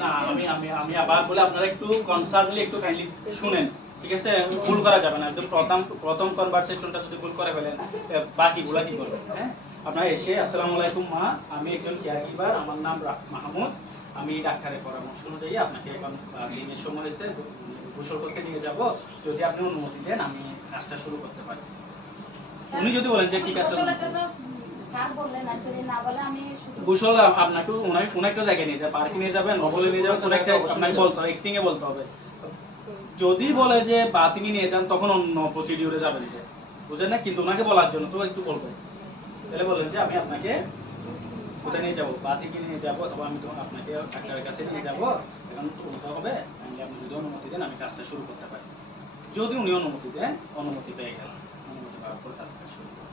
না আমি আবার বলে আপনারা একটু কনসার্নলি একটু কাইন্ডলি শুনেন, ঠিক আছে? ভুল করা যাবে না, একদম প্রথম কনভারসেশনটা যদি ভুল করে ফেলেন বাকিগুলা কি করবেন? হ্যাঁ, আপনারা এসে আসসালামু আলাইকুম মা, আমি একজন কেয়ারগিভার, আমার নাম মাহমুদ, আমি ডাক্তারের পরামর্শ অনুযায়ী আপনাকে এখন দিনের সময় হয়েছে গোসল করতে নিয়ে যাব, যদি আপনি অনুমতি দেন আমি কাজটা শুরু করতে পারি। উনি যদি বলেন যে ঠিক আছে গোসল আপনাকে কোন একটা জায়গায় নিয়ে যাবেন, পার্কে নিয়ে যাবেন, গোসলে নিয়ে যাবেন, কোন একটা আপনাকে বলতে হবে, অ্যাক্টিং এ বলতে হবে। যদি বলে যে বাথিংয়ে নিয়ে যান তখন অন্য প্রসিডিউরে যাবেন, যে বুঝেন না? কিন্তু ওনাকে বলার জন্য তো একটু বলবেন, তাহলে বলবেন যে আমি আপনাকে কোথায় নিয়ে যাবো, বাথিংয়ে নিয়ে যাবো, অথবা আমি তখন আপনাকে ডাক্তারের কাছে নিয়ে যাবো, এখন বলতে হবে আপনি যদি অনুমতি দেন আমি কাজটা শুরু করতে পারি। যদি উনি অনুমতি দেন, অনুমতি পেয়ে গেলেন, অনুমতি পাওয়ার পর কাজটা শুরু করবেন।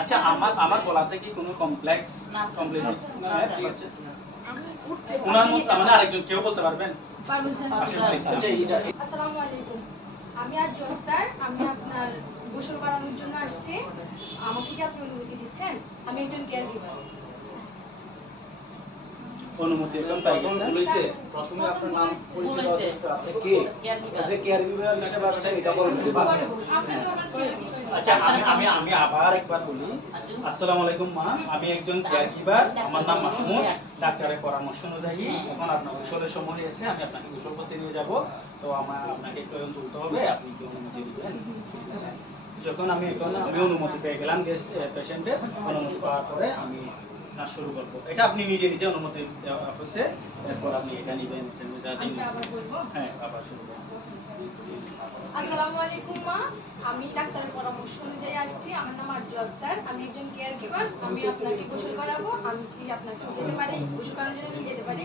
আচ্ছা, আমার বলাতে কি কোনো কমপ্লেক্স আছে? ওনার মত মানে আরেকজন কেউ বলতে পারবেন? আসসালামু আলাইকুম, আমি আর জোহতার, আমি আপনার গোসল করানোর জন্য আসছি। আমাকে কি আপনি অনুমতি দিচ্ছেন? আমি একজন কেয়ারগিভার। অনুমতি একদম পাই গেছে। প্রথমে আপনার নাম পরিচয় দিতে আপনি কে এজ এ কেয়ারগিভার হিসেবে আসলে এটা বলবেন। আচ্ছা, আমি আবার একবার বলি। আসসালামু আলাইকুম মা, আমি একজন কেয়ারগিভার, আমার নাম মাহমুদ, ডাক্তারের পরামর্শ অনুযায়ী এখন আপনার গোসলের সময় হয়েছে, আমি আপনাকে গোসল করতে নিয়ে যাব, তো আপনাকে একটু তুলতে হবে, আপনি কি অনুমতি দিবেন? যখন আমি অনুমতি পেয়ে গেলাম গেস্ট পেশেন্টের, অনুমতি পাওয়ার পরে আমি কাজ শুরু করবো। এটা আপনি নিজে নিজে অনুমতি দেওয়া হয়েছে, এরপর আপনি এটা নেবেন। হ্যাঁ, আবার শুরু করবো। আসসালামু আলাইকুম মা, আমি ডাক্তারের পরামর্শ অনুযায়ী আসছি। আমার নাম আরজু আক্তার, আমি একজন কেয়ারগিভার। আমি আপনাকে গোসল করাবো। আমি কি আপনাকে যেতে পারি? গোসল করানোর জন্য নিয়ে যেতে পারি?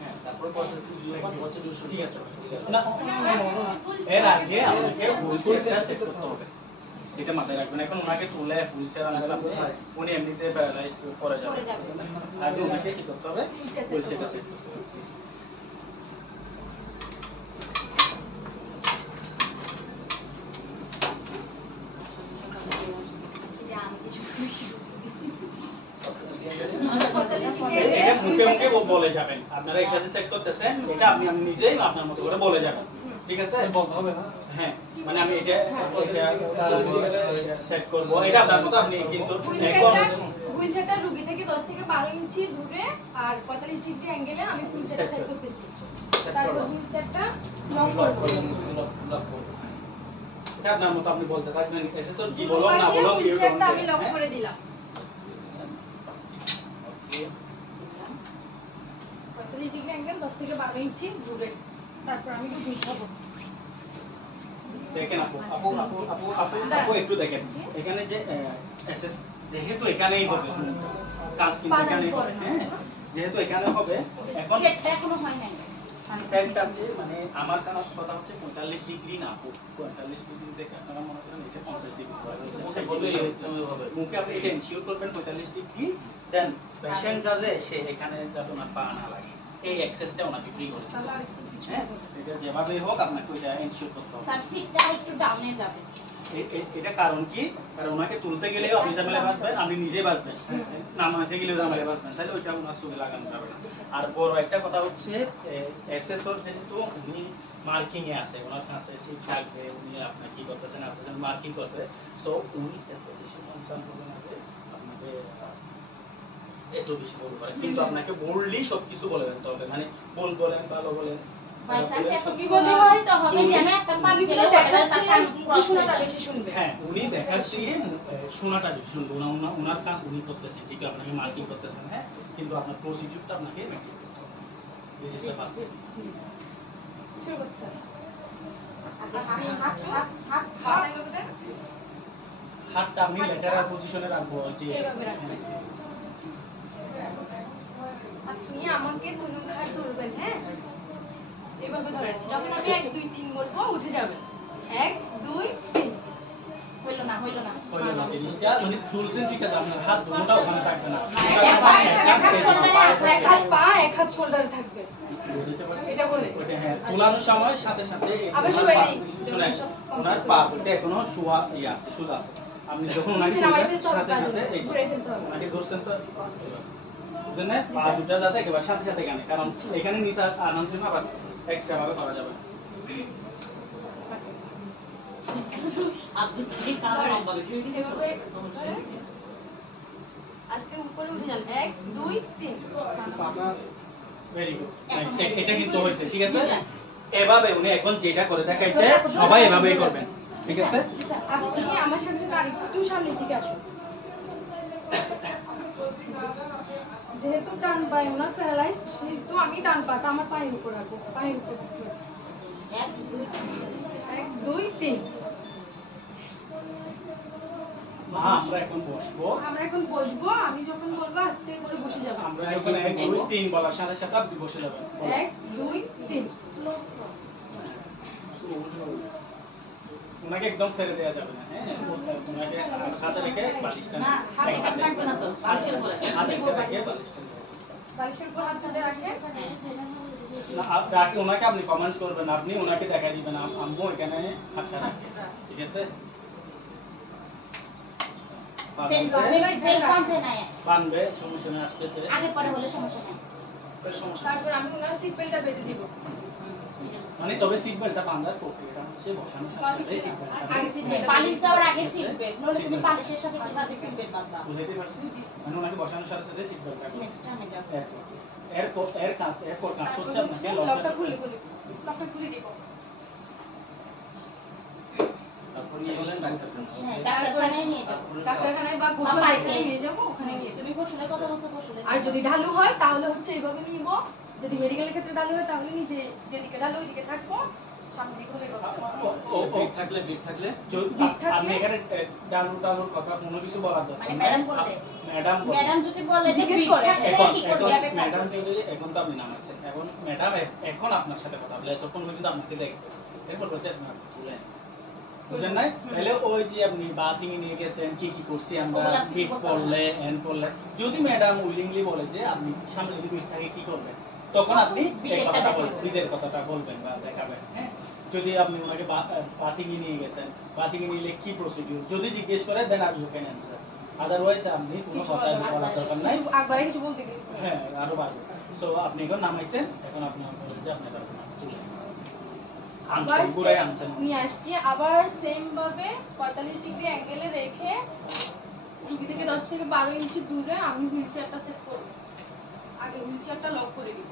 হ্যাঁ, তারপর প্রসেস ঠিক আছে। না, এর আগে আমাকে গোসলটা সেট করতে হবে, এটা মাথায় রাখবেন। এখন ওনাকে তুলে হুইলচেয়ার আনবেন, উনি এমনিতে প্যারালাইজ পড়ে যাবে, আগে ওনাকে কি করতে হবে? হুইলচেয়ারটা সেট করতে হবে। মুখে মুখে বলে যাবেন, আপনারা এটা যে সেট করতেছেন এটা আপনি নিজেই আপনার মতো করে বলে যাবেন, ঠিক আছে? বলতে হবে না? হ্যাঁ, মানে আমি এটা সেট করব, এটা আপনার মতো আপনি কিন্তু হুইলচেয়ারটা রোগী থেকে 10 থেকে 12 ইঞ্চি দূরে আর 45 ডিগ্রি অ্যাঙ্গেলে আমি হুইলচেয়ারটা সেট করতেছি। তারপর হুইলচেয়ারটা লক করব। এটা আপনার মতো আপনি বলতে থাকবেন, এসএসও কি বলো না বলো, হুইলচেয়ারটা আমি লক করে দিলাম। ওকে, 45 ডিগ্রি অ্যাঙ্গেল 10 থেকে 12 ইঞ্চি দূরে। তারপর আমি একটু ঘুমাবো। দেখেন আপু একটু দেখেন, এখানে যে এসএস যেহেতু এখানেই হবে কাজ, কিন্তু এখানেই হবে। হ্যাঁ, যেহেতু এখানে হবে, এখন সেটটা এখনো হয় নাই, সেট আছে, মানে আমার কথা হচ্ছে 45 ডিগ্রি না, 45 ডিগ্রি থেকে আপনারা মনে করেন এটা 50 ডিগ্রি হবে, মুখে আপনি এটা এনশিওর করবেন 45 ডিগ্রি, দেন পেশেন্ট যাবে সে এখানে যাতে ওনার পা না লাগে, এই অ্যাক্সেসটা ওনাকে ফ্রি করে দিতে হবে। হ্যাঁ, এটা যেভাবেই হোক আপনাকে ওইটা এনশিওর করতে হবে। স্যার সিটটা একটু ডাউনে যাবে। এটা কারণ কি? কারণ ওনাকে তুলতে গেলেও আপনি ঝামেলা বাঁচবেন, আপনি নিজে বাঁচবেন, নামাতে গেলেও ঝামেলা বাঁচবেন, তাহলে ওইটা ওনার চুলে লাগানো যাবে না। আর বড় একটা কথা হচ্ছে এসএসওর যেহেতু উনি মার্কিং এ আছে, ওনার কাছে সিট থাকবে, উনি আপনার কি করতেছেন আপনার মার্কিং করবে, সো উনি এত বেশি কনসার্ন করবেন না যে আপনাকে এত বেশি বলতে পারে, কিন্তু আপনাকে বললি সবকিছু বলে দিতে হবে, মানে বল বলেন ভালো বলেন ভাই স্যার এত কি বলতে হয় তো হবে, যেন একটা পানি দিলে দেখাচ্ছি শোনাটা বেশি শুনবে। হ্যাঁ, উনি দেখাচ্ছি শোনাটা বেশি শুনবে, ওনার কাজ উনি করতেছেন, ঠিক আছে? আপনাকে মার্কিং করতেছেন, হ্যাঁ, কিন্তু আপনার প্রসিডিউরটা আপনাকে মেইনটেইন করতে হবে। দিস ইজ দ্য ফার্স্ট শুরু করতে স্যার। আমি হাতটা আপনি ল্যাটারাল পজিশনে রাখবো, যে এইভাবে রাখবেন। আপনি আমাকে দুই হাত ধরবেন, হ্যাঁ, এইভাবে ধরেন। যখন আমি 1 2 3 বলবো উঠে যাবেন। 1 2 3 হলো। হইলো না জিনিসটা মানে তুলছেন ঠিক আছে আপনার হাত দুটোটা ওখানে থাকবে না এক হাত পা এক হাত শোল্ডারে থাকবে বুঝতে পারছেন এটা বলে ওটা হ্যাঁ তোলানোর সময় সাথে সাথে আবার শুয়ে নেই। শুনেন ওনার পা ওটা এখনো শোয়া আছে সোজা আছে আপনি যখন ওনাকে নিচে নামাই ফেলতে হবে, সাথে সাথে এই ঘুরে ফেলতে হবে। ওনাকে ধরছেন তো বুঝলেন না পা দুটো যাতে একেবারে সাথে সাথে গানে কারণ এখানে নিচে আনার জন্য আবার এক্সট্রা ভাবে করা যাবে এভাবে আস্তে উপরে উঠে যান 1 2 3 ভেরি গুড এটা কিন্তু হয়েছে ঠিক আছে এভাবে উনি এখন যেটা করে দেখাইছে সবাই এভাবেই করবেন ঠিক আছে আপনি আমার সাথে সাথে আরেকটু সামনের দিকে আসুন যেহেতু ডান পায়ে ওনার প্যারালাইজ সেহেতু আমি ডান পাটা আমার পায়ের উপর রাখবো পায়ের উপর 1 2 3 আমরা এখন বসবো আমরা এখন বসবো আমি যখন বলবো আস্তে করে বসে যাবো আমরা এখন 1 2 3 বলার সাথে সাথে আপনি বসে যাবেন 1 2 3 স্লো স্লো উনাকে একদম ছেড়ে দেওয়া যাবে না হ্যাঁ উনাকে হাতে রেখে বালিশটা না, হাতে থাকবে না তো, বালিশের উপরে। হাতে রেখে বালিশটা বালিশের উপর হাত তুলে রাখেন রাখি ওনাকে আপনি কমেন্টস করবেন আপনি ওনাকে দেখাই দিবেন আম্মু এখানে হাতটা রাখে ঠিক আছে বানবে সমস্যা নেই আসতেছে আগে পরে হলে সমস্যা নেই সমস্যা তারপর আমি ওনার সিট বেল্টটা বেঁধে দিব মানে তবে সিট বেল্টটা বাঁধার প্রক্রিয়াটা হচ্ছে বসানোর সাথে সিট আগে সিট বেল্ট পালিশ দেওয়ার আগে সিট বেল্ট নলে তুমি পালিশের সাথে কিভাবে সিট বেল্ট বাঁধবা বুঝাইতে পারছি মানে ওনাকে বসানোর সাথে সাথে সিট বেল্টটা নেক্সট টাইমে যাব এরপর কাজ হচ্ছে আপনাকে লকটা খুলে দিব তারপর নিয়ে গেলেন হ্যাঁ ডাক্তারখানায় নিয়ে যাব ডাক্তারখানায় বা গোসল এখানে নিয়ে যাবো ওখানে নিয়ে যাবো তুমি গোসলের কথা বলছো গোসলে আর যদি ঢালু হয় তাহলে হচ্ছে এইভাবে নিব যদি মেডিকেলের ক্ষেত্রে ঢালু হয় তাহলে নিচে যেদিকে ঢালু ওইদিকে থাকবো সামনে দিকে হলে বিগ থাকলে আপনি এখানে ডালুর কথা কোনো কিছু বলার দরকার মানে ম্যাডাম বলতে ম্যাডাম যদি বলে যে জিজ্ঞেস বিগ করে, থাকলে এখন কি করবে যাবে ম্যাডাম যদি এখন তো আপনি নামাচ্ছেন এখন ম্যাডাম এখন আপনার সাথে কথা বলে তখন পর্যন্ত আপনাকে দেখবে এরপর হচ্ছে আপনার বলেন বুঝলেন নাই তাহলে ওই যে আপনি বাথিং নিয়ে গেছেন কি কি করছি আমরা ওগুলা কিছু বিট করতে করলে এন্ড করলে যদি ম্যাডাম উইলিংলি বলে যে আপনি সামনে যদি বিট থাকে কি করবেন তখন আপনি এই বিটেরটা কথাটা দেখাবেন। বলবেন বিটের কথাটা বলবেন বা দেখাবেন হ্যাঁ যদি আপনি ওনাকে বাথিং নিয়ে গেছেন বাথিং নিলে কি প্রসিডিউর যদি জিজ্ঞেস করে দেন আর ইউ ক্যান অ্যানসার আদারওয়াইজ আপনি কোনো কিছু কথা বলার দরকার নাই কিছু একবারে কিছু বলতে গেলে হ্যাঁ আরো বাড়বে সো আপনি এখন নামাইছেন এখন আপনি বলেন যে আপনি পারবেন না তুলে আবার আনসার পুরাই আনসার নিয়ে আসছি আবার সেম ভাবে 45 ডিগ্রি অ্যাঙ্গেলে রেখে রুগী থেকে 10 থেকে 12 ইঞ্চি দূরে আমি হুইল চেয়ারটা সেট করব আগে হুইল চেয়ারটা লক করে দিব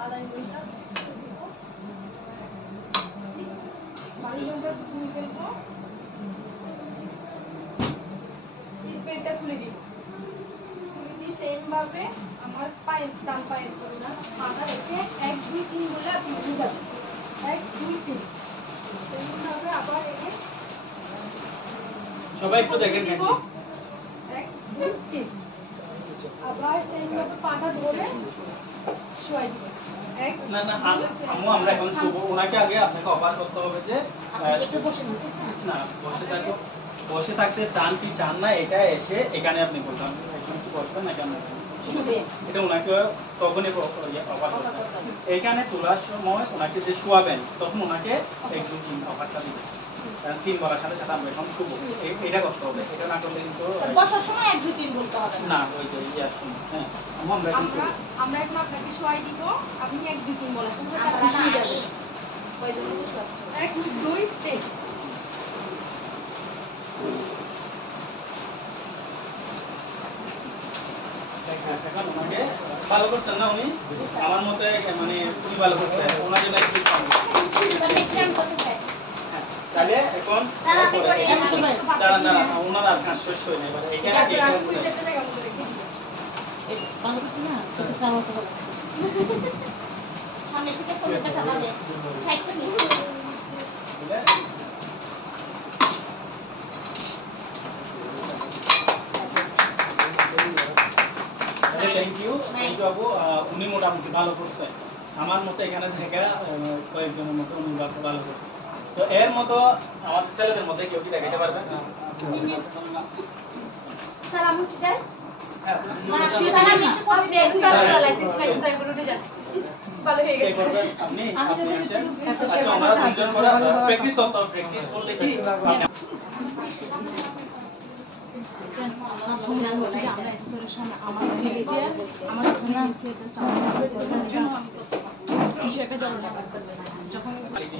আড়াই ঘন্টা সিট বেল্টটা খুলে দিব খুলে দিয়ে সেম ভাবে আমার পায়ের ডান পায়ের উপরে না মাথা রেখে 1 2 3 বলে আপনি উঠে যাবেন 1 2 3 সেম ভাবে আবার এনে সবাই একটু দেখেন 1 2 3 আবার সেম ভাবে পাটা ধরে শোয়াই দিবেন না না আমু আমরা এখন শুভ ওনাকে আগে আপনাকে অফার করতে হবে যে আপনি একটু বসে নিতে না বসে থাকতে চান কি চান না এটা এসে এখানে আপনি বলবেন এখন কি বসবেন না কেন শুবে এটা ওনাকে তখনই অফার করতে এখানে তোলার সময় ওনাকে যে শোয়াবেন তখন ওনাকে এক দুই তিন অফারটা দিবেন কারণ 3 বলার সাথে সাথে আমরা এখন শুভ এটা করতে হবে এটা না করলে কিন্তু বসার সময় 1 2 3 বলতে হবে না ওই যে ইয়ার সময় হ্যাঁ আমরা এখন শুভ আমরা এখন আপনাকে শোয়াই দিব আপনি 1 2 3 বলার সাথে সাথে আমরা আপনি শুয়ে না যাবেন ওই জন্য তো শোয়াচ্ছি 1 2 3 এখন ওনাকে ভালো করছেন না উনি আমার মতে মানে খুবই ভালো করছে ওনার জন্য একটু কম নেক্সট টাইম করতে চাই তাহলে এখন তাহলে আপনি করে দাঁড়ান সময় দাঁড়ান ওনার আর কাজ শেষ হয় না এবার এখানে তারপর আমি পুলিশের জায়গা মতো রেখে দিব ভালো করছি না কিছু কাম করতে হবে সামনে থেকে ফোনটা চালাবে সাইড থেকে আমি কি ভালো করছে আমার মতো এখানে থেকে কয়েকজনের মতো অনুবাদ ভালো করছে তো এর মতো আমাদের ছেলেদের মধ্যে কেউ কি দেখাতে পারবে স্যার আমি কি দেয় হ্যাঁ আপনি দেখুন লাইসেন্স নাই তাই করে উঠে যান ভালো হয়ে কে গেছে করবে আপনি আসেন আচ্ছা আমরা দুজন করে প্র্যাকটিস করতে হবে প্র্যাকটিস করলে কি সমস্যা হচ্ছে যে আমরা এসএসএর সামনে আমার ওখানে গেছি আমার ওখানে গেছি জাস্ট আমার কিছু একটা জরুরি কাজ করতে যখন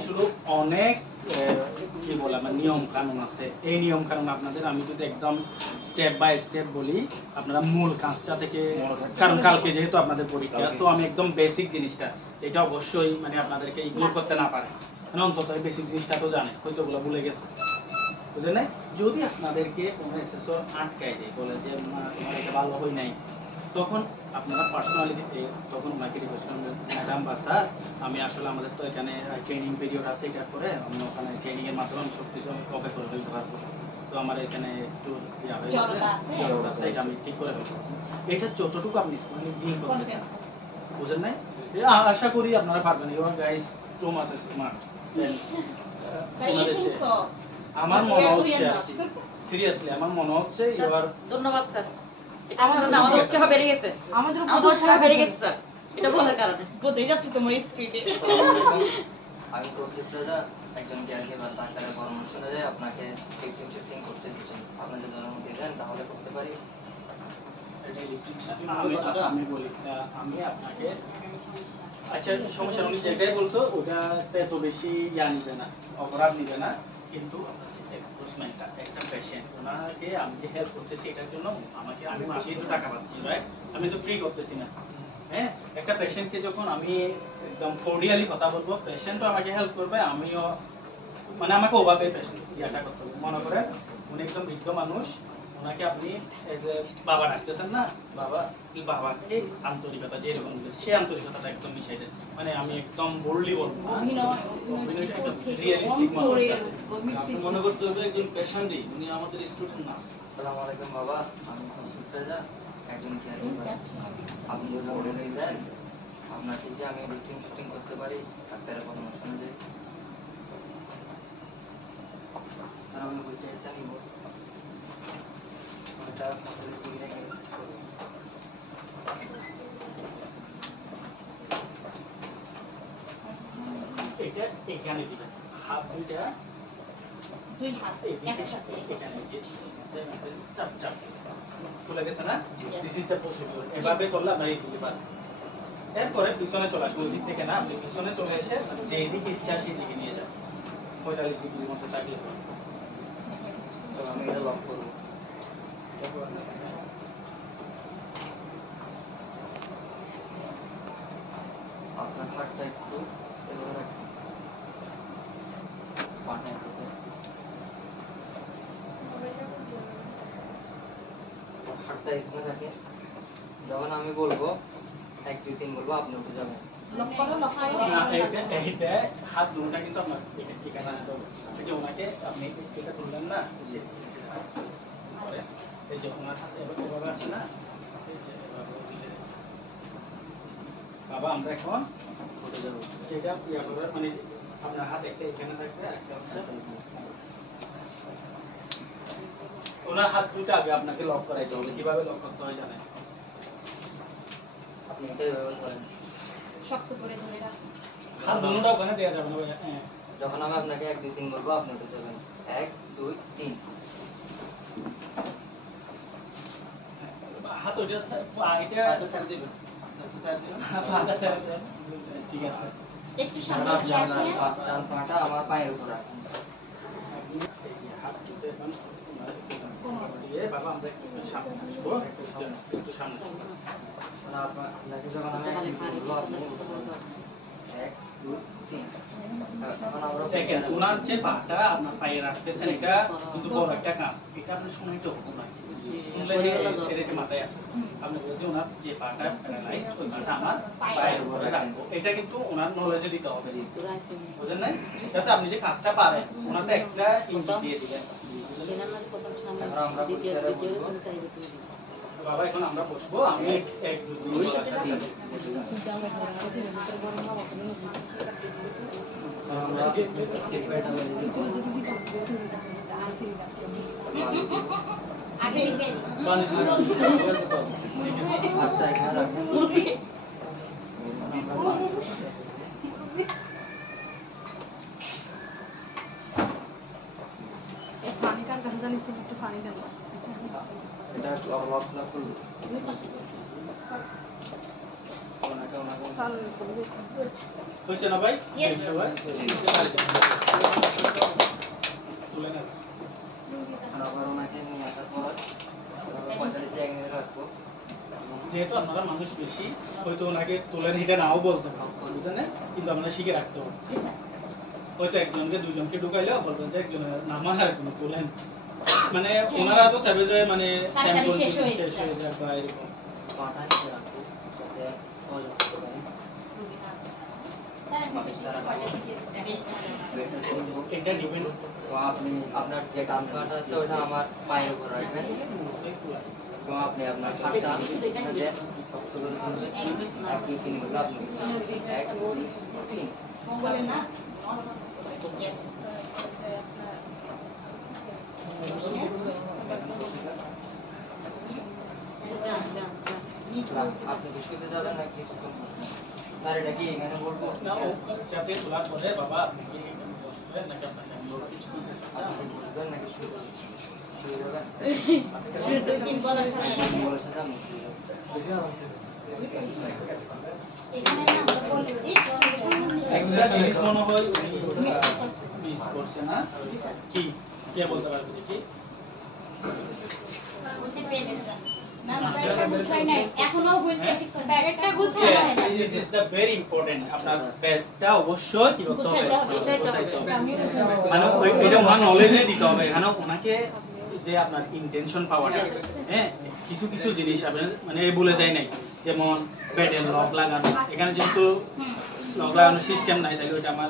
শুরু অনেক কি বলে আমার নিয়ম কানুন আছে এই নিয়ম কানুন আপনাদের আমি যদি একদম স্টেপ বাই স্টেপ বলি আপনারা মূল কাজটা থেকে কারণ কালকে যেহেতু আপনাদের পরীক্ষা তো আমি একদম বেসিক জিনিসটা এটা অবশ্যই মানে আপনাদেরকে ইগনোর করতে না পারে মানে অন্তত এই বেসিক জিনিসটা তো জানে হয়তো ওগুলো ভুলে গেছে বুঝলেন না যদি আপনাদেরকে কোনো এসএসও আটকায় দেয় বলে যে তোমার এটা ভালো হয় নাই তখন আপনারা পার্সোনালি তখন ওনাকে রিকোয়েস্ট করবেন ম্যাডাম বা স্যার আমি আসলে আমাদের তো এখানে ট্রেনিং পিরিয়ড আছে এটার পরে আমি ওখানে ট্রেনিং এর মাধ্যমে আমি সব কিছু ওকে করে ফেলতে পারবো তো আমার এখানে একটু জড়তা আছে। এটা আমি ঠিক করে ফেলবো এটা যতটুকু আপনি মানে ডিল করতেছেন বুঝেন নাই আশা করি আপনারা পারবেন you are guys too much smart sir you think so আমার মনে হচ্ছে সিরিয়াসলি আমার মনে হচ্ছে ইউ আর ধন্যবাদ স্যার আমাদের উৎসাহ বেড়ে গেছে আমাদের আমাদের উৎসাহ বেড়ে গেছে স্যার এটা বলার কারণে বোঝাই যাচ্ছে তোমার স্পিডে আমি তৌসিফ রাজা একজন কেয়ারগিভার ডাক্তারের পরামর্শ অনুযায়ী আপনাকে লিফটিং শিফটিং করতে দিচ্ছেন আপনি যদি অনুমতি দেন তাহলে করতে পারি আমি বলি আমি আপনাকে আচ্ছা সমস্যা উনি যেটাই বলছো ওটাতে এত বেশি নিবে না অপরাধ নিবে না কিন্তু একটা পেশেন্ট ওনাকে আমি যে হেল্প করতেছি এটার জন্য আমি মাসে তো টাকা পাচ্ছি রাইট আমি তো ফ্রি করতেছি না হ্যাঁ একটা পেশেন্টকে যখন আমি একদম কোর্ডিয়ালি কথা বলবো পেশেন্টও আমাকে হেল্প করবে আমিও মানে আমাকে ওভাবে পেশেন্ট ইয়াটা করতে হবে মনে করেন উনি একদম বৃদ্ধ মানুষ ওনাকে আপনি এই যে বাবা ডাকতেছেন না বাবাকে আন্তরিকতা যেরকম সে আন্তরিকতাটা একদম মিশাই দেয় মানে আমি একদম বোল্ডলি বলবো অভিনয়টা একদম রিয়েলিস্টিক আপনি মনে করতে হবে একজন পেশেন্টই উনি আমাদের স্টুডেন্ট না আসসালামু আলাইকুম বাবা আমি তৌসিফ রাজা একজন কেয়ারগিভার আপনি যদি অনুমতি দেন আপনাকে যে আমি লিফটিং শিফটিং করতে পারি ডাক্তারের পরামর্শ অনুযায়ী আর আমি বলছি এটা নিব এটা আপনাদের টিভিতে এক্সেস করব এটা এখানে দিবেন হাত দুইটা দুই হাত একসাথে এখানে চাপ চাপ খুলে গেছে না দিস ইজ দ্য প্রসিডিউর এভাবে করলে আমরা ইজিলি পারবো এরপরে পিছনে চলে আসবো ওই দিক থেকে না আপনি পিছনে চলে এসে যে এদিকে ইচ্ছা সেদিকে নিয়ে যাচ্ছে 45 ডিগ্রির মধ্যে থাকলে তো আমি এটা লক করব আপনার হাতটা একটু এভাবে রাখুন পাটা একটু হাতটা এখানে রাখে যখন আমি বলবো 1 2 3 বলবো আপনি উঠে যাবেন লক করো লক করো না এইটা হাত দুটোটা কিন্তু আপনার ঠিকানা আসতে হবে এই যে ওনাকে আপনি এটা তুললেন না এই যে ওনার হাতে এভাবে আছে না বাবা আমরা এখন উঠে যাবো যেটা ইয়া করবে মানে আপনার হাত একটা এখানে থাকবে একটা হচ্ছে ওনার হাত দুটো আগে আপনাকে লক করাইতে হবে কিভাবে লক করতে হয় জানেন আপনি এটা এভাবে করেন শক্ত করে ধরে রাখো হাত দুটোটা ওখানে দেওয়া যাবে না ভাইয়া হ্যাঁ যখন আমি আপনাকে 1 2 3 বলবো আপনি উঠে যাবেন 1 2 3 হাত ওইটা এটা হাতটা ছেড়ে দিবেন আস্তে আস্তে ছেড়ে দিবেন হাতটা ছেড়ে দেন। ঠিক আছে একটু সামনে এগিয়ে আসেন ডান পাটা আমার পায়ের উপর রাখুন এই যে হাত দুটো এখন দিয়ে বাবা আমরা একটু সামনে আসবো একটু সামনে আসবো। মানে আপনাকে যখন আমি 1 2 বলবো আপনি উঠে যাবেন 1 2 3 এখন আমরা দেখেন ওনার যে পাটা আপনার পায়ে রাখতেছেন এটা কিন্তু বড় একটা কাজ এটা আপনি শুনাইতে হবে না শুনলে এর মাথায় আছে আপনি বলতে ওনার যে পাটা প্যারালাইজ ওই পাটা আমার পায়ের উপরে রাখবো এটা কিন্তু ওনার নলেজে দিতে হবে বুঝেন নাই যাতে আপনি যে কাজটা পারেন ওনাতে একটা ইঙ্গিত দিয়ে দিবেন এখন আমরা বাবা এখন আমরা বসবো, আমি এক দুই আগে দিবেন পানি কার কাছে জানি ছিল, একটু পানি দেন। এটা লক করব দুই পাশে হয়েছে না ভাই? Yes. সবাই? তুলে নেন। আর আবার ওনাকে নিয়ে আসার পর পয়সা দিয়ে চেয়ে রাখবো। যেহেতু আপনারা মানুষ বেশি, হয়তো ওনাকে তুলে এটা নাও বলতে পারবো, বুঝলেন না? কিন্তু আমরা শিখে রাখতে হবে। জি স্যার হয়তো একজনকে দুজনকে ঢুকাইলেও বলবেন যে একজনের নামান আর একজনে তুলেন, মানে ওনারা তো চাইবে যে মানে তাড়াতাড়ি tempo শেষ হয়ে শেষ যায়। হয়ে যাক বা এরকম। পাটা নিয়ে রাখবো যাতে সহজ করতে পারি। স্যার আমি কয়টা থেকে বের বেডটা করবো। এটা ডিপেন্ড তো আপনি আপনার যে ডান পাটা আছে ওটা আমার পায়ের উপর রাখবেন এবং আপনি আপনার হাতটা যাতে শক্ত করে ধরবেন। 1 2 3 বলে আপনি 1 2 3 মঙ্গলে না ইয়েস আপনি কি শুতে যাবেন নাকি স্যার এটা কি এখানে বলবো না ও যাতে তোলার পরে বাবা আপনি কি এখানে বসবেন নাকি আপনাকে আমি ওরা কিছু বলতে চাচ্ছি? আপনি বসবেন নাকি শুয়ে যাবেন বলার সাথে বলার সাথে আপনি শুয়ে যাবেন। এখানে না আমরা বলি একটা জিনিস মনে হয় মিস করছে মিস করছে না, জি স্যার কি কে বলতে পারবে দেখি? বলতে পেরেন না ব্যাগটা গুছাই নাই এখনো বলছে ঠিক করে ব্যাগটা গুছাই নাই this is the very important. আপনার ব্যাগটা অবশ্যই কি করতে হবে? গুছাইতে হবে। গুছাইতে হবে। আমিও বুঝতে পারি। মানে এটা ওনার নলেজে দিতে হবে, এখানে ওনাকে যে আপনার ইন্টেনশন পাওয়াটা, হ্যাঁ কিছু কিছু জিনিস আপনার মানে ভুলে যায় নাই, যেমন ব্যাটের লক লাগানো, এখানে যেহেতু লক লাগানোর সিস্টেম নাই, তাহলে ওইটা আমার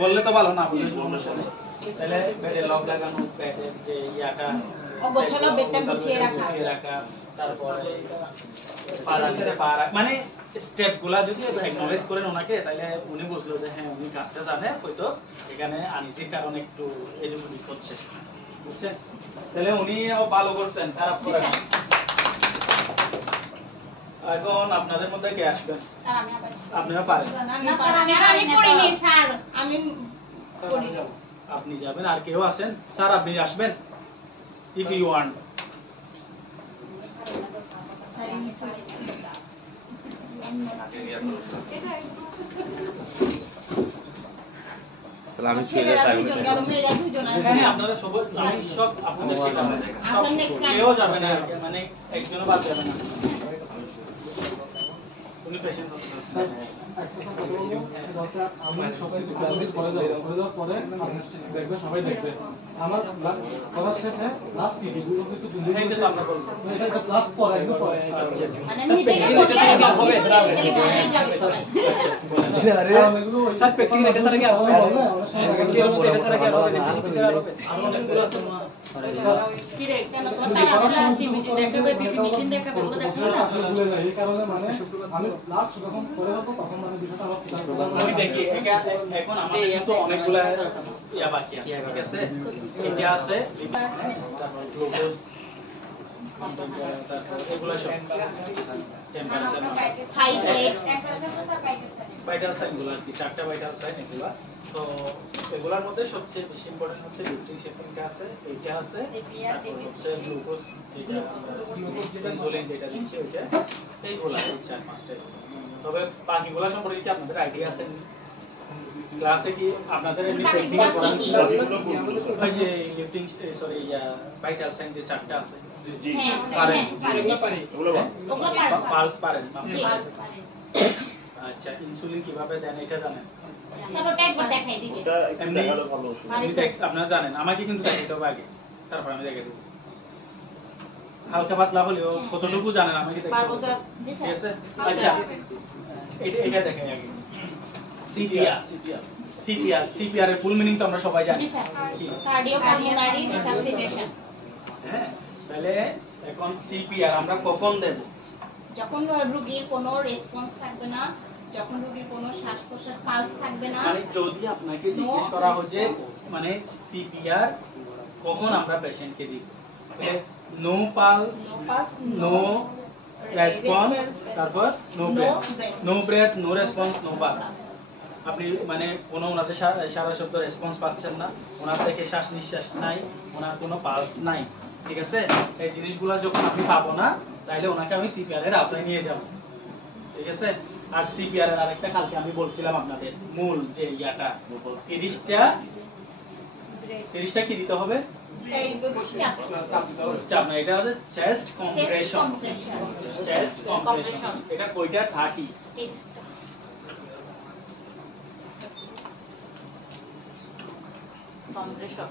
বললে তো ভালো, না বললে সমস্যা নেই। তাহলে ব্যাটের লক লাগানো, ব্যাটের যে ইয়াটা অগোছালো ব্যাগটা গুছিয়ে রাখা। রাখা, তারপরে মানে স্টেপগুলা যদি অ্যাকনলেজ করেন ওনাকে, তাহলে উনি বুঝলো যে হ্যাঁ উনি কাজটা জানে, হয়তো এখানে আনিজির কারণে একটু এদিক হচ্ছে, বুঝছেন? তাহলে উনিও ভালো করছেন, খারাপ জি করেন। স্যার এখন আপনাদের মধ্যে কে আসবেন? স্যার আমি আবার আপনারা পারেন? না স্যার আমি করিনি স্যার আমি স্যার, আমি যাবো। আপনি যাবেন, আর কেউ আছেন? স্যার আপনি আসবেন ইফ ইউ ওয়ান্ট। তাহলে আমি চলে যাই হ্যাঁ হ্যাঁ আপনারা সবাই, আমি সব আপনাদেরকে জানাবো। আচ্ছা, next time। কেউ যাবে না, মানে একজনও বাদ যাবে না। উনি পেশেন্ট আমি সবাই করে দেওয়ার পরে দেখবে, সবাই দেখবে আমার করার শেষে লাস্ট কি এইটা তো আমরা বলবো। এটা লাস্ট পরে একদম পরে মানে মিটিংয়ে বলে যাবে সবাই স্যার প্র্যাকটিক্যাল এটা ছাড়া কি আর হবে না? প্র্যাকটিক্যাল মধ্যে এটা ছাড়া কি আর হবে না? কিছু আর হবে আর অনেকগুলো আছে মা। কি রে কেন তোমার তাই আছে মিটিং দেখাবে ডেফিনিশন দেখাবে ওগুলো দেখাবে না ভুলে যাই, এই কারণে মানে আমি লাস্ট যখন করে দেবো তখন মানে বিষয়টা আমার আমি দেখি এখন আমাদের কিন্তু অনেকগুলা ইয়া বাকি আছে, ঠিক আছে? এটা আছে তারপর গ্লুকোজ, এগুলা সব টেম্পারেচার, হাইড্রেট ভাইটাল সাইন গুলো আর কি, 4টা ভাইটাল সাইন এগুলা। তো এগুলার মধ্যে সবচেয়ে বেশি ইম্পর্টেন্ট হচ্ছে লিউটিন সেটিংটা আছে, এইটা আছে, তারপর হচ্ছে গ্লুকোজ যেটা ইনসুলিন যেটা দিচ্ছে ওইটা, এইগুলা 4-5টা। তবে বাকিগুলা সম্পর্কে কি আপনাদের আইডিয়া আছে? ক্লাসে কি আপনাদের এমনি প্র্যাকটিক্যাল করানো ছিল? ওই যে লিফটিং সরি ভাইটাল সাইন যে 4টা আছে, জি পারেন? ওগুলো পালস পারেন? জি আচ্ছা, ইনসুলিন কিভাবে দেন এটা জানেন? স্যার ওটা একবার দেখাই দিবেন এটা একটু দেখালে ভালো হতো। আপনারা জানেন, আমাকে কিন্তু দেখাইতে হবে আগে, তারপর আমি দেখে দেবো। হালকা পাতলা হলেও কতটুকু জানেন আমাকে দেখতে পারবো হবে। স্যার জি ঠিক স্যার আছে? আচ্ছা, এটা দেখাই আগে। সিপিআর এর ফুল মিনিং তো আমরা সবাই জানি। জি স্যার কার্ডিওপালমোনারি রিসাসিটেশন হ্যাঁ, তাহলে এখন সিপিআর আমরা কখন দেব? যখন রোগীর কোনো রেসপন্স থাকবে না, যখন রোগীর কোনো শ্বাস প্রশ্বাস পালস থাকবে না, মানে যদি আপনাকে জিজ্ঞেস করা হয় যে মানে সিপিআর কখন আমরা পেশেন্টকে দিব, তাহলে নো পালস, নো রেসপন্স, তারপর no breath, no response, no pulse. আপনি মানে কোনো ওনাদের সারা শব্দ রেসপন্স পাচ্ছেন না, ওনার থেকে শ্বাস নিঃশ্বাস নাই, ওনার কোনো পালস নাই, ঠিক আছে? এই জিনিসগুলো যখন আপনি পাবো না, তাহলে ওনাকে আমি সিপিআর এর আওতায় নিয়ে যাব, ঠিক আছে? আর সিপিআর এর আরেকটা কালকে আমি বলছিলাম আপনাদের মূল যে ইয়াটা 30টা কি দিতে হবে? এই চাপ চাপ না, এটা হচ্ছে চেস্ট কম্প্রেশন। চেস্ট কম্প্রেশন এটা কয়টা 30 কম্প্রেশন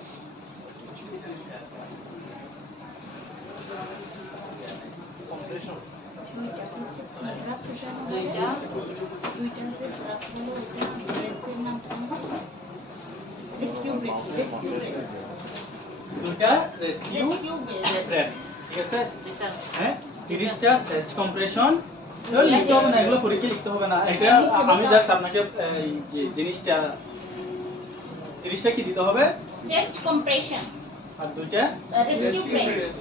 দুইটা রেস্কিউ ব্রেথ, ঠিক আছে? হ্যাঁ 30টা চেস্ট কম্প্রেশন লিখতে হবে না, এগুলো পরীক্ষা লিখতে হবে না, এটা আমি জাস্ট আপনাকে এই যে জিনিসটা 30টা কি দিতে হবে? চেস্ট কম্প্রেশন আর দুইটা রেস্কিউ ব্রেথ।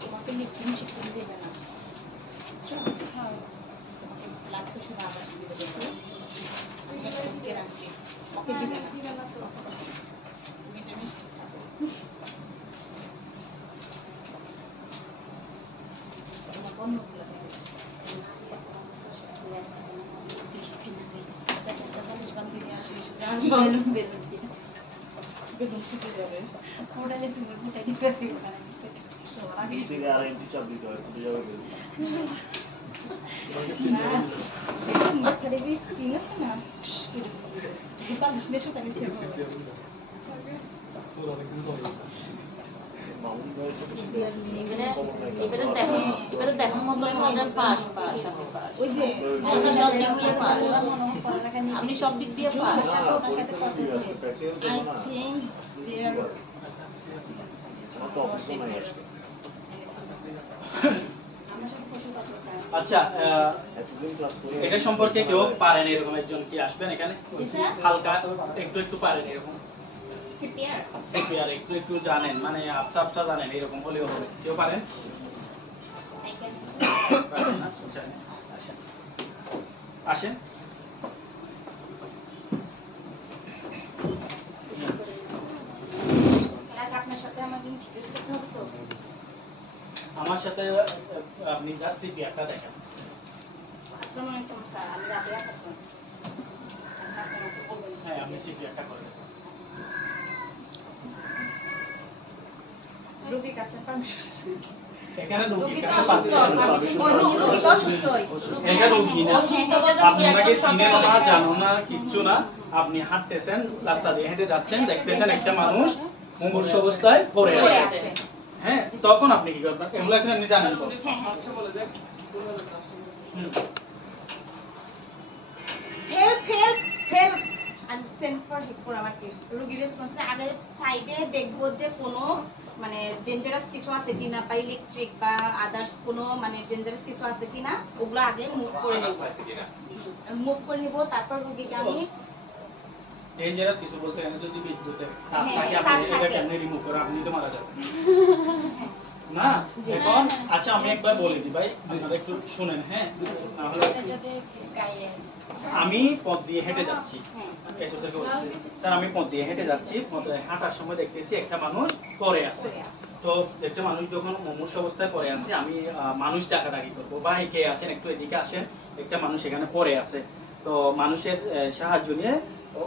তোমাকে লিখতে শিখতে দেবে না, তোমাকে ব্লাড প্রেশার আবার দিবে, দেখো আমি এটা লিখে রাখছি, ওকে দিবে না, তুমি এটা মিষ্টি খাবে। তোমাকে অন্যগুলো দেবে। থেকে আর এন্টি চাপ দিতে হয়, ফুটে যাবে বেলুন। মামুন ভাইয়ের ছোট ছিল। এবারে দেখো মতো আমাদের পাস পাস আমি পাস ওই যে আমরা সব দিক দিয়ে পাস আপনি সব দিক দিয়ে পাস ঠিক আছে, প্র্যাকটিক্যাল I দেবো না। think they are আমার তো অপশন নাই আজকে। আচ্ছা এতদিন ক্লাস করে এটা সম্পর্কে কেউ পারেন এরকম একজন কি আসবেন এখানে? জি স্যার। হালকা একটু পারেন এরকম CPR সিপিআর একটু জানেন, মানে আবসা আবসা জানেন, এরকম হলেও হবে। কেউ পারেন? I can পারেন না? আচ্ছা, আসেন আসেন। আপনার সাথে আমাকে ইন্ট্রোডিউস করতে হবে তো। আমার সাথে আপনি জাস্ট সিপিআরটা দেখেন। আসসালামু আলাইকুম স্যার, আমি রাবিয়া খাতুন। হ্যাঁ আপনি সিপিআরটা করেন। রোগীর কাছে পারমিশন। এখানে রোগীর রোগী তো কাছে অসুস্থ, পারমিশন রোগী তো অসুস্থ। এটা রোগী না, আপনি ওনাকে চিনেন না, জানো না, কিচ্ছু না, আপনি হাঁটতেছেন, রাস্তা দিয়ে হেঁটে যাচ্ছেন, দেখতেছেন একটা মানুষ মুমূর্ষু অবস্থায় পড়ে আছে, হ্যাঁ তখন আপনি কি করবেন? এগুলো এখন আপনি জানেন তো? হুম। হেল্প হেল্প হেল্প আমি সেন্ড ফর হেল্প ফর আমাকে রোগীর রেসপন্স আগে সাইডে দেখবো যে কোনো মানে ডেঞ্জারাস কিছু আছে কিনা বা ইলেকট্রিক বা আদার্স কোনো মানে ডেঞ্জারাস কিছু আছে কিনা ওগুলো আগে মুভ করে নিব তারপর রোগীকে আমি ডেঞ্জারাস কিছু বলতে গেলে যদি বিদ্যুতের তার হ্যাঁ, থাকে তার আপনি এটা থাকে। কেমনে রিমুভ করে আপনি তো মারা যাবেন না। এখন আচ্ছা আমি একবার বলে দিই ভাই, আপনারা একটু শুনেন, হ্যাঁ না হলে যদি গায়ে আমি পথ দিয়ে হেঁটে যাচ্ছি, স্যার আমি পথ দিয়ে হেঁটে যাচ্ছি, পথে হাঁটার সময় দেখতেছি একটা মানুষ পড়ে আছে। তো একটা মানুষ যখন মুমূর্ষু অবস্থায় পড়ে আছে, আমি মানুষ ডাকাডাকি করবো, ভাই কে আছেন একটু এদিকে আসেন, একটা মানুষ এখানে পড়ে আছে। তো মানুষের সাহায্য নিয়ে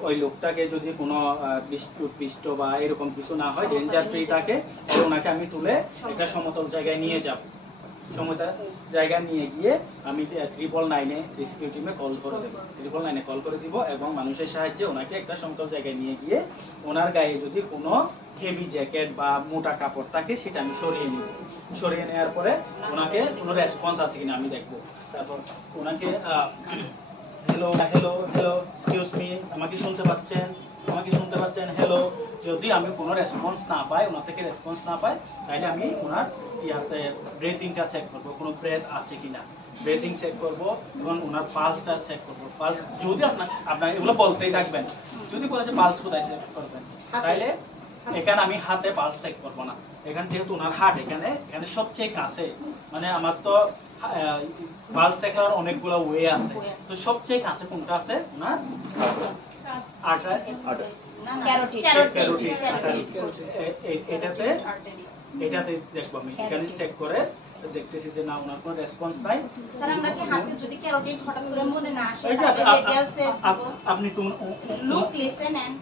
ওই লোকটাকে যদি কোনো পৃষ্ঠ বা এরকম কিছু না হয়, ডেঞ্জার ফ্রি থাকে, তাহলে ওনাকে আমি তুলে একটা সমতল জায়গায় নিয়ে যাব। সমতল জায়গায় নিয়ে গিয়ে আমি 999-এ রেস্কিউ টিমে কল করে দেবো, 999-এ কল করে দিব এবং মানুষের সাহায্যে ওনাকে একটা সমতল জায়গায় নিয়ে গিয়ে ওনার গায়ে যদি কোনো হেভি জ্যাকেট বা মোটা কাপড় থাকে সেটা আমি সরিয়ে নিব। সরিয়ে নেওয়ার পরে ওনাকে কোনো রেসপন্স আছে কিনা আমি দেখবো। তারপর ওনাকে hello hello hello excuse me, আমাকে শুনতে পাচ্ছেন? আমাকে শুনতে পাচ্ছেন? হ্যালো। যদি আমি কোনো রেসপন্স না পাই, ওনার থেকে রেসপন্স না পাই, তাহলে আমি ওনার ইয়াতে ব্রেথিংটা চেক করবো, কোনো ব্রেথ আছে কিনা, ব্রেথিং চেক করবো এবং ওনার পালসটা চেক করবো। পালস যদি আপনার এগুলো বলতেই থাকবেন, যদি বলে যে পালস কোথায় চেক করবেন, তাইলে এখানে আমি হাতে পালস চেক করবো না। এখানে যেহেতু ওনার হার্ট এখানে সবচেয়ে কাছে, মানে আমার তো পালস চেক করার অনেকগুলো ওয়ে আছে, তো সবচেয়ে কাছে কোনটা আছে ওনার এটাতে দেখবো আমি। এখানে চেক করে দেখতেছি যে না ওনার কোনো রেসপন্স নাই। স্যার আমরা কি হাতে যদি ক্যারোটিড হঠাৎ করে মনে না আসে এই যে তাহলে ডিটেইলস আপনি তো লুক লিসেন এন্ড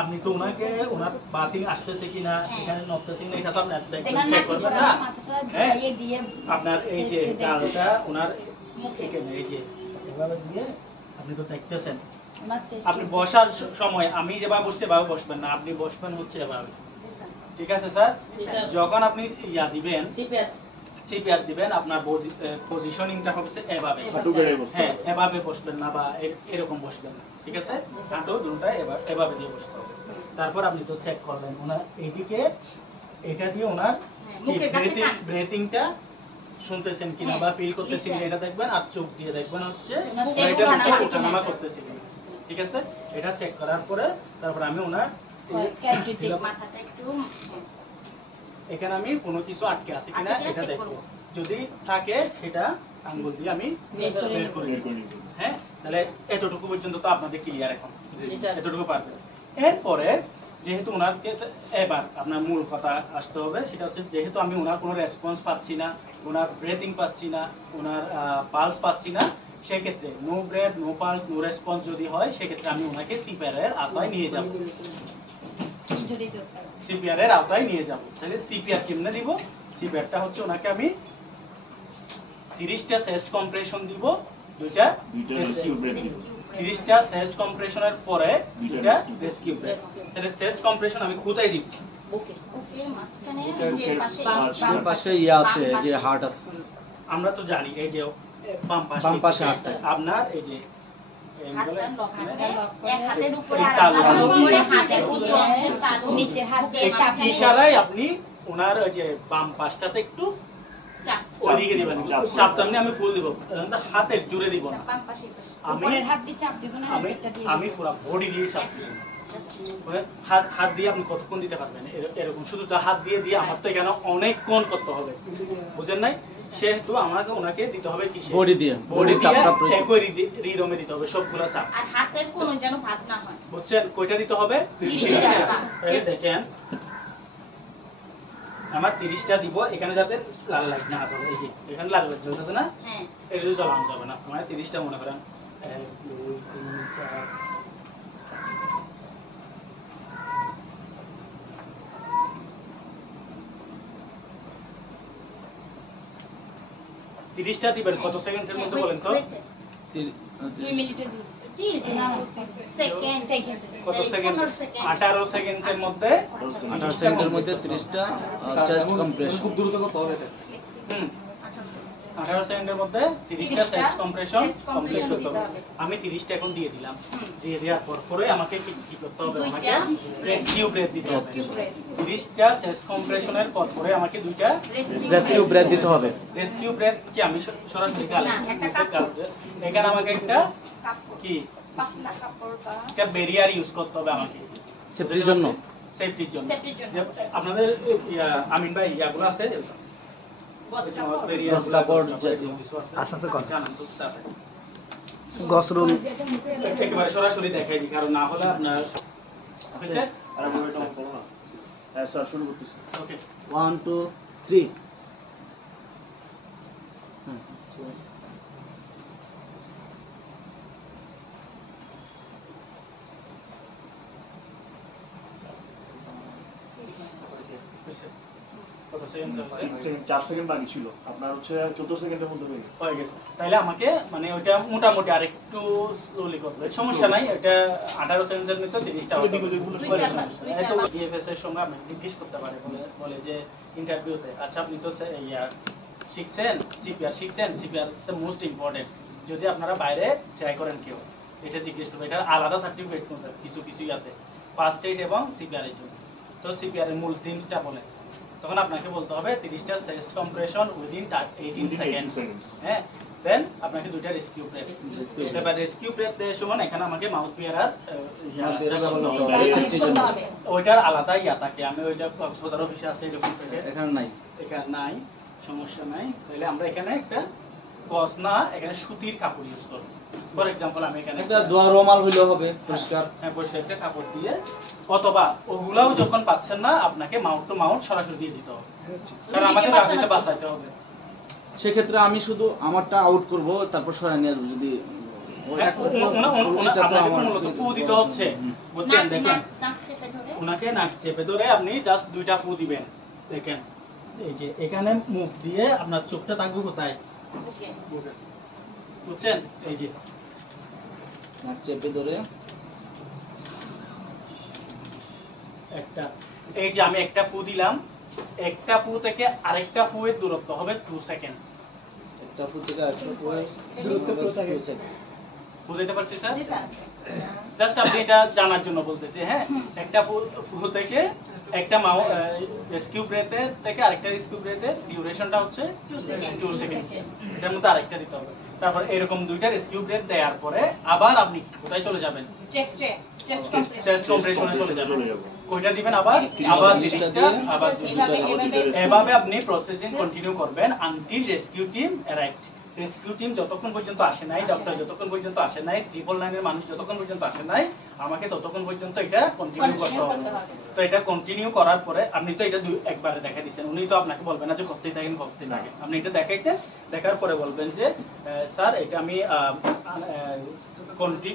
আপনি তো ওনাকে ওনার বাতিং আসতেছে কিনা, এখানে নড়তেছে কিনা, এটা তো আপনি দেখেন চেক না, করবেন না। আপনার এই যে গালটা ওনার এখানে এই যে এভাবে দিয়ে আপনি তো দেখতেছেন। আপনি বসার সময় আমি যেভাবে বসছি এভাবে বসবেন না, আপনি বসবেন হচ্ছে এভাবে। ঠিক আছে স্যার? যখন আপনি ইয়া দিবেন সিপিআর দিবেন, আপনার পজিশনিংটা হচ্ছে এভাবে। হ্যাঁ, এভাবে বসবেন না বা এরকম বসবেন না। ঠিক আছে? হাঁটু দুটোটা এভাবে দিয়ে বসতে হবে। তারপর আপনি তো চেক করবেন ওনার এইদিকে, এটা দিয়ে ওনার ব্রেথিংটা শুনতেছেন কিনা বা ফিল করতেছেন কিনা এটা দেখবেন, আর চোখ দিয়ে দেখবেন হচ্ছে ওঠানামা করতেছে কিনা। ঠিক আছে? এটা চেক করার পরে তারপর আমি ওনার মাথাটা একটু এখানে আমি কোনো কিছু আটকে আছে কিনা এটা দেখবো। যদি থাকে সেটা আঙ্গুল দিয়ে আমি বের করে নিব। হ্যাঁ, তাহলে এতটুকু পর্যন্ত তো আপনাদের ক্লিয়ার এখন, এতটুকু পারবেন। এরপরে যেহেতু ওনারকে এবার আপনার মূল কথা আসতে হবে, সেটা হচ্ছে যেহেতু আমি ওনার কোনো রেসপন্স পাচ্ছি না, ওনার ব্রেথিং পাচ্ছি না, ওনার পালস পাচ্ছি না, সেক্ষেত্রে no breath no pulse no response যদি হয়, সেক্ষেত্রে আমি ওনাকে সিপিআর আওতায় নিয়ে যাব। সিপিআর এর আওতায় নিয়ে যাব। তাহলে সিপিআর কেমনে দিব? সিপিআরটা হচ্ছে ওনাকে আমি 30টা চেস্ট কম্প্রেশন দিব, দুইটা রেস্কিউ ব্রেথ দিব। 30টা চেস্ট কম্প্রেশনের পরে দুইটা রেস্কিউ ব্রেথ। তাহলে চেস্ট কম্প্রেশন আমি কোথায় দিব? ওকে মাঝখানে যে পাশে আছে যে হার্ট আছে, আমরা তো জানি এই যে বাম পাশে আছে আপনার এই যে হাতের উপরে আর উপরে হাতের উচ্চ অংশের তালু নিচে হাত দিয়ে চাপ দিয়ে ইশারায় আপনি ওনার ওই যে বাম পাশটাতে একটু চাপ ওদিকে দিবেন, চাপটা আমি ফুল দিব, হাতের জুড়ে দিব না। বাম পাশে আমি উপরের হাত দিয়ে চাপ দিব না, নিচেরটা দিয়ে আমি পুরো বডি দিয়ে চাপ দিব। হাত দিয়ে আপনি কতক্ষণ দিতে পারবেন এরকম, শুধু হাত দিয়ে আমার তো এখানে অনেকক্ষণ করতে হবে, বুঝেন নাই? সেহেতু আমাকে ওনাকে দিতে হবে কি বডি দিয়ে, বডির চাপটা একই রিদমে দিতে হবে সবগুলা চাপ। আর হাতের কোন যেন ভাঁজ না হয়, বুঝছেন? কয়টা দিতে হবে? 30টা। দেখেন আমার 30টা দিব, এখানে যাতে লাল লাইট না আসে, এই যে এখানে লাল লাইট জ্বলতেছে না, হ্যাঁ এটা যদি জ্বালানো যাবে না। আমার 30টা মনে করেন 1 2 3 4 30টা দিবেন। কত সেকেন্ডের মধ্যে বলেন তো? 2 মিনিটের জি সেকেন্ড কত সেকেন্ড? 18 সেকেন্ডের মধ্যে 18 সেকেন্ডের মধ্যে 30টা চেস্ট কম্প্রেশন। খুব দ্রুত করতে হবে এটা। 18 সেকেন্ডের মধ্যে 30টা চেস্ট কম্প্রেশন কমপ্লিট করতে হবে। আমি 30টা এখন দিয়ে দিলাম। দিয়ে দেওয়ার পরে আমাকে কি করতে হবে? আমাকে রেস্কিউ ব্রেথ দিতে হবে। 30টা চেস্ট কম্প্রেশনের পরে আমাকে দুইটা রেস্কিউ ব্রেথ দিতে হবে। রেস্কিউ ব্রেথ কি আমি সরাসরি গালে এখানে আমাকে একটা কি পাতলা কাপড় বা একটা ব্যারিয়ার ইউজ করতে হবে আমাকে সেফটির জন্য। সেফটির জন্য। আপনাদের আমিন ভাই ইয়াগুলো আছে গস কাপড় আছে গস রুল একেবারে সরাসরি দেখাই দিই, কারণ না হলে আপনার আর আমি এটা বলো না। হ্যাঁ স্যার, শুরু করতেছি। ওকে 1 2 3 কত সেকেন্ড হয়েছে? 4 সেকেন্ড বাকি ছিল, আপনার হচ্ছে 14 সেকেন্ডের মধ্যে হয়ে গেছে। তাহলে আমাকে মানে ওইটা মোটামুটি আরেকটু স্লোলি করবে, সমস্যা নাই। এটা 18 সেকেন্ডের মধ্যে 30টা হবে। এত ডিএফএস এর সময় আপনি জিজ্ঞেস করতে পারে, বলে যে ইন্টারভিউতে, আচ্ছা আপনি তো ইয়া শিখছেন, সিপিআর শিখছেন, CPR is the most important. যদি আপনারা বাইরে ট্রাই করেন কেউ, এটা জিজ্ঞেস করবে, এটা আলাদা সার্টিফিকেট কিছু কিছু ইয়াতে ফার্স্ট এইড এবং সিপিআর এর জন্য। তো সিপিআর এর মূল থিমসটা বলে, তখন আপনাকে বলতে হবে 30টা চেস্ট কম্প্রেশন উইদিন 18 সেকেন্ডস। হ্যাঁ, দেন আপনাকে দুইটা রেস্কিউ ব্রেথ। এবার রেস্কিউ ব্রেথ দেওয়ার সময় এখানে আমাকে মাউথ পিয়ারার ওইটার আলাদা ইয়া থাকে। আমি ওইটা কক্সবাজার অফিসে আছে, এরকম থেকে এখানে নাই, এখানে নাই, সমস্যা নাই। তাহলে আমরা এখানে একটা গজ না, এখানে সুতির কাপড় ইউজ করব। ফর এক্সাম্পল আমি এখানে একটা দোয়া রুমাল হইলেও হবে পরিষ্কার। হ্যাঁ, পরিষ্কার একটা কাপড় দিয়ে, অথবা ওগুলাও যখন পাচ্ছেন না আপনাকে মাউন্ট টু মাউন্ট সরাসরি দিয়ে দিতে হবে, কারণ আমাদের রাজনীতি বাঁচাইতে হবে। সেক্ষেত্রে আমি শুধু আমারটা আউট করব, তারপর সরাই নিয়ে আসবো। যদি ফু দিতে হচ্ছে, বুঝছেন? দেখেন ওনাকে নাক চেপে ধরে আপনি জাস্ট দুইটা ফু দিবেন। দেখেন এই যে এখানে মুখ দিয়ে আপনার চোখটা থাকবে কোথায়, বুঝছেন? এই যে নাক চেপে ধরে একটা, এই যে আমি একটা ফু দিলাম, একটা ফু থেকে আরেকটা ফু এর দূরত্ব হবে 2 সেকেন্ডস। একটা ফু থেকে আরেকটা ফু এর দূরত্ব 2 সেকেন্ড। বুঝাইতে পারছি স্যার? জাস্ট আপনি এটা জানার জন্য বলতেছি। হ্যাঁ, একটা ফু থেকে একটা রেস্কিউ ব্রেথে থেকে আরেকটা রেস্কিউ ব্রেথের ডিউরেশনটা হচ্ছে 2 সেকেন্ড। এটার মধ্যে আরেকটা দিতে হবে। তারপর এরকম দুইটা রেস্কিউ ব্রেথ দেওয়ার পরে আবার আপনি কোথায় চলে যাবেন? চেস্ট কম্প্রেশনে চলে যাবেন। কয়টা দিবেন? আবার 30টা, আবার এভাবে আপনি প্রসেসিং কন্টিনিউ করবেন until rescue team arrived. Rescue team যতক্ষণ পর্যন্ত আসে নাই, ডক্টর যতক্ষণ পর্যন্ত আসে নাই, 999 এর মানুষ যতক্ষণ পর্যন্ত আসে নাই, আমাকে ততক্ষণ পর্যন্ত এটা কন্টিনিউ করতে হবে। তো এটা কন্টিনিউ করার পরে আপনি তো এটা একবারে দেখা দিচ্ছেন, উনি তো আপনাকে বলবেন না যে করতেই থাকেন করতেই থাকেন। আপনি এটা দেখাইছেন, দেখার পরে বলবেন যে স্যার এটা আমি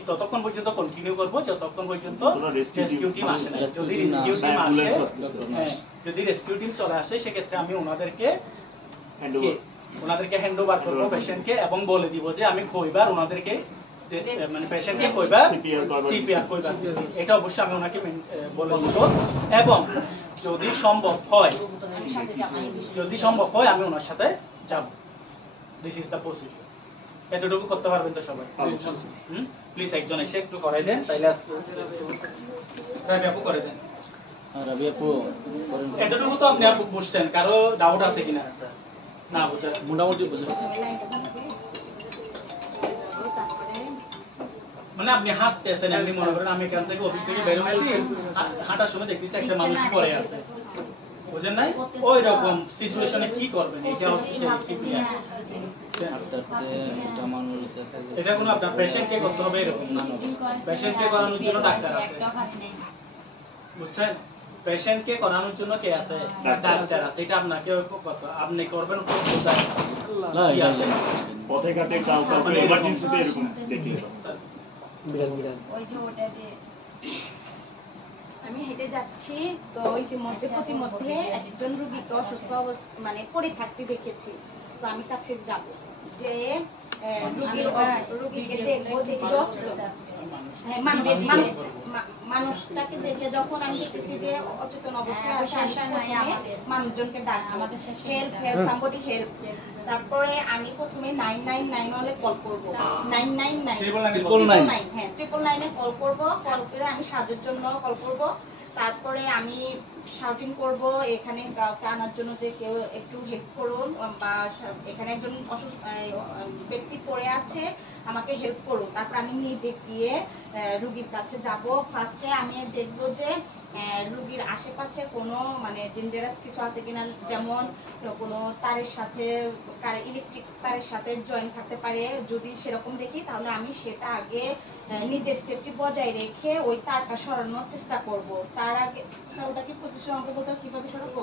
ততক্ষণ পর্যন্ত কন্টিনিউ করব যতক্ষণ পর্যন্ত রেস্কিউ টিম আসে না। যদি রেস্কিউ টিম আসে, যদি রেস্কিউ টিম চলে আসে, সেক্ষেত্রে আমি ওনাদেরকে হ্যান্ড ওভার করবো পেশেন্টকে, এবং বলে দিব যে আমি কইবার ওনাদেরকে মানে পেশেন্টকে কইবার সিপিআর কইবার দিছি। এটা অবশ্যই আমি ওনাকে বলে দিব। এবং যদি সম্ভব হয় আমি ওনার সাথে যাব। This is the procedure. এতটুকু করতে পারবেন তো সবাই? প্লিজ একজন এসে একটু করাই দেন, তাইলে আজকে রাবি আপু করে দেন। রাবি আপু করেন। এতটুকু তো আপনি আপু বুঝছেন, কারো ডাউট আছে কিনা? স্যার না, বুঝছেন মোটামুটি বুঝেছি। মানে আপনি হাঁটতেছেন, আপনি মনে করেন আমি এখান থেকে অফিস থেকে বের হয়েছি, হাঁটার সময় দেখতেছি একটা মানুষ পড়ে আছে, বুঝেন নাই? ওই রকম সিচুয়েশনে কি করবেন? এটা হচ্ছে সিপিআর। এটা কোনো আপনার পেশেন্টকে করতে হবে এরকম না, পেশেন্টকে করানোর জন্য ডাক্তার আছে, বুঝছেন? পেশেন্টকে করানোর জন্য কে আছে? ডাক্তার আছে। এটা আপনাকে আপনি করবেন পথে ঘাটে কাউকে এমার্জেন্সিতে এরকম দেখি। আমি হেঁটে যাচ্ছি, তো ইতিমধ্যে প্রতিমধ্যে একজন রোগী তো অসুস্থ অবস্থা মানে পড়ে থাকতে দেখেছি। তো আমি কাছে যাব, যে রোগীকে দেখবো, মানুষটাকে দেখে যখন আমি দেখতেছি যে অচেতন অবস্থায় মানুষজনকে ডাকবো, হেল্প হেল্প সামবডি হেল্প। তারপরে আমি প্রথমে 999 কল করবো, 999 হ্যাঁ 999 কল করবো। কল করে আমি সাহায্যের জন্য কল করবো। তারপরে আমি শাউটিং করব এখানে কাউকে আনার জন্য, যে কেউ একটু হেল্প করুন, বা এখানে একজন ব্যক্তি পড়ে আছে, আমাকে হেল্প করুন। তারপর আমি নিজে গিয়ে রুগীর কাছে যাব। ফার্স্টে আমি দেখব যে রুগীর আশেপাশে কোনো মানে ডেঞ্জারাস কিছু আছে কিনা, যেমন কোনো তারের সাথে ইলেকট্রিক তারের সাথে জয়েন্ট থাকতে পারে। যদি সেরকম দেখি তাহলে আমি সেটা আগে নিজের সেফটি বজায় রেখে ওই তারটা সরানোর চেষ্টা করব। তার আগে ওটা কি পজিশন আমাকে বলতে কিভাবে সরাবো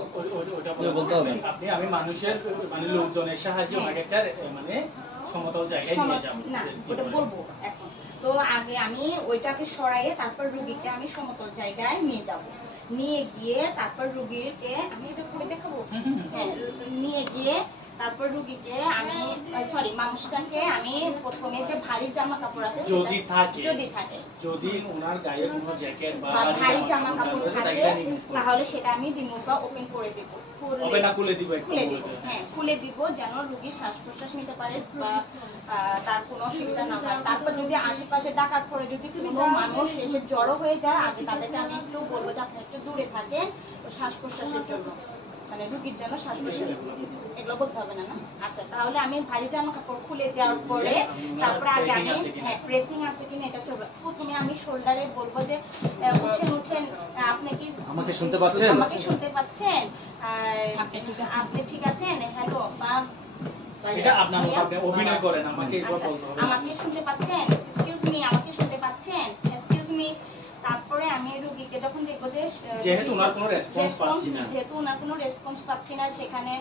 বলতে হবে। আমি মানুষের মানে লোকজনের সাহায্যে ওনাকে একটা মানে সমতল জায়গায় নিয়ে যাব না, ওটা বলবো এখন। তো আগে আমি ওইটাকে সরাইয়ে তারপর রুগীকে আমি সমতল জায়গায় নিয়ে যাব। নিয়ে গিয়ে তারপর রুগীকে আমি এটা করে দেখাবো। হ্যাঁ, নিয়ে গিয়ে তারপর রুগীকে আমি মানুষটাকে আমি প্রথমে যে ভারী জামা কাপড় আছে যদি ওনার গায়ে কোনো জ্যাকেট বা ভারী জামা কাপড় থাকে তাহলে সেটা আমি রিমুভ বা ওপেন করে দেব। হবে না খুলে দিব একটু খুলে বলে দিব, দেন। হ্যাঁ খুলে দিব যেন রোগী শ্বাস প্রশ্বাস নিতে পারে বা তার কোনো অসুবিধা না হয়। তারপর যদি আশেপাশে ডাকার পরে যদি কোনো মানুষ এসে জড়ো হয়ে যায়, আগে তাদেরকে আমি একটু বলবো যে আপনি একটু দূরে থাকেন শ্বাস প্রশ্বাসের জন্য, মানে রোগীর যেন শ্বাস প্রশ্বাস, এগুলো বলতে হবে না না? আচ্ছা, তাহলে আমি ভারী জামা কাপড় খুলে দেওয়ার পরে তারপরে আগে আমি ব্রেথিং আছে কিনা এটা চলবে। প্রথমে আমি শোল্ডারে বলবো যে উঠেন উঠেন, আপনি কি আমাকে শুনতে পাচ্ছেন? আমাকে শুনতে পাচ্ছেন? আপনি ঠিক আছেন? হ্যালো বা এটা আপনার মতো আপনি অভিনয় করেন, আমাকে এগুলো আচ্ছা, বলতে হবে। আমাকে শুনতে পাচ্ছেন? এক্সকিউজ মি, আমাকে শুনতে পাচ্ছেন? Excuse me. তারপরে আমি রোগীকে যখন দেখবো যে যেহেতু ওনার কোনো রেসপন্স পাচ্ছি না, যেহেতু ওনার কোনো রেসপন্স পাচ্ছি না, সেখানে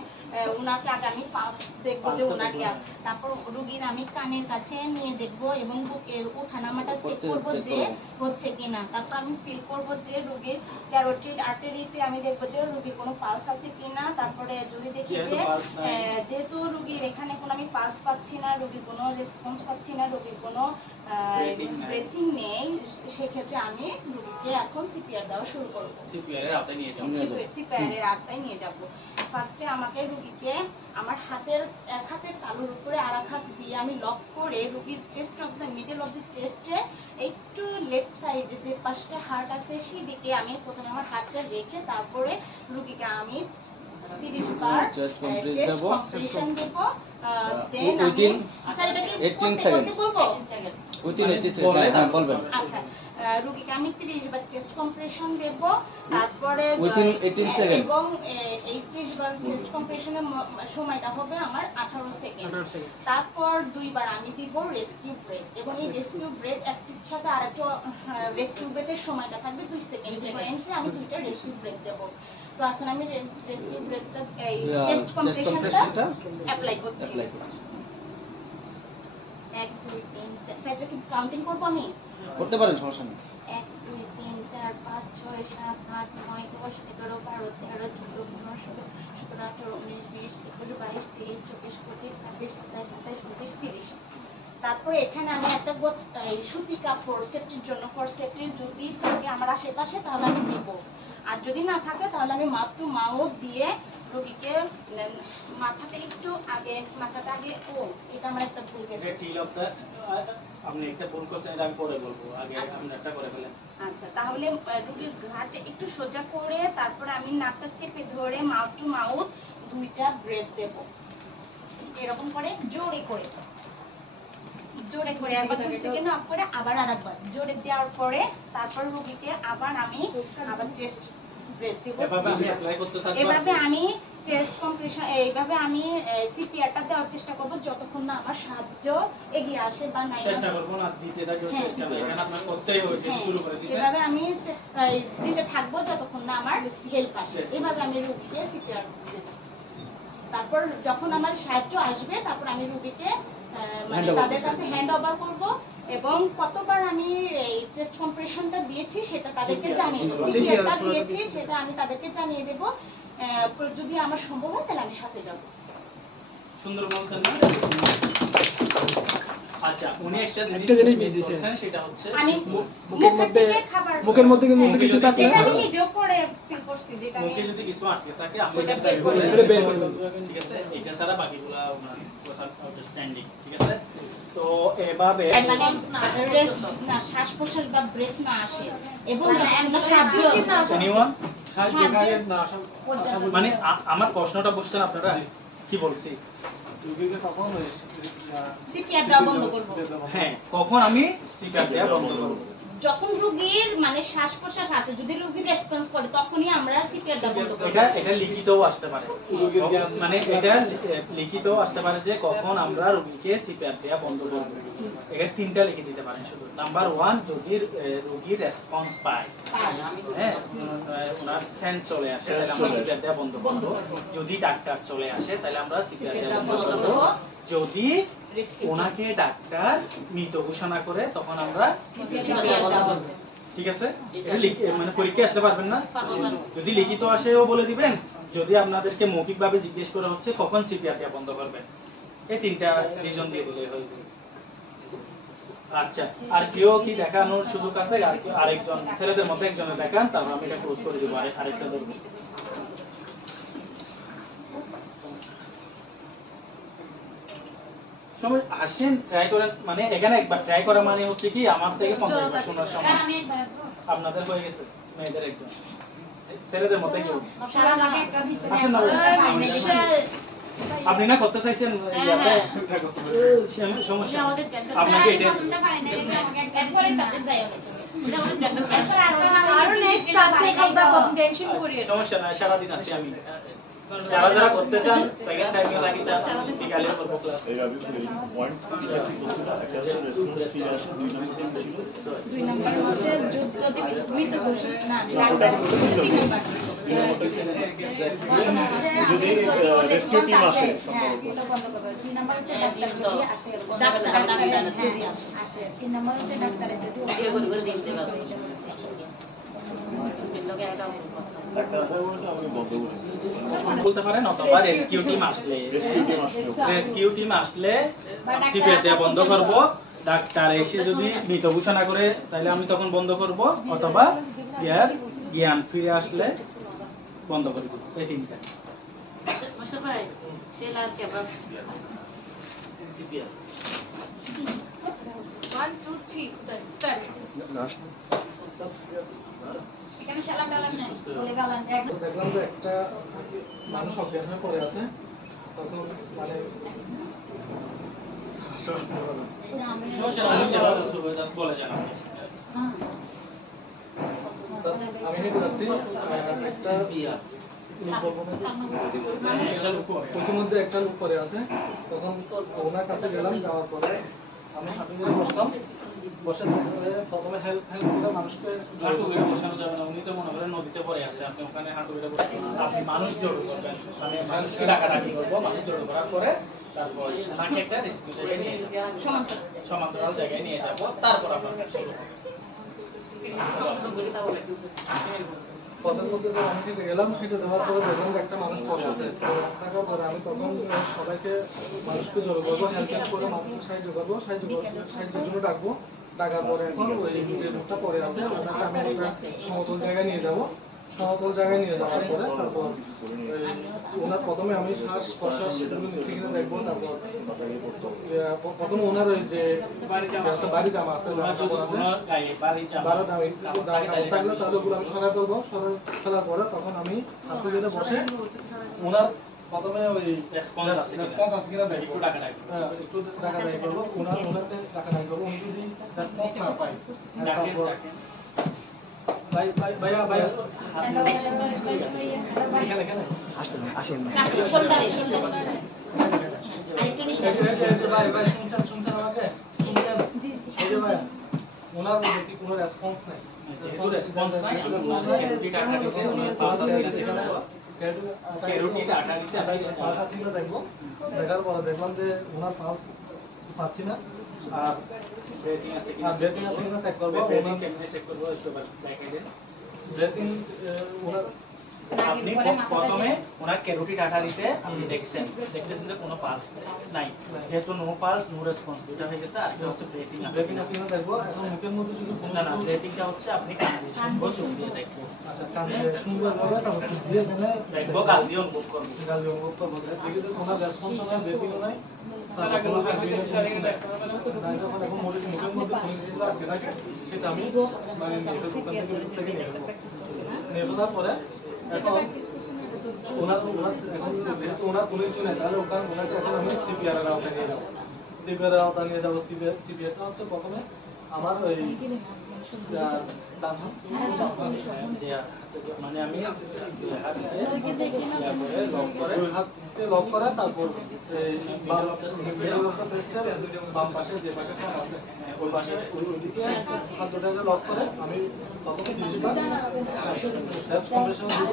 ওনাকে আগে আমি পালস দেখবো যে ওনার ইয়া, তারপর রোগীর আমি কানের কাছে নিয়ে দেখবো এবং বুকের ওঠানামাটা চেক করবো যে হচ্ছে কিনা। তারপর আমি ফিল করবো যে রোগীর ক্যারোটিড আর্টারিতে আমি দেখবো যে রোগীর কোনো পালস আছে কিনা। তারপরে যদি দেখি যে যেহেতু রোগীর এখানে কোনো আমি পালস পাচ্ছি না, রোগীর কোনো রেসপন্স পাচ্ছি না, রোগীর কোনো ব্রেথিং নেই, সেক্ষেত্রে আমি রোগীকে এখন সিপিআর দেওয়া শুরু করবো। সিপিআর এর আওতায় নিয়ে যান। সিপিআর এর আওতায় নিয়ে যাব। ফার্স্টে আমাকে রোগীকে আমার হাতের এক হাতের তালুর উপরে আর এক হাত দিয়ে আমি লক করে রোগীর chest of the middle of the চেস্টে একটু লেফট সাইডে যে পাশটা হার্ট আছে সেই দিকে আমি প্রথমে আমার হাতটা রেখে তারপরে রোগীকে আমি 30 বার চেস্ট কম্প্রেশন দেব। দেন আমি আচ্ছা এটা কি 18 সেকেন্ড বলবো? উইথিন 80 সেকেন্ড, হ্যাঁ বলবেন। আচ্ছা, রোগীকে আমি 30 বার চেস্ট কম্প্রেশন দেব, তারপরে উইথিন 18 সেকেন্ড এবং এই 30 বার চেস্ট কম্প্রেশনের সময়টা হবে আমার 18 সেকেন্ড। তারপর 2 বার আমি দিব রেস্কিউ ব্রেথ এবং এই রেস্কিউ ব্রেথ একটির সাথে আরেকটা রেস্কিউ ব্রেথের সময়টা থাকবে 2 সেকেন্ড ডিফারেন্সে আমি দুইটা রেস্কিউ ব্রেথ দেব। তো এখন আমি রেস্কিউ ব্রেথটা এই চেস্ট কম্প্রেশনটা অ্যাপ্লাই করছি। 1 2 3 4 সেটা কি কাউন্টিং করব আমি? করতে পারেন, সমস্যা নেই। 1 2 3 4 5 6 7 8 9 10 11 12 13 14 15 16 17 18 19 20 21 22 23 24 25 26 27 28 29 30। তারপরে এখানে আমি একটা সুতি কাপড় সেফটির জন্য ফর সেফটি যদি থাকে আমার আশেপাশে তাহলে আমি দিব, আর যদি না থাকে তাহলে আমি মাউথ টু মাউথ দিয়ে রোগীকে মাথাটা একটু আগে, মাথাটা আগে, ও এটা আমার একটা ভুল গেছে। টিল অফ দা আপনি একটা ভুল করছেন, এটা আমি পরে বলবো, আগে আপনি একটা করে ফেলেন। আচ্ছা, তাহলে রোগীর ঘাটে একটু সোজা করে তারপরে আমি নাকটা চেপে ধরে মাউথ টু মাউথ 2টা ব্রেথ দেব, এরকম করে জোরে করে একবার 2 সেকেন্ড অফ করে আবার আরেকবার জোরে দেওয়ার পরে তারপর রোগীকে আবার আমি চেস্ট ব্রেথ দেব। এভাবে আমি অ্যাপ্লাই করতে থাকব, এভাবে আমি চেস্ট কম্প্রেশন এইভাবে আমি সিপিআরটা দেওয়ার চেষ্টা করব যতক্ষণ না আমার সাহায্য এগিয়ে আসে বা নাই চেষ্টা করব না দিতে থাকব, চেষ্টা না এখানে আপনার করতেই হবে, যদি শুরু করে দিয়েছেন এভাবে আমি দিতে থাকবো যতক্ষণ না আমার হেল্প আসে। এভাবে আমি রোগীকে সিপিআর দেব। তারপর যখন আমার সাহায্য আসবে তারপর আমি রোগীকে মানে তাদের কাছে হ্যান্ড ওভার করব এবং কতবার আমি এই চেস্ট কম্প্রেশনটা দিয়েছি সেটা তাদেরকে জানিয়ে দেব, সিপিআরটা দিয়েছি সেটা আমি তাদেরকে জানিয়ে দেব। যদি আমার সম্ভব হয় তাহলে আমি সাথে যাব। সুন্দর বলছেন না? আচ্ছা, উনি একটা জিনিস মিস করছেন, সেটা হচ্ছে আমি মুখের মধ্যে কিন্তু কিছু থাকলে এটা আমি নিজেও পরে ফিল করছি যেটা আমি মুখে যদি কিছু আটকে থাকে আপনি ওটা এটা বের করে বের করে দেবেন, ঠিক আছে? এটা ছাড়া বাকিগুলা আপনার আন্ডারস্ট্যান্ডিং, ঠিক আছে? তো এভাবে না শ্বাস প্রশ্বাস বা ব্রেথ না আসে এবং সাহায্য এনিওয়ান সাহায্য মানে আমার প্রশ্নটা বুঝছেন আপনারা কি বলছি? রোগীকে কখন সিপিআর দেওয়া বন্ধ করব? হ্যাঁ, কখন আমি সিপিআর দেওয়া বন্ধ করব? যখন রোগীর মানে শ্বাস প্রশ্বাস আছে, যদি রোগী রেসপন্স করে তখনই আমরা সিপিআর দেওয়া বন্ধ করব। এটা লিখিতও আসতে পারে, মানে এটা লিখিতও আসতে পারে যে কখন আমরা রোগীকে সিপিআর দেওয়া বন্ধ করব। এটা 3টা লিখে দিতে পারেন শুধু। নাম্বার 1, যদি রোগীর রেসপন্স পায়, হ্যাঁ ওনার সেন্স চলে আসে তাহলে আমরা সিপিআর দেওয়া বন্ধ করব। যদি ডাক্তার চলে আসে তাহলে আমরা সিপিআর দেওয়া বন্ধ করব। যদি ওনাকে ডাক্তার মৃত ঘোষণা করে তখন আমরা ঠিক আছে? মানে পরীক্ষা আসতে পারবেন না, যদি লিখিত আসেও বলে দিবেন, যদি আপনাদেরকে মৌখিকভাবে জিজ্ঞেস করা হচ্ছে কখন সিপিআর দেওয়া বন্ধ করবেন, এই 3টা রিজন দিয়ে দিলে হয়ে যাবে। আচ্ছা, আর কেউ কি দেখানোর সুযোগ আছে? আরেকজন ছেলেদের মধ্যে একজনের দেখান, তারপর আমি এটা ক্লোজ করে দেবো, আরেকটা ধরবো। আসেন ট্রাই করেন, মানে এখানে একবার ট্রাই করা মানে হচ্ছে কি আমার থেকে 50 শোনার সময় আপনাদের হয়ে গেছে, মেয়েদের একজন, ছেলেদের মধ্যে কেউ আসেন না আপনি না করতে চাইছেন ইয়াতে সমস্যা আপনাকে এটা আরো নেক্সট আছে আমরা টেনশন করি সমস্যা না, সারাদিন আছি আমি। যারা যারা করতে চান সেকেন্ড টাইমে লাগি যান, বিকালে করব ক্লাস। এই আমি পয়েন্ট একটা রেসপন্স ফিরে আসে 2 নম্বর ছিল 2 নাম্বার হচ্ছে যদি মৃত ঘোষিত না যদি রেস্কিউ টিম আসে ডাক্তার বলতে আমি বন্ধ করেছি বলতে পারেন, অথবা রেস্কিউ টিম আসলে সিপিএস বন্ধ করব, ডাক্তার এসে যদি মৃত ঘোষণা করে তাহলে আমি তখন বন্ধ করব, অথবা জ্ঞান ফিরে আসলে বন্ধ করে দেব। এই তিনটা ভাই সে লাস্ট ক্যাপাস 1 2 3 স্টার্ট এখানে সালাম ডালাম না বলে গালান দেখলাম যে একটা মানুষ অজ্ঞান হয়ে পড়ে আছে, তখন মানে বলে যান আমি হেঁটে যাচ্ছি, একটা ইতিমধ্যে একটা লোক পরে আছে, তখন ওনার কাছে গেলাম, যাওয়ার পরে আমি হাঁটু ধরে বসলাম, বসে প্রথমে হেল্প করে মানুষকে হাঁটু বেড়ে বসানো যাবে না, উনি তো মনে করেন নদীতে পড়ে আছে, আপনি ওখানে হাঁটু বেড়ে বসে আপনি মানুষ জড়ো করবেন, মানে মানুষকে ডাকাডাকি করবো, মানুষ জড়ো করার পরে তারপর ওনাকে একটা রেস্কিউ জায়গায় নিয়ে সমান্তরাল জায়গায় নিয়ে যাব, তারপর আপনার শুরু হবে। পথের মধ্যে যে আমি হেঁটে গেলাম, হেঁটে যাওয়ার পরে দেখলাম যে একটা মানুষ পড়ে আছে, থাকার পরে আমি তখন সবাইকে মানুষকে জড়ো করবো, হেল্প করে মানুষকে সাহায্য করবো, সাহায্যের জন্য ডাকবো, ডাকার পরে এখন ওই যে লোকটা পড়ে আছে ওনাকে আমি একটা সমতল জায়গায় নিয়ে যাবো, সমতল জায়গায় নিয়ে যাওয়ার পরে তারপর ওনার প্রথমে আমি শ্বাস প্রশ্বাস নিচ্ছে কিনা দেখবো, তারপর প্রথমে ওনার ওই যে বাড়ি জামা আছে থাকলে তাহলে ওগুলো আমি সরাই ফেলবো, সরাই ফেলার পরে তখন আমি হাতে ধরে বসে ওনার প্রথমে ওই রেসপন্স আছে কিনা দেখবো, একটু ডাকাডাকি করবো, ওনাকে ডাকাডাকি করবো, উনি যদি রেসপন্স না পাই ভাইয়া শুনছেন আমাকে, ওনার কোনো রেসপন্স নাই, যেহেতু রেসপন্স নাই দেখবো, দেখার পরে দেখলাম যে ওনার পালস পাচ্ছি না, আর ব্রেথিং আছে কিনা চেক করবো, চেক করবো, দেখাই দেন ব্রেথিং ওনার আপনি প্রথমে ওনার ক্যারোটি আর্টারিতে আপনি দেখতেছেন যে কোনো পালস নাই, যেহেতু নো পালস নো রেসপন্স, এটা হয়ে গেছে। আর এটা হচ্ছে ব্রেথিং আছে কিনা দেখবো, এখন মুখের মধ্যে যদি না না, ব্রেথিংটা হচ্ছে আপনি কান দিয়ে শুনবো, চোখ দিয়ে দেখবো, আচ্ছা কান দিয়ে শুনবো, তারপর চোখ দিয়ে এখানে দেখবো, কান দিয়ে অনুভব করবো, গাল দিয়ে অনুভব করবো, দেখি যে ওনার রেসপন্স নাই, ব্রেথিংও নাই, এখন মুখের মধ্যে সেটা আমি মানে নিয়ে ফেলার পরে এখন ওনার যেহেতু ওনার কোনো কিছু নেই, তাহলে ওনাকে এখন আমি সিপিআর এর আওতায় নিয়ে যাবো, সিপিআর এর আওতায় নিয়ে যাবো। সিপিআরটা হচ্ছে প্রথমে আমার ওই মানে আমি লক করে তারপর বাম পাশে যে পাশে আছে ওই পাশে ওইদিকে হাত দুটাকে লক করে আমি প্রথমে 30 বার সেলফ কম্প্রেশন দিব।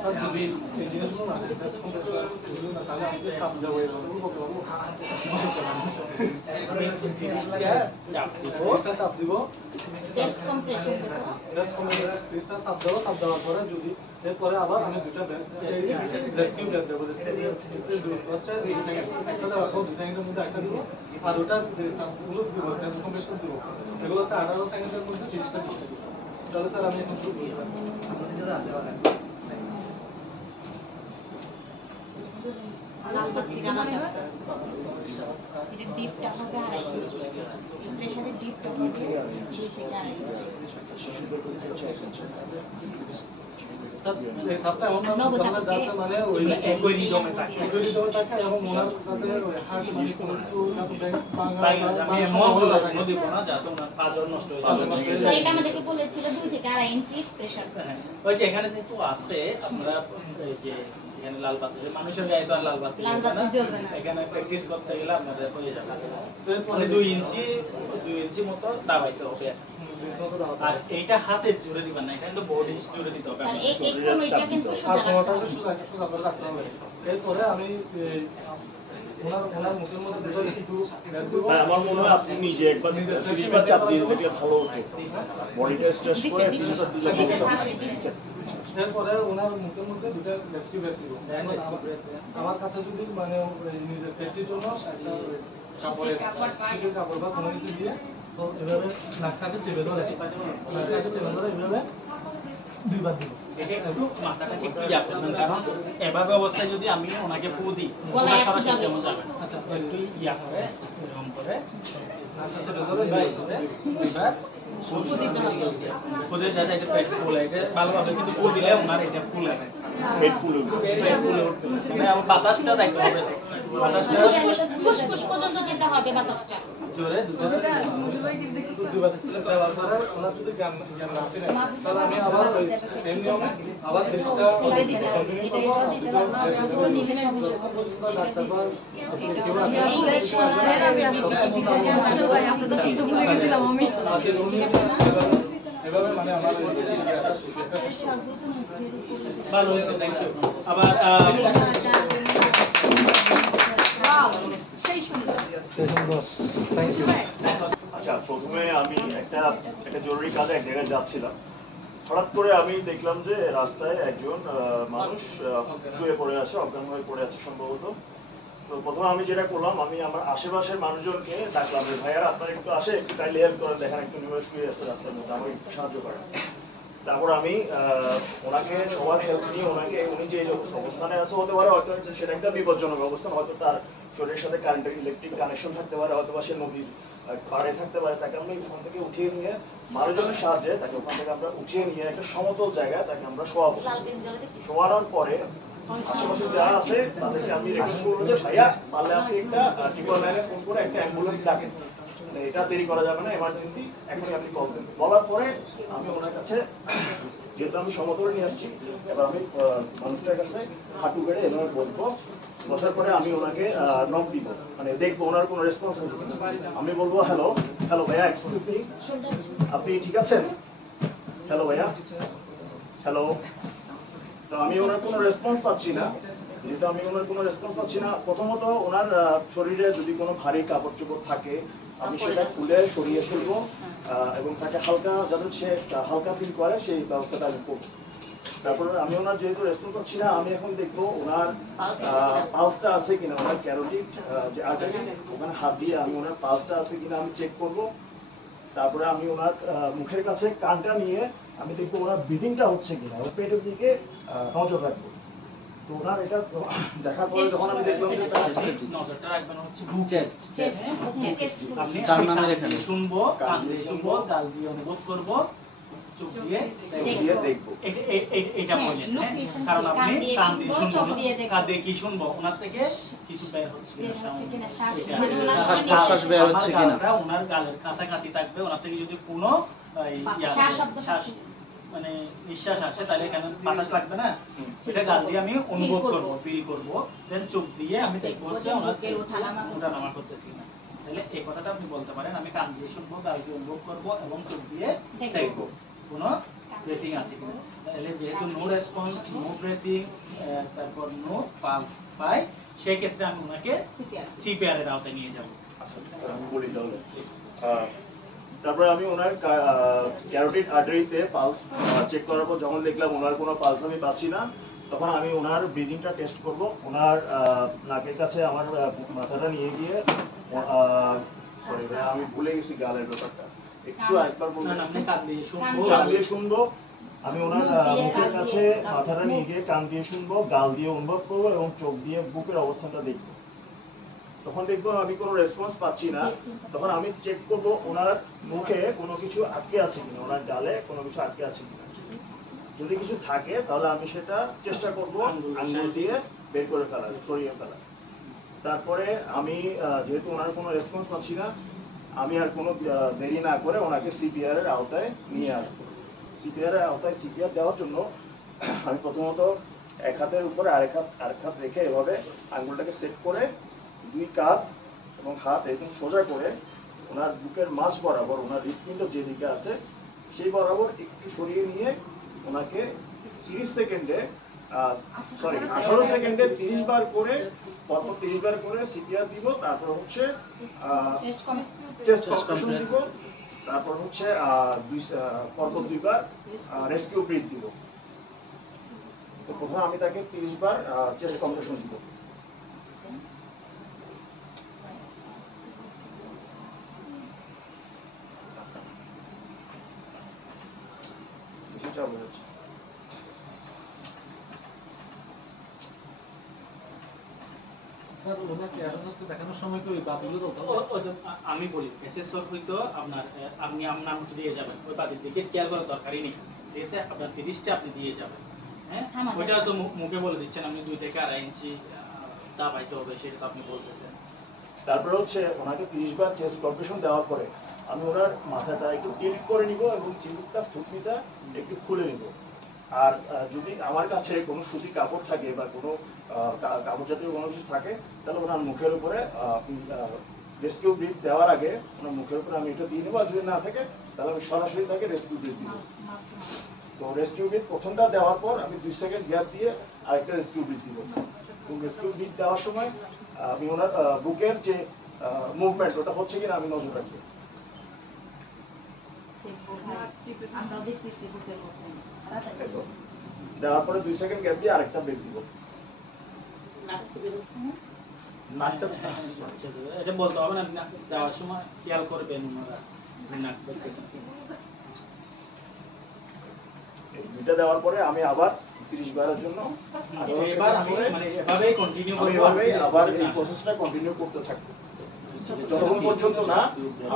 স্যার যদি এই জিনিসগুলো না সেলফ কম্প্রেশন দিল না তাহলে আমি সাপ দেবো এভাবে বলতে পারবো, চাপ দিব, চেস্ট কম্প্রেশন চাপ দেবো, চাপ দেওয়ার পরে যদি এরপরে আবার আমি দুটা রেস্কিউ ব্যাগ দেবো, হচ্ছে 2 সেকেন্ড, একটা দেওয়ার পর 2 সেকেন্ডের মধ্যে একটা দিব, আর ওটা যে সাপগুলো দিব সেলফ কম্প্রেশন দিব এগুলো হচ্ছে 18 সেকেন্ডের মধ্যে 30টা দিব। তাহলে স্যার আমি এখন শুরু করি। লাল বাতি জানাতে হবে। এটা ডিপটা হবে 2.5 ইঞ্চি, এই প্রেসারের ডিপটা হবে 2 থেকে 2.5 ইঞ্চি। শিশুদের ক্ষেত্রে হচ্ছে 1 ইঞ্চি। এই সাপটা এমন যাতে মানে ওই একই রিদমে থাকে। একই রিদমে থাকে এবং ওনার যাতে ওই হার্ট মানে কোনো কিছু যাতে আমি এমন জোরে দিব না যাতে ওনার পাঁজর নষ্ট হয়ে যাবে। স্যার এটা আমাদেরকে বলেছিল 2 থেকে 2.5 ইঞ্চি প্রেসার। হ্যাঁ, ওই যে এখানে যেহেতু আছে আমরা এই যে এখানে লাল বাতি, মানুষের গায়ে তো আর লাল বাতি জ্বলবে না। এখানে প্র্যাকটিস করতে গেলে আপনাদের হয়ে যাবে। মানে 2 ইঞ্চি মতো দাবাইতে হবে। আর এইটা হাতে জুড়ে দিবেন না, এটা কিন্তু বডি জুড়ে দিতে হবে। স্যার এই কোণটা কিন্তু সোজা রাখতে হবে। এরপরে আমি ওনার মুখের মধ্যে দুটো একটু হ্যাঁ, আমার মনে হয় আপনি নিজে একবার 30 বার চাপ দিয়ে দেখলে ভালো হতো। বডিটা স্ট্রেস করে এরপরে ওনার মুখের মধ্যে দুটো রেস্কিউ ব্রেথ দিব। আমার কাছে যদি মানে নিজের সেফটির জন্য একটা কাপড় বা কোনো কিছু দিয়ে তো এভাবে নাকটাকে চেপে ধরে এভাবে 2 বার দিব। এটা একটু মাথাটাকে একটু ইয়া করবেন, কারণ এভাবে অবস্থায় যদি আমি ওনাকে ফু দিই ওনার সরাসরি যেমন যাবে। আচ্ছা, একটু ইয়া করে এরকম করে নাকটা চেপে ধরে এবার ফু দিতে হবে। ফুলে যাতে এটা পেট ফুলে, এটা ভালোভাবে কিন্তু ফু দিলে ওনার এটা ফুলে পেট ফুলে উঠবে। পেট ফুলে উঠবে। মানে আমার বাতাসটা দেখতে হবে, বাতাসটা ফুসফুস পর্যন্ত যেতে হবে বাতাসটা। জোরে দুবার দিচ্ছিল। দেওয়ার পরে ওনার যদি জ্ঞান না ফিরে তাহলে আমি আবার ওই সেম নিয়মে আবার 30টা কন্টিনিউ করবো। ডাক্তার বা এভাবে মানে আমার ভালো হয়েছে, থ্যাংক ইউ। আবার সেই সুন্দর। Thank you. আচ্ছা, প্রথমে আমি একটা জরুরি কাজে এক জায়গায় যাচ্ছিলাম। হঠাৎ করে আমি দেখলাম যে রাস্তায় একজন মানুষ শুয়ে পড়ে আছে, অজ্ঞান হয়ে পড়ে আছে সম্ভবত। তো প্রথমে আমি যেটা করলাম, আমি আমার আশেপাশের মানুষজনকে ডাকলাম যে ভাইয়ারা আপনারা একটু আসে, একটু কাইন্ডলি হেল্প করে দেখেন, একটু নিয়ে শুয়ে আছে রাস্তার মধ্যে, আমাকে একটু সাহায্য করেন। তারপর আমি ওনাকে সবার হেল্প নিয়ে ওনাকে, উনি যে অবস্থানে আছে হতে পারে হয়তো সেটা একটা বিপজ্জনক অবস্থান, হয়তো তার শরীরের সাথে কারেন্টের ইলেকট্রিক কানেকশন থাকতে পারে, হয়তো বা সে নদীর পাড়ে থাকতে পারে। তাকে আমি ওখান থেকে উঠিয়ে নিয়ে মানুষজনের সাহায্যে তাকে ওখান থেকে আমরা উঠিয়ে নিয়ে একটা সমতল জায়গায় তাকে আমরা শোয়াবো। শোয়ানোর পরে আশেপাশে যারা আছে তাদেরকে আমি রিকোয়েস্ট করবো যে ভাইয়া পারলে আপনি একটা 999 ফোন করে একটা অ্যাম্বুলেন্স ডাকেন, এটা দেরি করা যাবে না, এমার্জেন্সি, এখনই আপনি কল দেন। বলার পরে আমি ওনার কাছে, যেহেতু আমি সমতলে নিয়ে আসছি, এবার আমি মানুষটার কাছে হাঁটু গেড়ে এভাবে বসবো। বসার পরে আমি ওনাকে নক দিব, মানে দেখবো ওনার কোনো রেসপন্স আছে। আমি বলবো হ্যালো ভাইয়া, এক্সকিউজ মি, আপনি ঠিক আছেন? হ্যালো ভাইয়া, হ্যালো। তো আমি ওনার কোনো রেসপন্স পাচ্ছি না। যেহেতু আমি ওনার কোনো রেসপন্স পাচ্ছি না, প্রথমত ওনার শরীরে যদি কোনো ভারী কাপড় চোপড় থাকে আমি সেটা খুলে সরিয়ে ফেলবো এবং তাকে হালকা, যাতে সে হালকা ফিল করে সেই ব্যবস্থাটা আমি করবো। তারপরে আমি ওনার যেহেতু রেসপন্স পাচ্ছি না, আমি এখন দেখবো ওনার পালসটা আছে কিনা, ওনার ক্যারোটিড যে আর্টারি, ওখানে হাত দিয়ে আমি ওনার পালসটা আছে কিনা আমি চেক করবো। তারপরে আমি ওনার মুখের কাছে কানটা নিয়ে আমি দেখবো ওনার ব্রিদিংটা হচ্ছে কিনা, ওর পেটের দিকে নজর রাখবো। তো ওনার এটা দেখার পরে যখন আমি দেখলাম যে নজরটা রাখবেন হচ্ছে চেস্ট আপনি স্টারনামের এখানে শুনবো, কান দিয়ে শুনবো, গাল দিয়ে অনুভব করবো, চোখ দিয়ে দেখবো। এটা বলেন, হ্যাঁ? কারণ আপনি কান দিয়ে শুনবো, কান দিয়ে কি শুনবো, ওনার থেকে কিছু বের হচ্ছে কিনা, শ্বাস প্রশ্বাস বের হচ্ছে কিনা, ওনার গালের কাছাকাছি থাকবে। ওনার থেকে যদি কোনো শ্বাস মানে নিঃশ্বাস আসে তাহলে কেন বাতাস লাগবে না, এটা গাল দিয়ে আমি অনুভব করবো, ফিল করবো, দেন চোখ দিয়ে আমি দেখবো যে ওনার ওঠানামা করতেছি না। তাহলে এই কথাটা আপনি বলতে পারেন, আমি কান দিয়ে শুনবো, গাল দিয়ে অনুভব করবো এবং চোখ দিয়ে দেখবো কোনো ব্রেথিং আছে কিনা। তাহলে যেহেতু নো রেসপন্স, নো ব্রেথিং, তারপর নো পালস পাই, সেই ক্ষেত্রে আমি ওনাকে সিপিআর এর আওতায় নিয়ে যাবো। আমি বলি তাহলে। তারপরে আমি ওনার ক্যারোটিড আর্টারিতে পালস চেক করার পর যখন দেখলাম ওনার কোনো পালস আমি পাচ্ছি না, তখন আমি ওনার ব্রিদিংটা টেস্ট করব। ওনার নাকের কাছে আমার মাথাটা নিয়ে গিয়ে, সরি ভাই আমি ভুলে গেছি গালের ব্যাপারটা, একটু একবার বলবেন। আপনি কান দিয়ে শুনবো, কান দিয়ে শুনবো, আমি ওনার মুখের কাছে মাথাটা নিয়ে গিয়ে কান দিয়ে শুনবো, গাল দিয়ে অনুভব করবো এবং চোখ দিয়ে বুকের অবস্থানটা দেখবো। তখন দেখবো আমি কোনো রেসপন্স পাচ্ছি না, তখন আমি চেক করবো ওনার মুখে কোনো কিছু আটকে আছে কিনা, ওনার গালে কোনো কিছু আটকে আছে কিনা। যদি কিছু থাকে তাহলে আমি সেটা চেষ্টা করবো আঙ্গুল দিয়ে বের করে ফেলা, সরিয়ে ফেলা। তারপরে আমি যেহেতু ওনার কোনো রেসপন্স পাচ্ছি না, আমি আর কোনো দেরি না করে ওনাকে সিপিআর এর আওতায় নিয়ে আসবো। সিপিআর এর আওতায় সিপিআর দেওয়ার জন্য আমি প্রথমত এক হাতের উপরে আরেক হাত রেখে এভাবে আঙ্গুলটাকে সেট করে দুই কাঁধ এবং হাত একদম সোজা করে ওনার বুকের মাঝ বরাবর ওনার হৃৎপিণ্ড যেদিকে আছে সেই বরাবর একটু সরিয়ে নিয়ে ওনাকে 30 সেকেন্ডে 18 সেকেন্ডে 30 বার করে, পরপর 30 বার করে সিপিআর দিব। তারপর হচ্ছে চেস্ট কম্প্রেশন দিব। তারপর হচ্ছে পরপর 2 বার রেস্কিউ ব্রিথ দিব। তো প্রথমে আমি তাকে 30 বার চেস্ট কম্প্রেশন দিব। চালু হচ্ছে। স্যার ওনাকে অ্যারোজলকে দেখানোর সময় কি ওই বাতিগুলো জ্বলতো? আমি বলি এসএস ওয়ার্ক হইতো আপনার আপনি আপনার মতো দিয়ে যাবেন, ওই বাতির দিকে কেয়ার করার দরকারই নেই। ঠিক আছে, আপনার 30টা আপনি দিয়ে যাবেন। হ্যাঁ, ওইটা তো মুখে বলে দিচ্ছেন, আপনি 2 থেকে 2.5 ইঞ্চি দাবাইতে হবে, সেটা তো আপনি বলতেছেন। তারপরে হচ্ছে ওনাকে 30 বার চেস্ট কম্প্রেশন দেওয়ার পরে আমি ওনার মাথাটা একটু টিল্ট করে নিব এবং চিবুকটা থুতনিটা একটু খুলে নিব। আর যদি আমার কাছে কোনো সুতি কাপড় থাকে বা কোনো কাপড় জাতীয় কোনো কিছু থাকে তাহলে ওনার মুখের উপরে রেস্কিউ ব্রিথ দেওয়ার আগে ওনার মুখের উপরে আমি এটা দিয়ে নেবো। আর যদি না থাকে তাহলে আমি সরাসরি তাকে রেস্কিউ ব্রিথ দিব। তো রেস্কিউ ব্রিথ প্রথমটা দেওয়ার পর আমি 2 সেকেন্ড গ্যাপ দিয়ে আরেকটা রেস্কিউ ব্রিথ দিব। এবং রেস্কিউ ব্রিথ দেওয়ার সময় আমি ওনার বুকের যে মুভমেন্ট ওটা হচ্ছে কিনা আমি নজর রাখি। দেওয়ার পরে 2 সেকেন্ড গ্যাপ দিয়ে আরেকটা ব্রেক দিব। এটা বলতে হবে না, দেওয়ার সময় খেয়াল করবেন ওনারা নাক বেরতেছে। দুইটা দেওয়ার পরে আমি আবার 30 বারের জন্য এবার আমি মানে এভাবেই কন্টিনিউ করব, এভাবেই আবার এই প্রসেসটা কন্টিনিউ করতে থাকবো যতক্ষণ পর্যন্ত না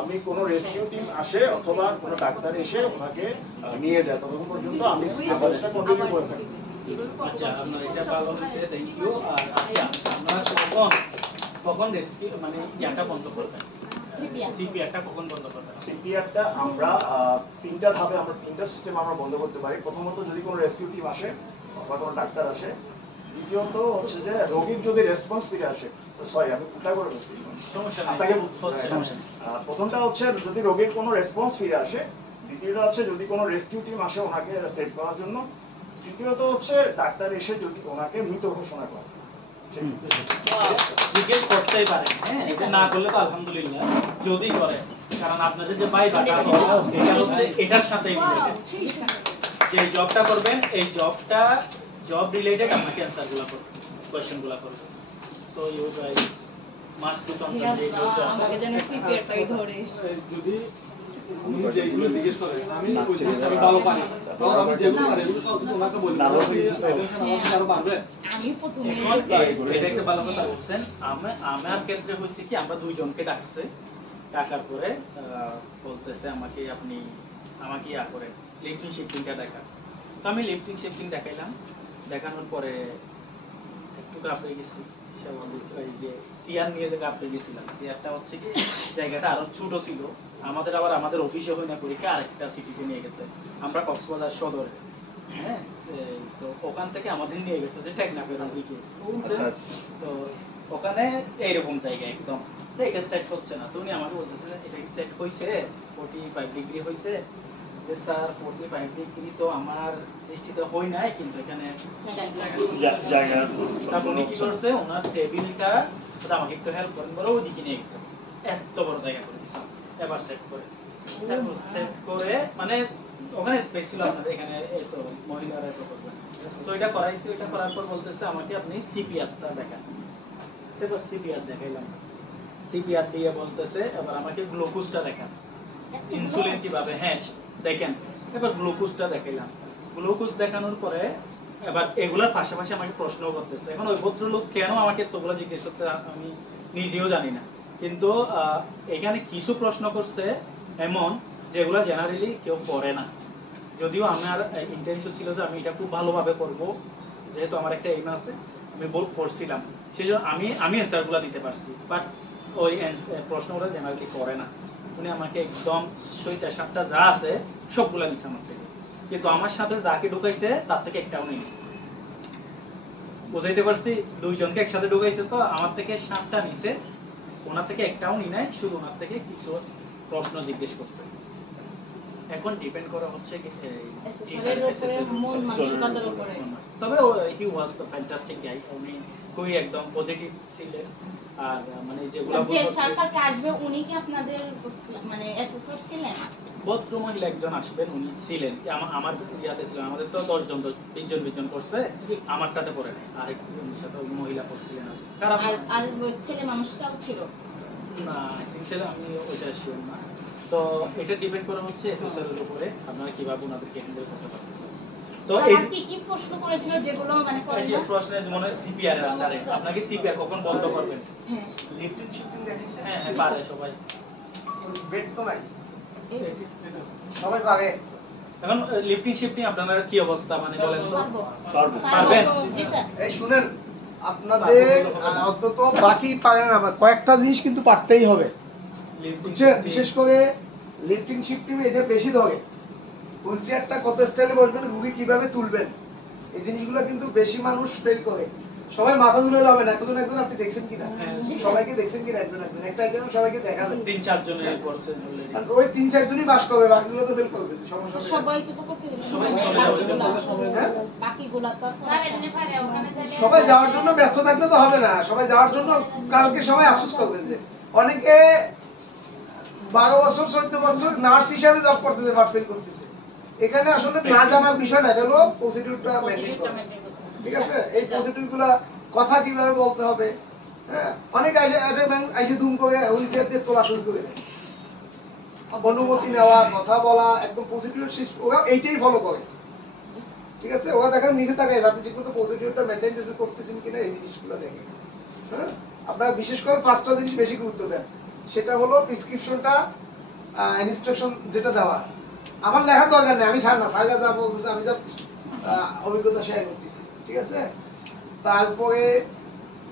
আমি কোনো রেস্কিউ টিম আসে অথবা কোনো ডাক্তার এসে ওনাকে নিয়ে যায়, ততক্ষণ পর্যন্ত আমি প্রসেসটা কন্টিনিউ করে থাকি। আচ্ছা, আপনার এটা ভালো হয়েছে, থ্যাংক ইউ। আর আচ্ছা, আপনারা কখন রেস্কিউ মানে ইয়াটা বন্ধ করবেন? সিপিআরটা কখন বন্ধ করবেন? সিপিআরটা আমরা 3টা ধাপে আমরা 3টা সিস্টেম আমরা বন্ধ করতে পারি। প্রথমত যদি কোনো রেস্কিউ টিম আসে অথবা কোনো ডাক্তার আসে। দ্বিতীয়ত হচ্ছে যে রোগীর যদি রেসপন্স ফিরে আসে, সরি আমি উল্টা করে বলছি, সমস্যা নাই, আপনাকে প্রথমটা হচ্ছে যদি রোগীর কোনো রেসপন্স ফিরে আসে, দ্বিতীয়টা হচ্ছে যদি কোনো রেস্কিউ টিম আসে ওনাকে সেভ করার জন্য, তৃতীয়ত হচ্ছে ডাক্তার এসে যদি ওনাকে মৃত ঘোষণা করে। জিজ্ঞেস করতেই পারেন, হ্যাঁ, এটা না করলে তো আলহামদুলিল্লাহ, যদি করে, কারণ আপনাদের যে বাই বাটা এটা হচ্ছে এটার সাথে রিলেটেড। যে জবটা করবেন এই জবটা জব রিলেটেড আপনাকে অ্যানসারগুলো করবেন, কোশ্চেনগুলো করবেন। So you guys must be concentrate your job. আমাকে যেন সিপিআরটাই ধরে যদি উনি যেগুলো জিজ্ঞেস করেন আমি ওই জিনিসটা আমি ভালো পারি, তখন আমি যেগুলো পারি এগুলো সব ওনাকে বলি, আরো বাড়বে। আমি প্রথমে এটা একটা ভালো কথা বলছেন। আমার ক্ষেত্রে হয়েছে কি, আমরা 2 জনকে ডাকছে, ডাকার পরে বলতেছে আমাকে আপনি আমাকে ইয়া করে লিফটিং শিফটিংটা দেখান। তো আমি লিফটিং শিফটিং দেখাইলাম, দেখানোর পরে একটু কাঁপড়ে গেছি। ওই যে সিয়ার নিয়ে যে কাঁপড়ে গেছিলাম, সিয়ারটা হচ্ছে কি জায়গাটা আরো ছোট ছিল, আমাদের অফিসে হয় না পরীক্ষা আরেকটা সিটিতে নিয়ে গেছে, আমরা কক্সবাজার সদরে। হ্যাঁ, তো ওখান থেকে আমাদের নিয়ে গেছে যে টেকনাফের দিকে। তো ওখানে এইরকম জায়গা একদম, এটা সেট হচ্ছে না। তো উনি আমাকে বলতেছে এটা সেট হয়েছে 45 ডিগ্রি হয়েছে। স্যার 45 ডিগ্রি তো আমার দৃষ্টিতে হয় নাই, কিন্তু এখানে জায়গা উনি কি করছে, ওনার টেবিলটা আমাকে একটু হেল্প করেন বলে ওইদিকে নিয়ে গেছে, এত বড় জায়গা করে দিয়েছে। এবার সেট করে তারপর সেট করে মানে ওখানে স্পেস ছিল আপনাদের এখানে, এই তো মহিলারা এত করবে। তো এটা করাইছি, এটা করার পর বলতেছে আমাকে আপনি সিপিআরটা দেখান। তারপর সিপিআর দেখাইলাম, সিপিআর দিয়ে বলতেছে এবার আমাকে গ্লুকোজটা দেখান, ইনসুলিন কিভাবে, হ্যাঁ দেখেন। এবার গ্লুকোজটা দেখাইলাম, গ্লুকোজ দেখানোর পরে এবার এগুলার পাশাপাশি আমাকে প্রশ্ন করতেছে। এখন ওই ভদ্রলোক কেন আমাকে এতগুলো জিজ্ঞেস করতে আমি নিজেও জানি না, কিন্তু এখানে কিছু প্রশ্ন করছে এমন যেগুলো জেনারেলি কেউ করে না। যদিও আমার ইন্টেনশন ছিল যে আমি এটা খুব ভালোভাবে করব, যেহেতু আমার একটা এইম আছে, আমি করছিলাম, সেই জন্য আমি অ্যান্সারগুলো দিতে পারছি। বাট ওই প্রশ্নগুলো জেনারেলি করে না। উনি আমাকে একদম 6টা-7টা যা আছে সবগুলা নিছে আমার থেকে, কিন্তু আমার সাথে যাকে ঢুকাইছে তার থেকে একটাও নেই। বুঝাইতে পারছি? 2 জনকে একসাথে ঢুকাইছে, তো আমার থেকে 7টা নিছে, ওনার থেকে একটাও নি নাই, শুধু ওনার থেকে কিছু প্রশ্ন জিজ্ঞেস করছে। এখন ডিপেন্ড করা হচ্ছে তবে হি ওয়াজ দ্য ফ্যান্টাস্টিক গাই। উনি খুবই একদম পজিটিভ ছিলেন। আর মানে যেগুলো যে সার্কেলকে আসবে উনি কি আপনাদের মানে অ্যাসেসর ছিলেন? ভদ্র মহিলা একজন আসবেন, উনি ছিলেন আমার ইয়াতে ছিলেন। আমাদের তো 10 জন 20 জন করছে, আমারটাতে পড়ে নাই, আরেকজন সাথে মহিলা করছিলেন। আর ছেলে মানুষটাও ছিল না, ছেলে আমি ওইটা শিওর না। তো এটা ডিপেন্ড করা হচ্ছে এসএসআর এর উপরে, আপনারা কিভাবে ওনাদেরকে হ্যান্ডেল করতে পারতেছেন। তো এই কি প্রশ্ন করেছিল যেগুলো মানে এই যে প্রশ্নের মনে সিপিআর এর আন্ডারে আপনাকে সিপিআর কখন বন্ধ করবেন? হ্যাঁ, লিফটিং শিফটিং দেখাইছে? হ্যাঁ পারে সবাই। বেড তো নাই, সবাই পাবে। এখন লিফটিং শিফটিং আপনাদের কি অবস্থা মানে বলেন তো? পারবেন? এই শুনেন, আপনাদের অন্তত বাকি পারেন না, কয়েকটা জিনিস কিন্তু পারতেই হবে, বুঝছেন? বিশেষ করে লিফটিং শিফটিং এদের বেশি ধরে। হুইল চেয়ারটা কত স্টাইলে বসবেন, রুগী কিভাবে তুলবেন, এই জিনিসগুলো কিন্তু বেশি মানুষ ফেল করে। সবাই মাথা তুলে হবে না, একজন একজন আপনি দেখছেন কিনা, সবাইকে দেখছেন কিনা, একজন একজন একটা একজন সবাইকে দেখাবেন। 3-4 জন এই করছেন অলরেডি, আর ওই 3-4 জনই বাস করবে, বাকিগুলো তো ফেল করবে, সমস্যা নেই। সবাইকে তো করতে হবে, বাকিগুলো তো সবাই যাওয়ার জন্য ব্যস্ত থাকলে তো হবে না। সবাই যাওয়ার জন্য কালকে সবাই আফসোস করবেন যে অনেকে 12 বছর 14 বছর নার্স হিসাবে জব করতেছে, বাট ফেল করতেছে। এখানে আসলে না জানার বিষয় না, এটা হলো প্রসিডিউরটা মেইনটেইন করা, ঠিক আছে? এই প্রসিডিউরগুলো কথা কিভাবে বলতে হবে, হ্যাঁ। অনেকে আইসে দুম করে হুইল চেয়ার দিয়ে তোলা শুরু করে দেয়, অনুমতি নেওয়া, কথা বলা, একদম প্রসিডিউর ওরা এইটাই ফলো করে, ঠিক আছে? ওরা দেখেন নিজে তাকায় আপনি ঠিকমতো প্রসিডিউরটা মেইনটেইন করতেছেন কিনা, এই জিনিসগুলো দেখে। হ্যাঁ, আপনারা বিশেষ করে 5টা জিনিস বেশি গুরুত্ব দেন। সেটা হলো প্রেসক্রিপশনটা, ইনস্ট্রাকশন যেটা দেওয়া, আমার লেখা দরকার নেই, আমি ছাড় না, ছাড়া যা বলতেছে আমি জাস্ট অভিজ্ঞতা শেয়ার করতেছি, ঠিক আছে? তারপরে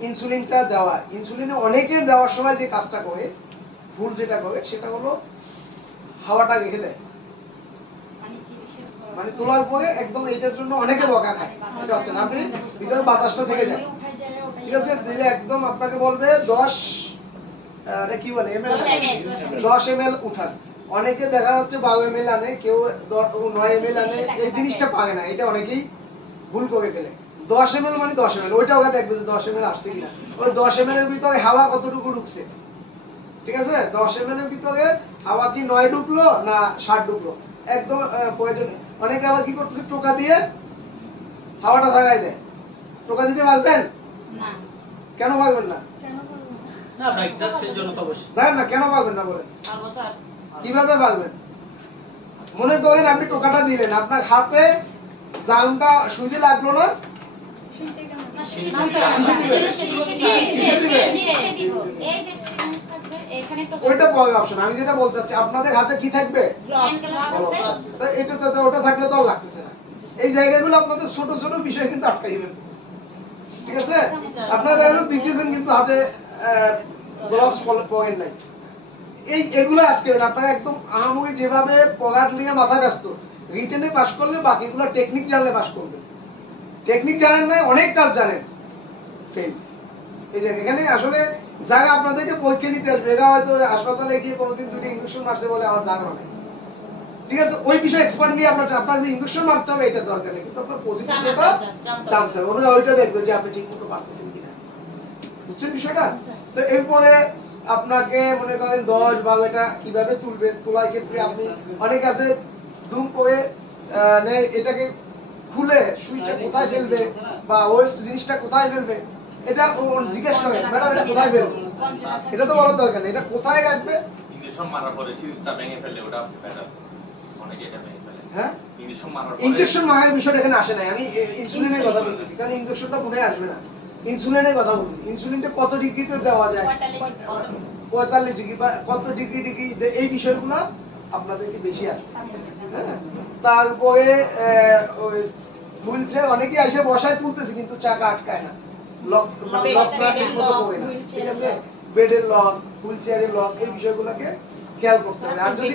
ইনসুলিনটা দেওয়া, ইনসুলিনে অনেকের দেওয়ার সময় যে কাজটা করে, ভুল যেটা করে সেটা হলো হাওয়াটা রেখে দেয়, মানে তোলার পরে একদম এটার জন্য অনেকে বকা খায়। এটা হচ্ছে না, আপনি ভিতরে বাতাসটা থেকে যায়, ঠিক আছে? দিলে একদম আপনাকে বলবে 10 কি বলে ml 10 ml উঠান। অনেকে দেখা যাচ্ছে 12 ml আনে, কেউ 9 ml আনে, এই জিনিসটা পারে না, এটা অনেকেই ভুল করে ফেলে। 10 ml মানে 10 ml, ওইটা ওকে দেখবে যে 10 ml আসছে কিনা, ওই 10 ml এর ভিতরে হাওয়া কতটুকু ঢুকছে, ঠিক আছে? 10 ml এর ভিতরে হাওয়া কি 9 ঢুকলো না 60 ঢুকলো, একদম প্রয়োজন। অনেকে আবার কি করতেছে, টোকা দিয়ে হাওয়াটা থাকায় দেয়। টোকা দিতে পারবেন না? কেন পারবেন না? না আপনার এক্সাস্টের জন্য তো অবশ্যই দেখেন না, কেন পারবেন না বলেন? কিভাবে পারবেন? মনে করেন আপনি টোকাটা দিলেন, আপনার হাতে জাংটা সুইতে লাগলো না, ওইটা পরের অপশন। আমি যেটা বলতে চাচ্ছি, আপনাদের হাতে কি থাকবে? এটা তো ওটা থাকলে তো আর লাগতেছে না। এই জায়গাগুলো আপনাদের ছোট ছোট বিষয় কিন্তু আটকাইবেন, ঠিক আছে? আপনারা দেখেন দিতেছেন কিন্তু হাতে গ্লাভস পরেন নাই, এগুলো আটকাবেন। আপনারা একদম আহামরি যেভাবে পড়ার নিয়ে মাথা ব্যস্ত, রিটেনে পাস করলে বাকিগুলো টেকনিক জানলে পাস করবেন। টেকনিক জানেন না, অনেক কাজ জানেন, ফেল। এই যে এখানে আসলে যারা আপনাদেরকে পরীক্ষা নিতে আসবে, এরা হয়তো হাসপাতালে গিয়ে কোনোদিন 2টা ইঞ্জেকশন মারছে বলে আমার দাগ নাই, ঠিক আছে? ওই বিষয়ে এক্সপার্ট নিয়ে আপনাকে ইঞ্জেকশন মারতে হবে এটা দরকার নেই, কিন্তু আপনার প্রসিডিউরটা জানতে হবে। ওরা ওইটা দেখবে যে আপনি ঠিকমতো পারতেছেন কিনা, বুঝছেন বিষয়টা? তো এরপরে আপনাকে মনে করেন 10-12টা কিভাবে তুলবেন, তোলার ক্ষেত্রে আপনি অনেক আছে ধুম করে এটাকে খুলে সুইচটা কোথায় ফেলবে বা ওয়েস্ট জিনিসটা কোথায় ফেলবে, এটা জিজ্ঞেস করে, ম্যাডাম এটা কোথায় ফেলবে? এটা তো বলার দরকার নেই, এটা কোথায় রাখবে। ইঞ্জেকশন মারার পরে সিরিজটা ভেঙে ফেলে, ওটা বেটার, অনেকে এটা ভেঙে ফেলে। হ্যাঁ ইনজেকশন মারার বিষয়টা এখানে আসে নাই, আমি ইনসুলিনের কথা বলতেছি, কারণ ইনজেকশনটা মনে আসবে না, ইনসুলিনের কথা বলতেছি। ইনসুলিনটা কত ডিগ্রিতে দেওয়া যায়, 45 ডিগ্রি বা কত ডিগ্রি এই বিষয়গুলো আপনাদেরকে বেশি আসবে। হ্যাঁ, তারপরে ওই বলছে অনেকেই এসে বসায় তুলতেছে কিন্তু চাকা আটকায় না, লকটা ঠিক মতো করে না, ঠিক আছে, বেডের লক, হুইল চেয়ারের লক, এই বিষয়গুলোকে খেয়াল করতে হবে। আর যদি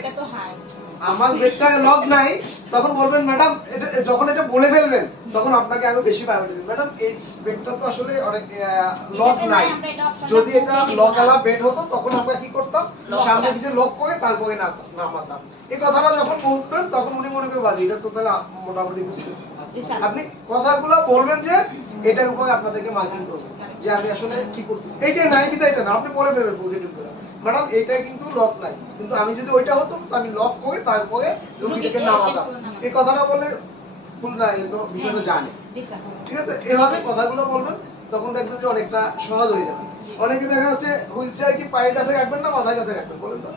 আমার বেডটা লক নাই তখন বলবেন ম্যাডাম, এটা যখন এটা বলে ফেলবেন তখন আপনাকে আরো বেশি প্রায়োরিটি দিবেন, ম্যাডাম এই বেডটা তো আসলে অনেক লক নাই, যদি এটা লক আলা বেড হতো তখন আমরা কি করতাম, সামনে পিছে লক করে তারপরে নামাতাম। এই কথাটা যখন বলবেন তখন উনি মনে করে বাজি এটা তো তাহলে মোটামুটি বুঝতেছি। আপনি কথাগুলো বলবেন যে এটার উপরে আপনাদেরকে মার্কিং করবেন যে আমি আসলে কি করতেছি, এইটাই নাই বিধায় এটা না, আপনি বলে ফেলবেন পজিটিভ করে, ম্যাডাম এইটাই কিন্তু লক নাই, কিন্তু আমি যদি ওইটা হতো আমি লক করে তারপরে রোগীটাকে নামাতাম, এই কথাটা বলে ভুল না, এ তো বিষয়টা জানে, ঠিক আছে। এভাবে কথাগুলো বলবেন তখন দেখবেন যে অনেকটা সহজ হয়ে যাবে। অনেকে দেখা যাচ্ছে হুইল চেয়ার কি পায়ের কাছে রাখবেন না মাথার কাছে রাখবেন, বলেন তো?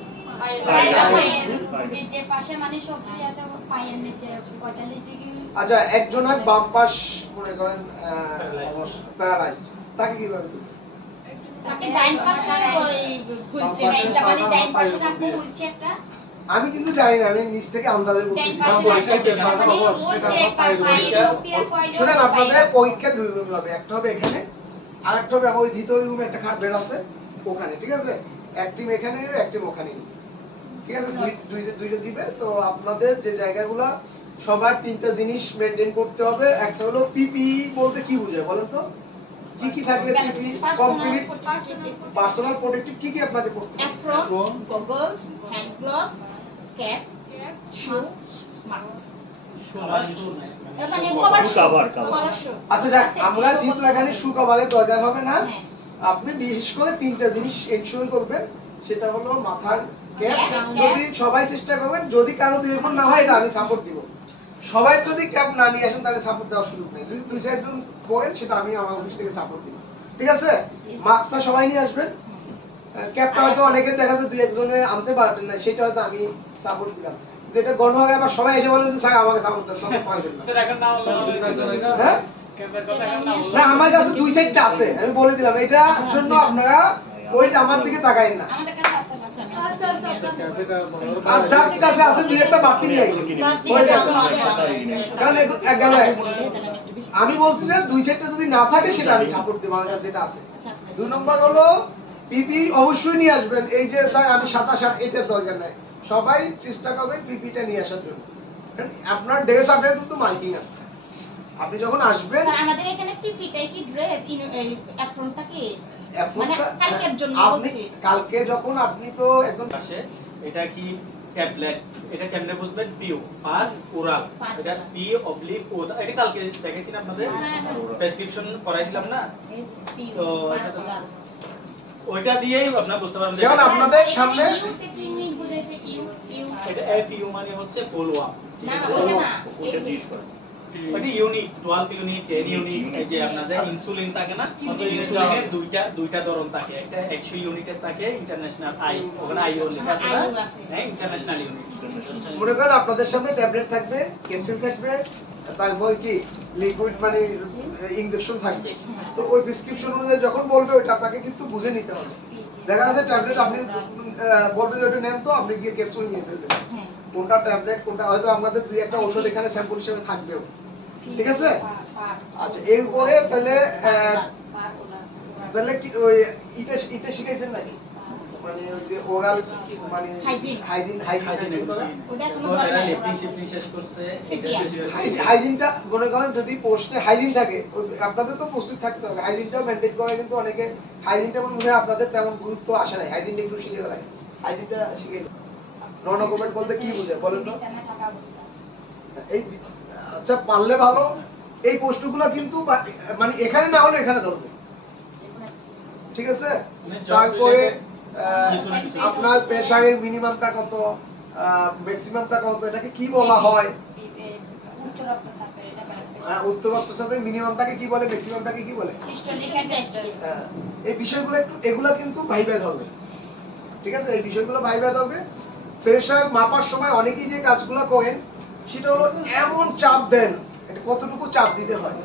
যে পাশে মানে সবজি আছে পায়ের নিচে 45 ডিগ্রি। আচ্ছা, একজন হয় বাম পাশ মনে করেন প্যারালাইজড, তাকে কিভাবে দিবেন? তাকে ডাইন পাশে ওই হুইলচেয়ার, এটা মানে ডাইন পাশে রাখবো হুইলচেয়ারটা। আমি কিন্তু জানি না, আমি নিচ থেকে আন্দাজে বলতেছি। শুনেন, আপনাদের পরীক্ষা দুই রুম হবে, একটা হবে এখানে আর একটা হবে আমার ওই ভিতরে রুমে একটা খাট বেড আছে ওখানে, ঠিক আছে। এক টিম এখানে নিবে, এক টিম ওখানে নিবে, ঠিক আছে, দুইটা দিবে। তো আপনাদের যে জায়গাগুলো সবার তিনটা জিনিস মেইনটেইন করতে হবে। একটা হলো পিপি বলতে কি বোঝায় বলেন তো, কি কি থাকলে পিপি কমপ্লিট পার্সোনাল প্রোটেক্টিভ কি কি আপনাকে করতে হবে? Apron, goggles, hand gloves, cap, shoes, mask. আচ্ছা যাক, আমরা যেহেতু এখানে শু কভারের দরকার হবে না, আপনি বিশেষ করে তিনটা জিনিস এনশিওর করবেন, সেটা হলো মাথার ক্যাপ। যদি সবাই চেষ্টা করবেন, যদি কারো দুই এখন না হয় এটা আমি সাপোর্ট দিব, সবাই যদি ক্যাপ না নিয়ে আসেন তাহলে সাপোর্ট দেওয়ার সুযোগ নেই। যদি দুই চারজন পড়েন সেটা আমি আমার অফিস থেকে সাপোর্ট দিব, ঠিক আছে। মাস্কটা সবাই নিয়ে আসবেন, ক্যাপটা হয়তো অনেকে দেখা যায় দুই একজনে আনতে পারবেন না, সেটা হয়তো আমি সাপোর্ট দিলাম। এটা গণ হয় আবার সবাই এসে বলেন যে স্যার আমাকে সাপোর্ট দেন, তখন পারবেন না। হ্যাঁ না, আমার কাছে দুই চারটা আছে, আমি বলে দিলাম, এটার জন্য আপনারা ওইটা আমার দিকে তাকাইন না। আমাদের কাছে আছে আর যার কাছে আছে দুই একটা বাড়তি নিয়ে আসেন, কারণ আমি বলছি যে দুই চারটা যদি না থাকে সেটা আমি সাপোর্ট দেবো, আমার কাছে যেটা আছে। দুই নম্বর হলো পিপি অবশ্যই নিয়ে আসবেন। এই যে স্যার আমি 27 এটার দরকার নাই, সবাই চেষ্টা করবেন পিপিটা নিয়ে আসার জন্য। আপনার ড্রেস আপে কিন্তু মাইকিং আছে, আপনি যখন আসবেন। আমাদের এখানে পিপিটাই কি ড্রেস, অ্যাপ্রনটা কি মানে কালকের জন্য বলছি। কালকে যখন আপনি তো একজন আসে, এটা কি ট্যাবলেট, এটা কেমনে বুঝবেন? পিও আর ওরাল, এটা পি অবলিক ও, এটা কালকে দেখাইছি না আপনাদের, প্রেসক্রিপশন করাইছিলাম না, তো ওইটা দিয়েই আপনারা বুঝতে পারবেন। যেমন আপনাদের সামনে এটা এফ ইউ মানে হচ্ছে ফুল ওয়াম, না ওটা না, ওটা ইউনিট 12 ইউনিট 10 ইউনিট। এই যে আপনাদের ইনসুলিন থাকে না, তো ইনসুলিনের দুইটা ধরন থাকে, একটা 100 ইউনিটের থাকে, ইন্টারন্যাশনাল আই, ওখানে আইও লেখা আছে না, হ্যাঁ ইন্টারন্যাশনাল ইউনিট। মনে করেন আপনাদের সামনে ট্যাবলেট থাকবে, ক্যাপসুল থাকবে, তারপর কি লিকুইড মানে ইনজেকশন থাকবে। তো ওই প্রেসক্রিপশন অনুযায়ী যখন বলবে ওইটা আপনাকে কিন্তু বুঝে নিতে হবে। দেখা যাচ্ছে ট্যাবলেট আপনি বলবে যে ওটা নেন, তো আপনি গিয়ে ক্যাপসুল নিয়ে ফেলবেন, কোনটা ট্যাবলেট কোনটা, হয়তো আমাদের দুই একটা ওষুধ এখানে স্যাম্পল হিসেবে থাকবেও, ঠিক আছে। আচ্ছা এরপরে তাহলে কি ওই এটা শিখাইছেন নাকি, মানে ওই যে ওরাল মানে হাইজিন হাইজিনটা মনে করেন যদি পোস্টে হাইজিন থাকে, আপনাদের তো প্রস্তুত থাকতে হবে, হাইজিনটাও মেনটেন করে। কিন্তু অনেকে হাইজিনটা মনে হয় আপনাদের তেমন গুরুত্ব আসে নাই, হাইজিনটা একটু শিখে ফেলাই, হাইজিনটা শিখে। নন কমেন্ট বলতে কি বুঝে বলেন তো? এই আচ্ছা পারলে ভালো, এই পোস্টগুলো কিন্তু মানে এখানে না হলে এখানে ধরবে, ঠিক আছে। তারপরে আপনার প্রেসারের মিনিমামটা কত, ম্যাক্সিমামটা কত, এটাকে কি বলা হয়? উচ্চ রক্তচাপের মিনিমামটাকে কি বলে, ম্যাক্সিমামটাকে কি বলে? এই বিষয়গুলো একটু এগুলা কিন্তু ভাইবাদ হবে, ঠিক আছে। এই বিষয়গুলো ভাইবাদ হবে। প্রেসার মাপার সময় অনেকেই যে কাজগুলো করেন সেটা হলো এমন চাপ দেন, এটা কতটুকু চাপ দিতে হয়।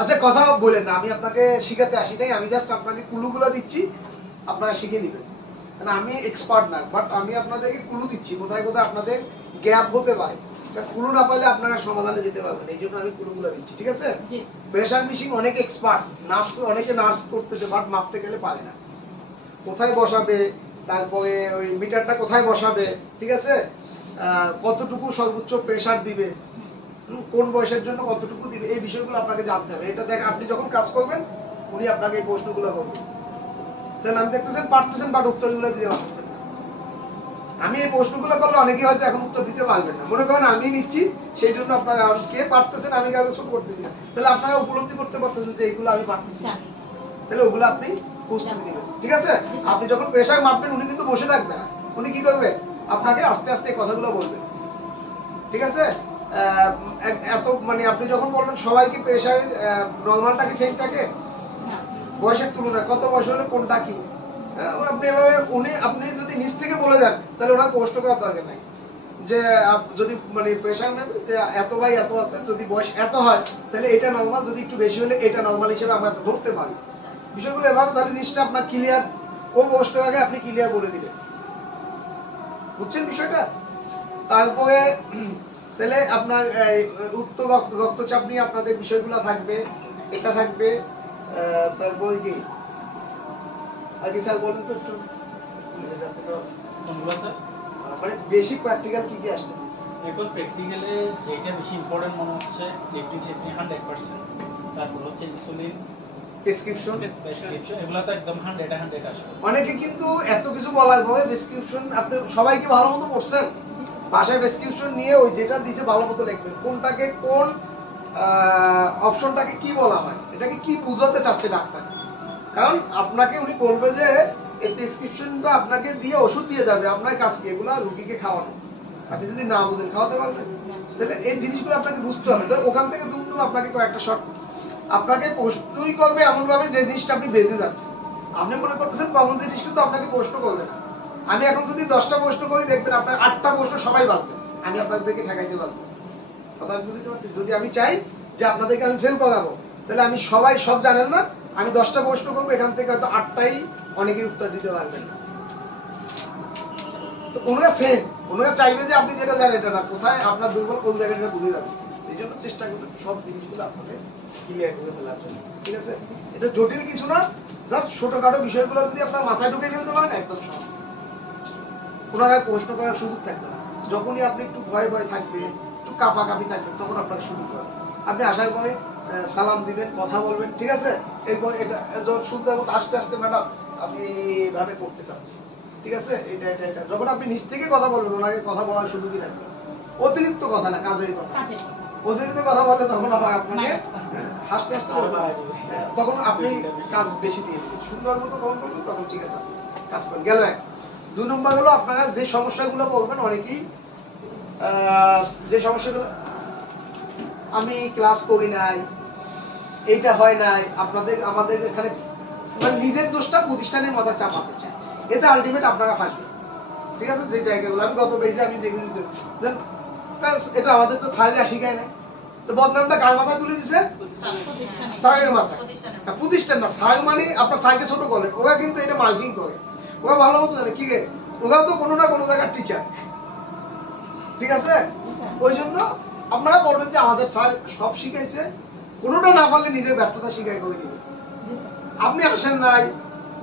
আচ্ছা কথা বলেন না, আমি আপনাকে শিখাতে আসি নাই, আমি জাস্ট আপনাকে কুলুগুলো দিচ্ছি, আপনারা শিখে নেবেন। মানে আমি এক্সপার্ট না, বাট আমি আপনাদেরকে কুলু দিচ্ছি কোথায় কোথায় আপনাদের গ্যাপ হতে পারে। কুলু না পাইলে আপনারা সমাধানে যেতে পারবেন, এই জন্য আমি কুলুগুলো দিচ্ছি, ঠিক আছে? প্রেশার মেশিন অনেক এক্সপার্ট, নার্স অনেকে নার্স করতেছে, বাট মাপতে গেলে পারে না। কোথায় বসাবে, তারপরে ওই মিটারটা কোথায় বসাবে, ঠিক আছে, কতটুকু সর্বোচ্চ প্রেশার দিবে, কোন বয়সের জন্য কতটুকু দিবে, এই বিষয়গুলো আপনাকে জানতে হবে। এটা দেখ আপনি যখন কাজ করবেন উনি আপনাকে এই প্রশ্নগুলো করবেন। তাহলে আমি দেখতেছেন পারতেছেন, বাট উত্তরগুলো দিতে পারতেছেন না। আমি এই প্রশ্নগুলো করলে অনেকেই হয়তো এখন উত্তর দিতে পারবেন না, মনে করেন আমি নিচ্ছি, সেই জন্য আপনারা কে পারতেছেন আমি কাউকে ছোট করতেছি না, তাহলে আপনারা উপলব্ধি করতে পারতেছেন যে এইগুলো আমি পারতেছি, তাহলে ওগুলো আপনি প্রস্তুতি নেবেন, ঠিক আছে? আপনি যখন প্রেশার মাপবেন উনি কিন্তু বসে থাকবে না, উনি কি করবে আপনাকে আস্তে আস্তে এই কথাগুলো বলবেন, ঠিক আছে? এত মানে আপনি যখন বলবেন সবাই কি প্রেশার নরমালটা কি সেম থাকে বয়সের তুলনায়, কত বয়স হলে কোনটা কি, আপনি এভাবে আপনি যদি নিজ থেকে বলে দেন তাহলে ওরা কষ্ট করার দরকার নাই। যে যদি মানে প্রেশার নেবে যে এত বাই এত আছে, যদি বয়স এত হয় তাহলে এটা নরমাল, যদি একটু বেশি হলে এটা নরমাল হিসেবে আমরা ধরতে পারি। বিষয়গুলো এভাবে তাহলে জিনিসটা আপনার ক্লিয়ার, ও বয়সটা আগে আপনি ক্লিয়ার বলে দিলেন, বুঝছেন বিষয়টা? তারপরে তাহলে আপনার উচ্চ রক্তচাপ নিয়ে আপনাদের বিষয়গুলো থাকবে, এটা থাকবে। তারপরে কি আগে স্যার বলেন তো একটু, মানে বেসিক প্র্যাকটিক্যাল কি কি আসতেছে এখন? প্র্যাকটিক্যালে যেটা বেশি ইম্পর্টেন্ট মনে হচ্ছে লেফটিং সেফটি 100%, তারপর হচ্ছে ইনসুলিন প্রেসক্রিপশন, এগুলো তো একদম 100 আসবে। অনেকে কিন্তু এত কিছু বলার পরে প্রেসক্রিপশন আপনি সবাই কি ভালো মতো পড়ছেন? ভাষায় প্রেসক্রিপশন নিয়ে ওই যেটা দিছে ভালো মতো লিখবেন, কোনটাকে কোন অপশনটাকে কি বলা হয়, এটাকে কি বুঝাতে চাচ্ছে ডাক্তার। কারণ আপনাকে উনি বলবে যে এই প্রেসক্রিপশনটা আপনাকে দিয়ে ওষুধ দিয়ে যাবে, আপনার কাজ কি এগুলা রোগীকে খাওয়ানো, আপনি যদি না বুঝেন খাওয়াতে পারবেন? তাহলে এই জিনিসগুলো আপনাকে বুঝতে হবে। তো ওখান থেকে দুম আপনাকে কয়েকটা শর্ট আপনাকে প্রশ্নই করবে এমন ভাবে যে জিনিসটা আপনি বেঁচে যাচ্ছে। আপনি মনে করতেছেন কমন জিনিস, কিন্তু আপনাকে প্রশ্ন করবে না। আমি এখন যদি 10টা প্রশ্ন করি দেখবেন আপনার 8টা প্রশ্ন সবাই পারবে, আমি আপনাদেরকে ঠেকাইতে পারবো। কথা বুঝতে পারছি? যদি আমি চাই যে আপনাদেরকে আমি ফেল করাবো, তাহলে আমি সবাই সব জানেন না, আমি 10টা প্রশ্ন করবো, এখান থেকে হয়তো 8টাই অনেকে উত্তর দিতে পারবেন না। তো ওনারা ফেল, ওনারা চাইবে যে আপনি যেটা জানেন এটা না, কোথায় আপনার দুর্বল কোন জায়গাটা বুঝে যাবে। এই জন্য চেষ্টা করবেন সব জিনিসগুলো আপনাদের ক্লিয়ার করে ফেলার জন্য, ঠিক আছে? এটা জটিল কিছু না, জাস্ট ছোটখাটো বিষয়গুলো যদি আপনার মাথায় ঢুকে ফেলতে পারেন একদম সহজ, কোনো প্রশ্ন করার সুযোগ থাকবে না। যখনই আপনি একটু ভয় ভয় থাকবে, একটু কাঁপাকাঁপি থাকবে, তখন আপনাকে শুরু করবেন। আপনি আসার পরে সালাম দিবেন, কথা বলবেন, ঠিক আছে? এরপর এটা শুনতে হবে আস্তে আস্তে, ম্যাডাম আপনি এইভাবে করতে চাচ্ছি, ঠিক আছে? এটা এটা এটা যখন আপনি নিজ থেকে কথা বলবেন, ওনাকে কথা বলার সুযোগই থাকবে। অতিরিক্ত কথা না, কাজের কথা। অতিরিক্ত কথা বললে তখন আবার আপনাকে হাসতে হাসতে বলবেন, তখন আপনি কাজ বেশি দিয়ে দিবেন। সুন্দর মতো কখন বলবেন তখন ঠিক আছে কাজ করেন। গেল এক। 2 নম্বর হলো আপনারা যে সমস্যাগুলো বলবেন, অনেকেই যে সমস্যাগুলো আমি ক্লাস করি নাই, এইটা হয় নাই, আমাদের এখানে মানে নিজের দোষটা প্রতিষ্ঠানের মাথায় চাপাতে চায়, এতে আলটিমেট আপনারা ফাঁসবেন, ঠিক আছে? যে জায়গাগুলো আমি গত পেজে আমি যেগুলো এটা আমাদের তো ছাড়া শিখায় নাই, তো বদনামটা কার মাথায় তুলে দিছে? স্যারের মাথায়। প্রতিষ্ঠান না, স্যার মানে আপনার স্যারকে ছোট করেন, ওরা কিন্তু এটা মার্কিং করে, ওরা ভালো মতো জানে কি রে, ওরাও তো কোনো না কোনো জায়গার টিচার, ঠিক আছে? ওই জন্য আপনারা বলবেন যে আমাদের স্যার সব শিখাইছে, কোনোটা না পারলে নিজের ব্যর্থতা শিখাই করে দিবেন। আপনি আসেন নাই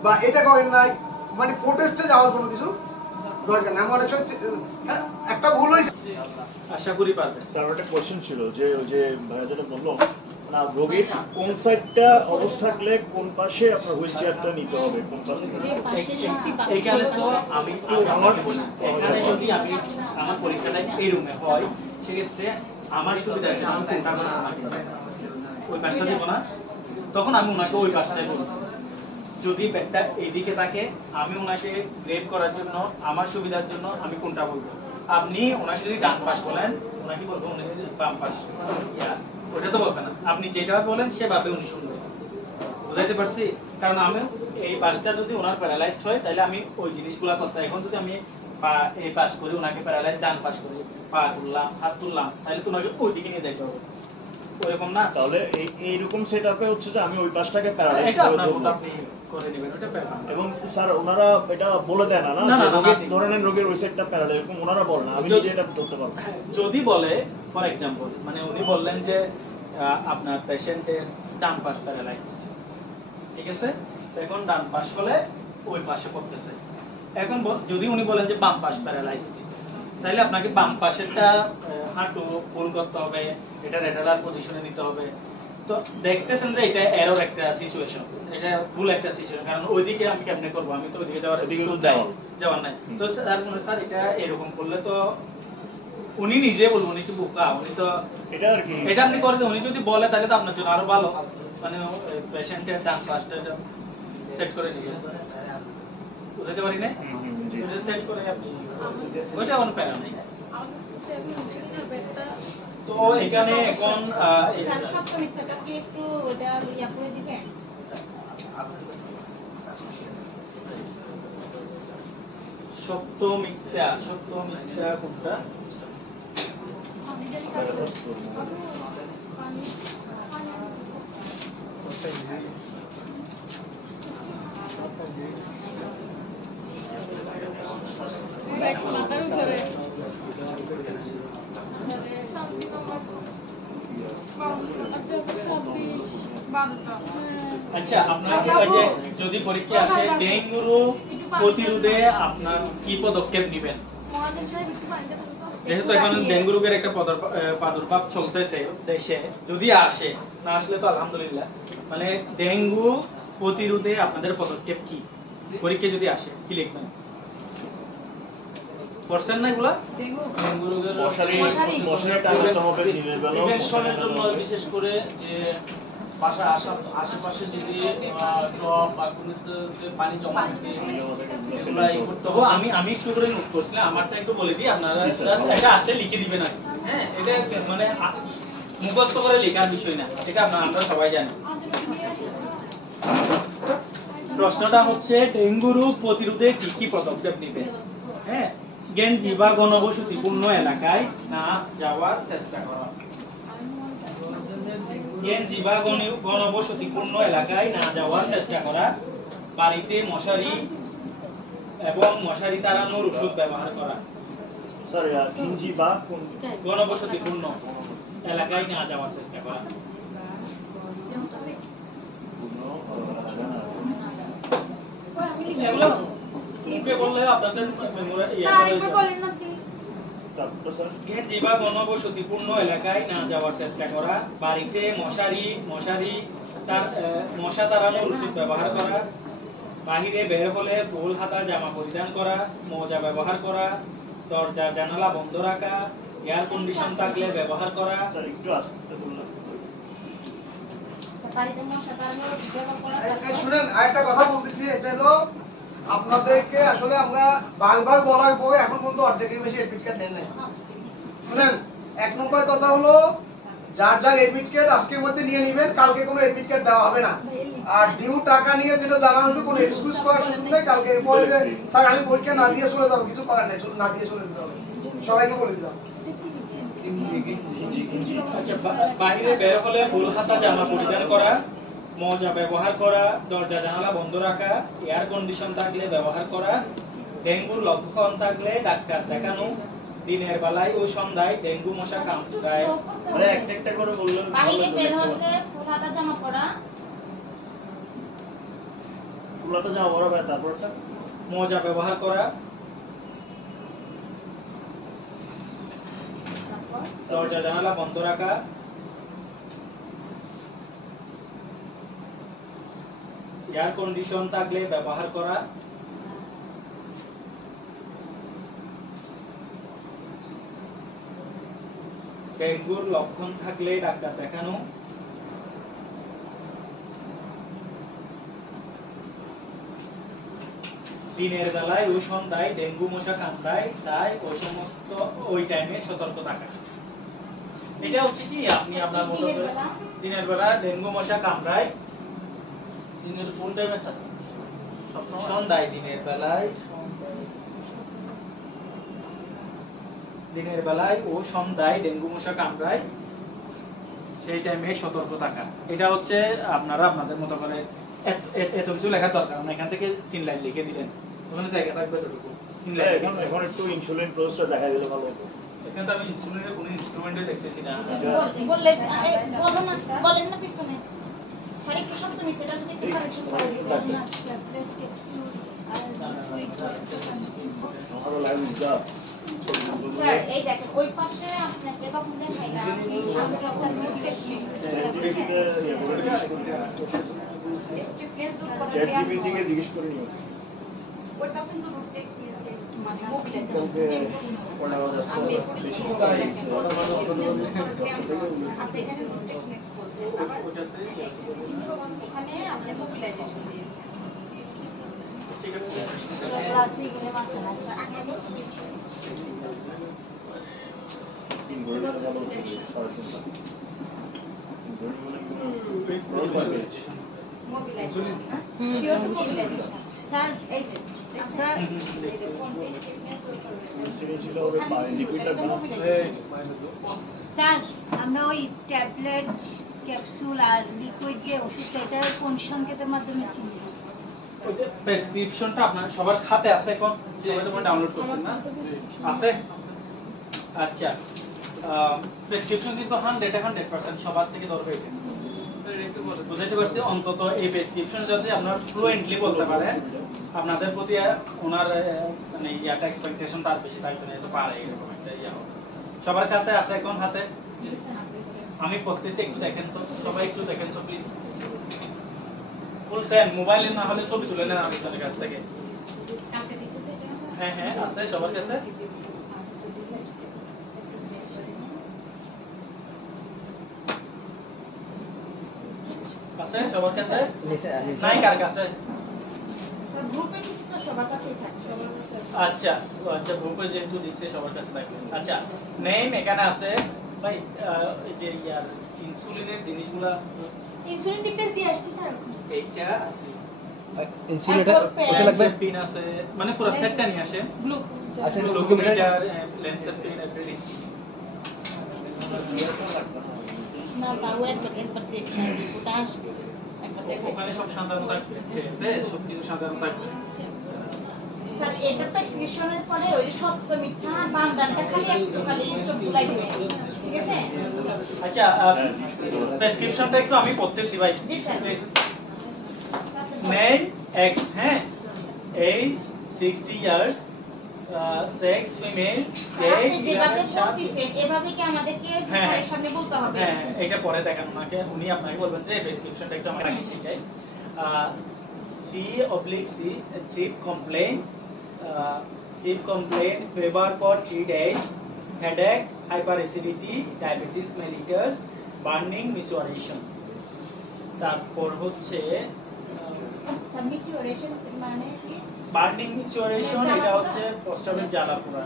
বা এটা করেন নাই, মানে প্রোটেস্টে যাওয়ার কোনো কিছু দরকার নেই। আমার একটা ভুল হয়েছে, আশা করি পারবেন। স্যার একটা কোশ্চেন ছিল যে ওই যে ভাইয়া যেটা বললো না, রোগীর কোন সাইডটা অবস্থা থাকলে কোন পাশে আপনার হুইল চেয়ারটা নিতে হবে, কোন পাশ থেকে? এখানে তো আমি একটু বলি, এখানে যদি আমি আমার পরীক্ষাটা এই রুমে হয়, সেক্ষেত্রে আমার সুবিধা আছে আমি কোনটা ওই পাশটা দিব না, তখন আমি ওনাকে ওই পাশটাই বলবো। যদি ব্যাগটা এইদিকে থাকে, আমি ওনাকে গ্রেড করার জন্য আমার সুবিধার জন্য আমি কোনটা বলবো। আপনি ওনাকে যদি ডান পাশ বলেন, ওনাকে বলবো উনি যদি বাম পাশ, ওটা তো বলবে না। আপনি যেটা বলেন সেভাবে উনি শুনবেন, বুঝাইতে পারছি? কারণ আমি এই পাশটা যদি ওনার প্যারালাইজড হয়, তাহলে আমি ওই জিনিসগুলো করতে, এখন যদি আমি পা এই পাশ করে ওনাকে প্যারালাইজ ডান পাশ করে পা তুললাম হাত তুললাম তাহলে তোমাকে ওই দিকে নিয়ে যাইতে হবে ওরকম না তাহলে এইরকম সেটআপে হচ্ছে যে আমি ওই পাশটাকে প্যারালাইজ এটা করে আপনার দেবো মতো আপনি করে নেবেন ওটা ব্যাপার না। এবং স্যার ওনারা এটা বলে দেয় না না, যে না, রোগীর না, ধরনের রোগীর ওই সাইডটা প্যারালাইজ এরকম ওনারা বলে না আমি যদি- নিজে এটা ধরতে পারবো যদি বলে ফর এক্সাম্পল মানে উনি বললেন যে আপনার পেশেন্টের ডান পাশ প্যারালাইজড ঠিক আছে তো এখন ডান পাশ হলে ওই পাশে পড়তেছে এখন যদি উনি বলেন যে বাম পাশ প্যারালাইজড তাহলে আপনাকে বাম পাশেরটা হাঁটু ফুল করতে হবে এটা রেটালার পজিশনে নিতে হবে তো দেখতেছেন যে এটা এরর একটা সিচুয়েশন এটা ভুল একটা সিচুয়েশন কারণ ওইদিকে আমি কেমনে করব আমি তো ওইদিকে যাওয়ার ওইদিকে তো সুযোগ নাই, যাওয়ার নাই তো স্যার এটা এরকম করলে তো উনি নিজে বলবো উনি কি বোকা উনি তো এটা আর কি এটা আপনি করে দেন উনি যদি বলে তাহলে তো আপনার জন্য আরো ভালো মানে পেশেন্টের ডান পাশটা সেট করে দিবেন বুঝতে পারি না জি। এটা সেট করে আপনি ওইটা কোনো প্যারা নাই তো এখানে এখন স্যার সত্য মিথ্যাটা কি একটু ওটা ইয়া করে দিবেন সত্য মিথ্যা কোনটা আচ্ছা আপনার ওই যে যদি পরীক্ষা আসে ডেঙ্গুর প্রতিরোধে আপনার কি পদক্ষেপ নেবেন যেহেতু এখন ডেঙ্গু রোগের একটা প্রাদুর্ভাব চলতেছে দেশে যদি আসে না আসলে তো আলহামদুলিল্লাহ মানে ডেঙ্গু প্রতিরোধে আপনাদের পদক্ষেপ কি পরীক্ষা যদি আসে কি লিখবেন পড়ছেন না এগুলা ডেঙ্গু রোগের মশারি টাঙাতে হবে দিনের বেলা প্রিভেনশনের জন্য বিশেষ করে যে বাসা আশেপাশে যদি টব বা কোনো কিছুতে পানি জমা থাকে এগুলা ই করতে তবু হবে। আমি একটু করে নোট করছিলাম আমারটা একটু বলে দিই আপনারা জি, স্যার। just এটা আসলে লিখে দিবেন আর কি। হ্যাঁ এটা মানে মুখস্থ করে লেখার বিষয় না এটা আমরা সবাই জানি প্রশ্নটা হচ্ছে ডেঙ্গু রোগ প্রতিরোধে কি কি পদক্ষেপ নেবেন হ্যাঁ গেঞ্জি বা ঘনবসতিপূর্ণ এলাকায় না যাওয়ার চেষ্টা করা গেঞ্জি বা ঘনবসতিপূর্ণ এলাকায় না যাওয়ার চেষ্টা করা বাড়িতে মশারি এবং মশারি তাড়ানোর ওষুধ ব্যবহার করা স্যার ইঞ্জি বা কোন ঘনবসতিপূর্ণ এলাকায় না যাওয়ার চেষ্টা করা এগুলো মুখে বললে আপনাদের তারপর স্যার গেঞ্জি বা ঘনবসতিপূর্ণ এলাকায় না যাওয়ার চেষ্টা করা বাড়িতে মশারি মশা তাড়ানোর ওষুধ ব্যবহার করা বাহিরে বের হলে ফুল হাতা জামা পরিধান করা মোজা ব্যবহার করা দরজা জানালা বন্ধ রাখা এয়ার কন্ডিশন থাকলে ব্যবহার করা স্যার একটু আসতে বললাম বাড়িতে মশা তাড়ানোর ব্যবহার করা এই শুনেন আরেকটা কথা বলতেছি এটা হলো আপনাদেরকে আসলে আমরা বারবার বলার পরে এখন পর্যন্ত অর্ধেকের বেশি এডমিট কার্ড নেন নাই শুনেন এক নম্বর কথা হলো যার যার এডমিট কার্ড আজকের মধ্যে নিয়ে নেবেন কালকে কোনো এডমিট কার্ড দেওয়া হবে না আর ডিউ টাকা নিয়ে যেটা জানা হয়েছে কোনো এক্সকিউজ করার সুযোগ নেই কালকে পরে যে স্যার আমি পরীক্ষা না দিয়ে চলে যাবো কিছু করার নেই শুধু না দিয়ে চলে যেতে হবে সবাইকে বলে দিলাম আচ্ছা বাহিরে বের হলে ফুল হাতা জামা পরিধান করা মোজা ব্যবহার করা দরজা জানালা বন্ধ রাখা এয়ার কন্ডিশন থাকলে ব্যবহার করা ডেঙ্গুর লক্ষণ থাকলে ডাক্তার দেখানো দিনের বেলায় ও সন্ধ্যায় ডেঙ্গু মশা কামড়ায় মানে একটা একটা করে বললেন বাইরে বের হলে ফুল হাতা জামা পরা ফুলাতে যাওয়া বড় ভাই তারপরটা মোজা ব্যবহার করা দরজা জানালা বন্ধ রাখা এয়ার কন্ডিশন থাকলে ব্যবহার করা ডেঙ্গুর লক্ষণ থাকলে ডাক্তার দেখানো দিনের বেলায় ও সন্ধ্যায় ডেঙ্গু মশা কামড়ায় তাই ওই সমস্ত ওই টাইমে সতর্ক থাকা এটা হচ্ছে কি আপনি আপনার মতো করে দিনের বেলা ডেঙ্গু মশা কামড়ায় দিনের কোন টাইমে স্যার সন্ধ্যায় দিনের বেলায় দিনের বেলায় ও সন্ধ্যায় ডেঙ্গু মশা কামড়ায়, সেই টাইমে সতর্ক থাকা। এটা হচ্ছে আপনারা আপনাদের মতো করে এত কিছু লেখার দরকার না, এখান থেকে 3 লাইন লিখে দিলেন, ওখানে জায়গা থাকবে এতটুকু। 3 লাইন এখন একটু ইনসুলিন প্রসেসটা দেখা গেলে ভালো হতো। এখানে তো আমি ইনসুলিনের কোনো ইনস্ট্রুমেন্টে দেখতেছি না। বললে বলো না, বলেন না পিছনে স্যার একটু শব্দ মিটতে যদি একটু কারেকশন করে দিবেন না। আমারও লাইভ যা স্যার এই দেখেন ওই পাশে আপনাকে কখন দেখাইলাম এই সামনে একটা নোট দেখছি স্টিফনেস দূর করে চ্যাট জিপিটি কে জিজ্ঞেস করে নিও। ওটাও কিন্তু নোট দেখতেছে মানে বুক ওকে পড়া রাস্তা বেশি আপনি এখানে নোট টেকনিক্স বলছেন আবার ওখানে আপনি মোবিলাইজেশন দিয়েছেন। ক্লাসে গেলে মাথা না তিন ঘন্টা ভালো হতো সরাসরি mobilisation sure to mobilisation sir এই যে আপনার ছিল ওই লিকুইডটা স্যার আমরা ওই ট্যাবলেট ক্যাপসুল আর লিকুইড যে ওষুধটা এটা কোন সংকেতের মাধ্যমে চিনি? ওইটা প্রেসক্রিপশনটা আপনার সবার খাতে আছে, এখন সবাই তোমরা ডাউনলোড করছেন না? আছে? আচ্ছা, প্রেসক্রিপশন কিন্তু 100% সবার থেকে দরকার এটা। বুঝাইতে পারছি? অন্তত এই প্রেসক্রিপশন যাতে আপনারা ফ্লুয়েন্টলি বলতে পারেন, আপনাদের প্রতি ওনার মানে ইয়াটা এক্সপেকটেশন তার বেশি থাকবে না, তো পারে এরকম একটা ইয়া হবে। সবার কাছে আছে এখন হাতে? আমি পড়তেছি, একটু দেখেন তো, সবাই একটু দেখেন তো প্লিজ। বলছেন মোবাইলে না হলে ছবি তুলে নেন আরেকজনের কাছ থেকে। হ্যাঁ হ্যাঁ আছে সবার কাছে। আছে সবার কাছে? নাই কার কাছে? স্যার গ্রুপে দিছি তো সবার কাছেই থাকে। আচ্ছা আচ্ছা, গ্রুপে যেহেতু দিচ্ছে সবার কাছে থাকবে। আচ্ছা, নেম এখানে আছে ভাই, এই যে ইয়ার ইনসুলিনের জিনিসগুলা, ইনসুলিন টিপটা দিয়ে আসছি স্যার। এইটা ইনসুলিনটা ওটা লাগবে, পিন আছে, মানে পুরো সেটটা নিয়ে আসেন। গ্লু আচ্ছা গ্লুকোমিটার, লেন্সের পিন, এভরিথিং। না তাও একবার দেখি ওটা আসবে একবার দেখো। ওখানে সব সাধারণ থাকবে, সব কিছু সাধারণ থাকবে। স্যার এটা প্রেসক্রিপশনের পরে ওই সত্য মিথ্যা বাম ডানটা খালি একটু খালি চোখ বুলাই দিবেন, ঠিক আছে? আচ্ছা, প্রেসক্রিপশনটা একটু আমি পড়তেছি ভাই। জি স্যার। নেম এক্স, হ্যাঁ, এজ 60 ইয়ার্স, সেক্স ফিমেল, আপনি যেভাবে বলতেছেন এভাবে কি আমাদেরকে স্যারের সামনে বলতে হবে? হ্যাঁ, এটা পরে দেখেন ওনাকে, উনি আপনাকে বলবেন যে প্রেসক্রিপশনটা একটু আমাকে আগে শিখাই। C/C chief complaint, fever for 3 days, headache, hyperacidity, diabetes mellitus, burning, menstruation। তারপর হচ্ছে সাবমিটিউরেশন মানে কি? বার্নিং menstruation, এটা হচ্ছে প্রস্রাবের জ্বালা পোড়া,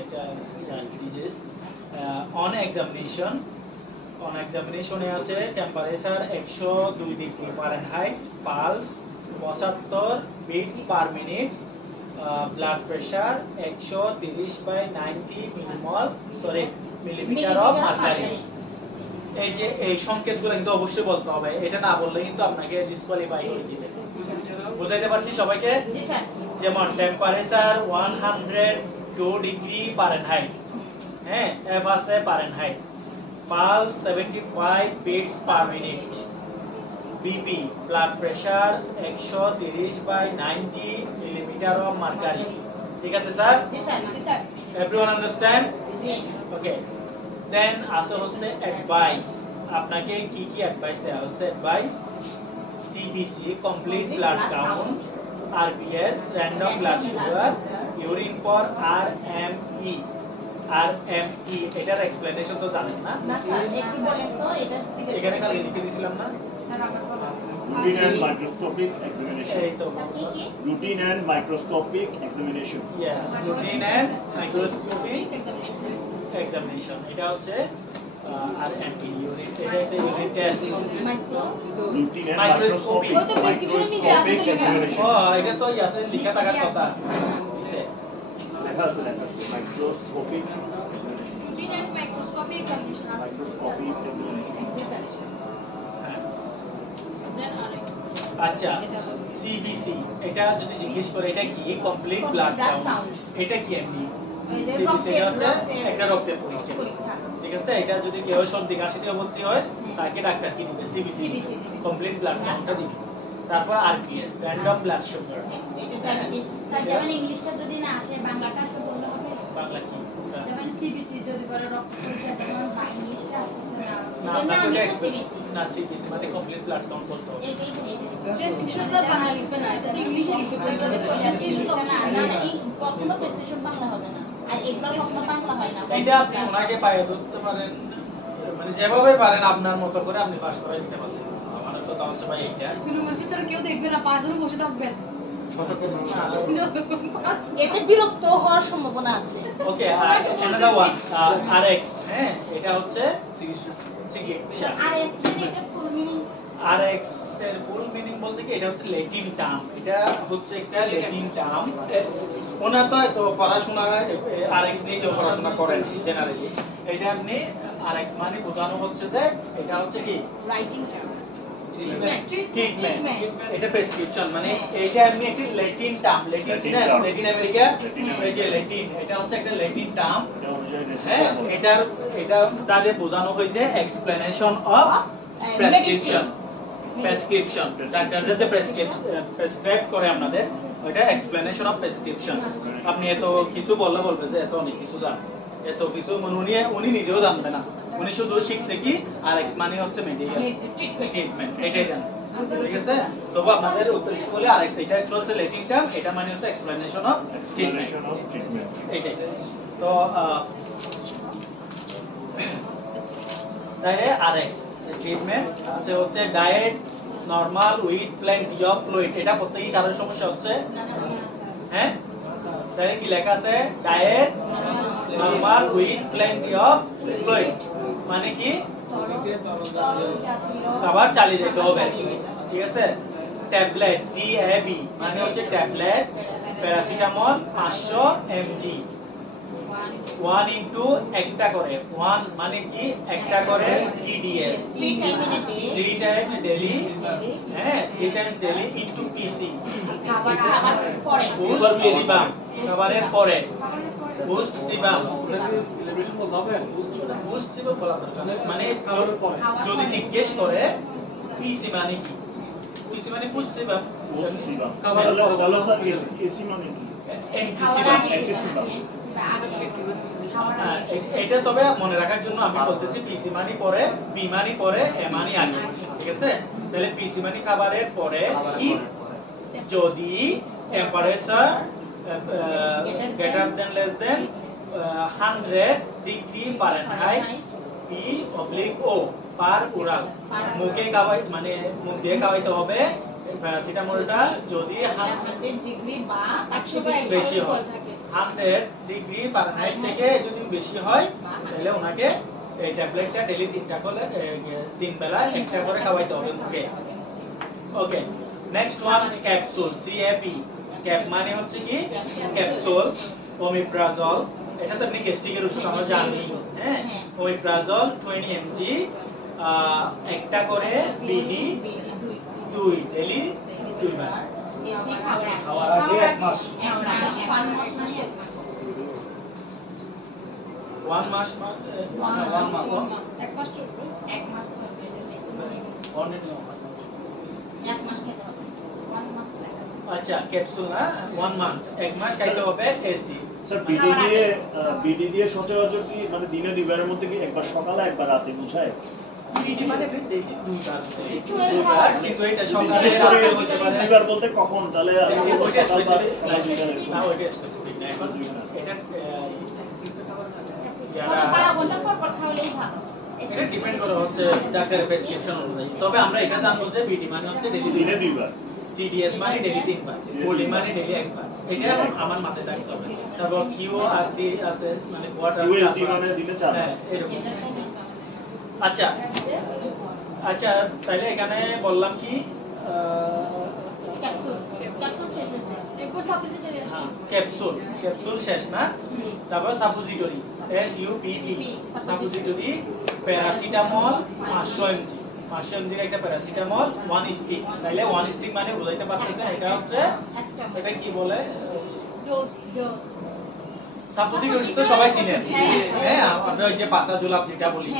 এটা ডিজিজ। অন এক্সামিনেশনে আছে temperature 102 degree Fahrenheit, pulse 75 beats per minute, blood pressure 130/90 millimetre of mercury. এই যে এই সংকেতগুলো কিন্তু অবশ্যই বলতে হবে, এটা না বললে কিন্তু আপনাকে ডিসকোয়ালিফাই করে দিবে। বুঝাইতে পারছি সবাইকে? জি স্যার। যেমন টেম্পারেচার 102 ডিগ্রি ফারেনহাইট, হ্যাঁ, এফ আছে Fahrenheit, pulse 75 beats per minute, BP blood pressure 130/90 millimetre of mercury. ঠিক আছে স্যার? জি স্যার। জি sir. Everyone understand? Yes. Okay, then আসে হচ্ছে অ্যাডভাইস। আপনাকে কি কি অ্যাডভাইস দেওয়া হচ্ছে? Advice CBC complete blood count, RBS random blood sugar, urine for RME. এটার এক্সপ্লেনেশন তো জানেন না? না স্যার একটু বলেন তো এটা জিজ্ঞেস এখানে কালকে লিখে দিয়েছিলাম না? স্যার আমার বলা routine and microscopic examination. এই তো কি কি? Routine and microscopic examination. Yes, routine and microscopic examination. এটা হচ্ছে আরএমই ইউরিন, এটা একটা urine test. Micro Routine and Microscopic. ও তো প্রেসক্রিপশনে নিচে আছে তো লেখা। এটা তো ইয়াতে লেখা থাকার কথা। লেখা আছে microscopic মাইক্রোস্কোপি এক্সামিনেশন আছে মাইক্রোস্কোপি দেন আরেক্স আচ্ছা সিবিসি এটা যদি জিজ্ঞেস করে এটা কি কমপ্লিট ব্লাড কাউন্ট এটা কি এমনি সিবিসি এটা হচ্ছে একটা রক্তের পরীক্ষা ঠিক আছে এটা যদি কেউ সর্দি কাশিতে ভর্তি হয় তাকে ডাক্তার কি দিবে সিবিসি কমপ্লিট ব্লাড কাউন্টটা দিবে তারপর RPS random blood sugar sir যেমন ইংলিশটা যদি না আসে বাংলাটা আসে বললে হবে বাংলা কি যেমন সিবিসি যদি করে রক্ত পরীক্ষা যেমন বা ইংলিশটা আসতেছে না না আপনাকে সিবিসি না সিবিসি মানে কমপ্লিট ব্লাড কাউন্ট করতে হবে প্রেসক্রিপশন তো বাংলা লিখবে না এটা তো ইংলিশে লিখবে যদি প্রেসক্রিপশন তো না কখনো প্রেসক্রিপশন বাংলা হবে না আর এগুলো কখনো বাংলা হয় না এটা আপনি ওনাকে পায়ে ধরতে পারেন মানে যেভাবে পারেন আপনার মতো করে আপনি পাস করাই দিতে পারবেন আমার কথা হচ্ছে ভাই এটা রুমের ভিতরে কেউ দেখবে না পা ধরে বসে থাকবেন এতে বিরক্ত হওয়ার সম্ভাবনা আছে ওকে another one RX হ্যাঁ এটা হচ্ছে চিকিৎসা আর এটা ফুল মিনিং RX এর ফুল মিনিং বলতে কি এটা হচ্ছে ল্যাটিন টার্ম এটা হচ্ছে একটা ল্যাটিন টার্ম ওনার তো এত পড়াশোনা RX নিয়ে কেউ পড়াশোনা করেন জেনারেলি এটা আপনি RX মানে বোঝানো হচ্ছে যে এটা হচ্ছে কি রাইটিং টার্ম ট্রিটমেন্ট এটা প্রেসক্রিপশন মানে এটা এমনি একটা ল্যাটিন টার্ম ল্যাটিন আমেরিকা এই যে ল্যাটিন এটা হচ্ছে একটা ল্যাটিন টার্ম হ্যাঁ এটা তাদের বোঝানো হয়েছে এক্সপ্লেনেশন অফ প্রেসক্রিপশন ডাক্তাররা যে প্রেসক্রাইব করে আমাদের ওটা এক্সপ্লেনেশন অফ প্রেসক্রিপশন আপনি এত কিছু বলবে যে এত অনেক কিছু জানেন এত কিছু মানে উনি নিজেও জানবে না উনি শুধু শিখছে কি আরএক্স মানে হচ্ছে মেডিকেল ট্রিটমেন্ট এটাই জানেন ঠিক আছে তবু আপনাদের উদ্দেশ্য বলে আরএক্স এটা হচ্ছে ল্যাটিন টার্ম এটা মানে হচ্ছে এক্সপ্লেনেশন অফ ট্রিটমেন্ট এটাই তো তাহলে আরএক্স ট্রিটমেন্ট আছে হচ্ছে diet normal with plenty of fluid এটা প্রত্যেকই কারোর সমস্যা হচ্ছে হ্যাঁ তাহলে কি লেখা আছে diet normal with plenty of fluid মানে কি খাবার চালিয়ে যেতে হবে ঠিক আছে ট্যাবলেট DAB মানে হচ্ছে ট্যাবলেট প্যারাসিটামল 500 mg 1 ইনটু একটা করে 1 মানে কি একটা করে TDS 3 টাইম ডেইলি হ্যাঁ 3 টাইমস ডেইলি ইনটু PC খাবার পরে বুস্ট সিবাম খাবারের পরে বুস্ট সিবাম ইলেভেশন বলতে হবে বুস্ট সিবাম বলা মানে খাবারের পরে যদি জিজ্ঞেস করে PC মানে কি PC মানে বুস্ট সিবাম খাবারের পরে বলো স্যার এসি মানে কি এটা তবে মনে রাখার জন্য আমি বলতেছি পিসি মানি পরে বি মানি পরে এ মানি আগে ঠিক আছে তাহলে পিসি মানি খাবারের পরে যদি temperature greater than less than 100 degree Fahrenheit P/O পার ওরাল মুখে খাওয়াই মানে মুখ দিয়ে খাওয়াইতে হবে প্যারাসিটামলটা যদি 100 ডিগ্রি বা 100 বেশি হয় 100 ডিগ্রি ফারেনহাইট থেকে যদি বেশি হয় তাহলে ওনাকে এই ট্যাবলেটটা ডেইলি 3টা করে 3 বেলা একটা করে খাওয়াইতে হবে মুখে okay next one capsule CAP cap মানে হচ্ছে কি ক্যাপসুল ওমিপ্রাজল এটা তো আপনি গ্যাস্ট্রিকের ওষুধ আমরা জানি হ্যাঁ ওমিপ্রাজল 20 mg একটা করে BD 2 ডেইলি 2 বার এসি খাওয়ার আগে 1 মাস 1 মাস 1 মাস 1 মাস চলবে 1 মাস আচ্ছা ক্যাপসুল না 1 মান্থ 1 মাস খাইতে হবে এসি স্যার বিডি দিয়ে সচরাচর কি মানে দিনে দুইবারের মধ্যে কি একবার সকালে একবার রাতে বুঝায় বিডি মানে ডেইলি 2 বার কিন্তু এটা সকালে হতে পারে দুইবার বলতে কখন তাহলে ওইটা সকাল বা স্পেসিফিক সকাল দুইবারের না ওইটা স্পেসিফিক না এখন এটা বারো ঘন্টা পর পর খাওয়ালেই ভালো এটা ডিপেন্ড করে হচ্ছে ডাক্তারের প্রেসক্রিপশন অনুযায়ী তবে আমরা এটা জানবো যে বিডি মানে হচ্ছে ডেইলি দিনে দুইবার TDS মানে ডেইলি 3 বার বডি মানে ডেইলি 1 বার এটা আমার মাথায় থাকতে হবে তারপর QRD আছে মানে কোয়ার্টার USD মানে দিনে 4 হ্যাঁ এরকম আচ্ছা আচ্ছা তাহলে এখানে বললাম কি ক্যাপসুল শেষ হয়েছে এরপর সাপোজিটরি আসছে ক্যাপসুল ক্যাপসুল শেষ না তারপর suppository SUPP suppository paracetamol 500 mg 500 mg একটা প্যারাসিটামল 1 স্টিক তাইলে 1 স্টিক মানে বুঝাইতে পারতেছেন এটা হচ্ছে এটা কি বলে সাপোজিটরি তো সবাই চিনেন হ্যাঁ আমরা ওই যে পাসা জুলাপ যেটা বলি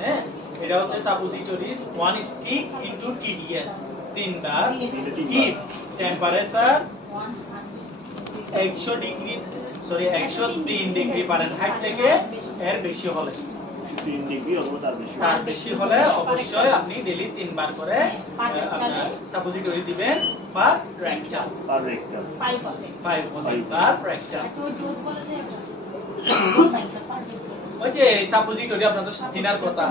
হ্যাঁ এটা হচ্ছে সাপোজিটরিজ 1 স্টিক ইনটু TDS 3 বার keep temperature 100 degree sorry 103 degree Fahrenheit থেকে এর বেশি হলে 3 ডিগ্রি অথবা তার বেশি হলে অবশ্যই আপনি ডেইলি 3 বার করে আপনার সাপোজিটরি দিবেন বা রেক্টাল পাইপ হতে বা রেক্টাল ওই যে সাপোজিটরি আপনারা তো চিনার কথা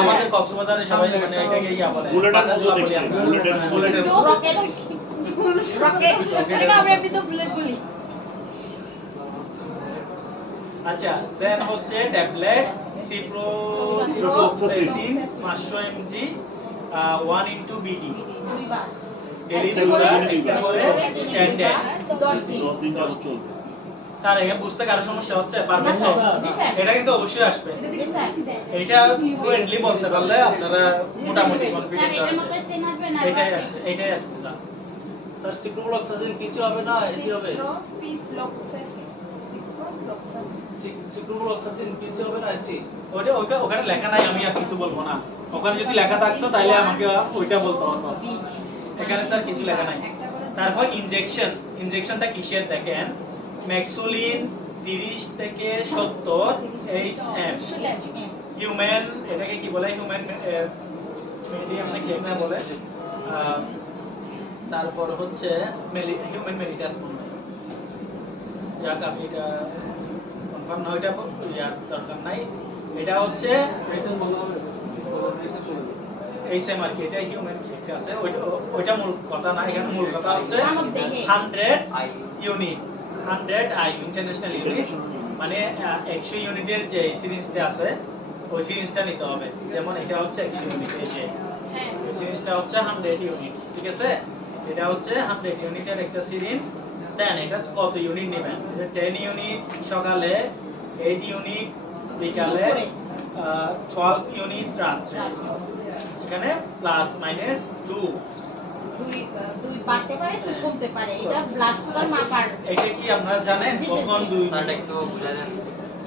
আমাদের কক্সবাজারে সবাই মানে এটাকে ইয়া বলে পাঁচা জুলা বলি আমরা বুলেটের রকেট এটা আমরা এমনি তো বুলেট বলি আচ্ছা দেন হচ্ছে tablet ciprofloxacin 500 mg 1 into BD daily একটা করে 10 ডেজ 10 দিন চলবে স্যার এটা বুঝতে কারো সমস্যা হচ্ছে পারবেন তো এটা কিন্তু অবশ্যই আসবে এটা ফ্লুয়েন্টলি বলতে পারলে আপনারা মোটামুটি কনফিডেন্ট এটাই আসবে স্যার সিপ্রোফ্লক্সাসিন পিসি হবে না এসি হবে সিপ্রোফ্লক্সাসিন পিসি হবে না এসি ওখানে লেখা নাই আমি আর কিছু বলবো না ওখানে যদি লেখা থাকতো তাহলে আমাকে ওইটা বলতে হতো এখানে স্যার কিছু লেখা নাই তারপর ইনজেকশনটা কিসের দেখেন ম্যাক্সোলিন 30 থেকে 70 HM হিউম্যান এটাকে কি বলে হিউম্যান মিডিয়াম নাকি কি বলে তারপর হচ্ছে হিউম্যান মেলিটাস বলে যাক আমি এটা কনফার্ম না এটা দরকার নাই এটা হচ্ছে HM আর কি এটা হিউম্যান কি আছে ওইটা মূল কথা না এখানে মূল কথা হচ্ছে 100 ইউনিট 100 আই ইন্টারন্যাশনাল ইউনিট মানে 100 ইউনিটের যে সিরিজটা আছে ওই সিরিজটা নিতে হবে যেমন এটা হচ্ছে 100 ইউনিট এই যে এই সিরিজটা হচ্ছে 100 ইউনিট ঠিক আছে এটা হচ্ছে 100 ইউনিটের একটা সিরিজ দেন এটা কত ইউনিট নেবেন এটা 10 ইউনিট সকালে 8 ইউনিট বিকালে 12 ইউনিট রাতে এখানে প্লাস মাইনাস 2 দুই বাড়তে পারে দুই কমতে পারে এটা ব্লাড সুগার মাপার এটা কি আপনারা জানেন কখন দুই স্যার একটু বুঝা দেন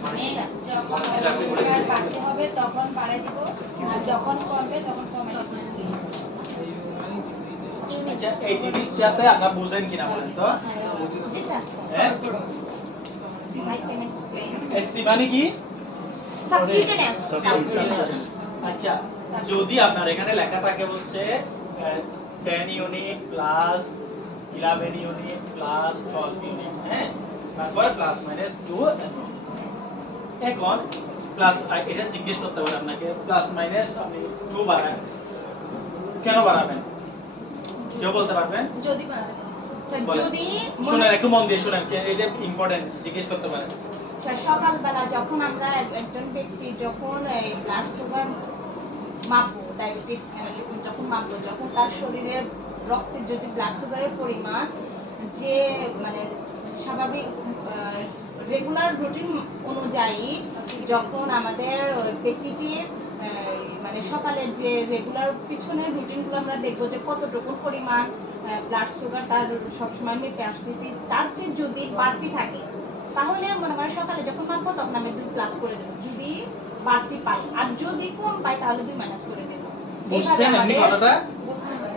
মানে যখন সুগার বাড়তে হবে তখন বাড়াই দিব আর যখন কমবে তখন কমাই দিব আচ্ছা এই জিনিসটাতে আপনারা বুঝেন কিনা বলেন তো জি স্যার হ্যাঁ আই ক্যান এক্সপ্লেইন এসসি মানে কি সাবকিউটেনিয়াস আচ্ছা যদি আপনার এখানে লেখা থাকে হচ্ছে 10 unit plus 11 unit plus 12 unit হ্যাঁ তারপর প্লাস মাইনাস 2 এখন প্লাস এটা জিজ্ঞেস করতে পারেন আপনাকে প্লাস মাইনাস আপনি 2 বাড়ান কেন বাড়াবেন কেউ বলতে পারবেন যদি বাড়ে যদি শুনেন একটু মন দিয়ে শুনেন এটা ইম্পর্টেন্ট জিজ্ঞেস করতে পারেন সকালবেলা যখন আমরা একজন ব্যক্তি যখন ব্লাড সুগার মাপবো ডায়াবেটিস অ্যানালিসিস যখন মাপবো যখন তার শরীরের রক্তে যদি ব্লাড সুগারের পরিমাণ যে মানে স্বাভাবিক রেগুলার রুটিন অনুযায়ী যখন আমাদের ব্যক্তিটি মানে সকালের যে রেগুলার পিছনের রুটিনগুলো আমরা দেখবো যে কতটুকু পরিমাণ ব্লাড সুগার তার সবসময় মেপে আসতেছি তার চেয়ে যদি বাড়তি থাকে তাহলে মনে করেন সকালে যখন মাপবো তখন আমি 2 প্লাস করে দেবো যদি বাড়তি পাই আর যদি কম পাই তাহলে 2 মাইনাস করে দেবো বুঝছেন আপনি কথাটা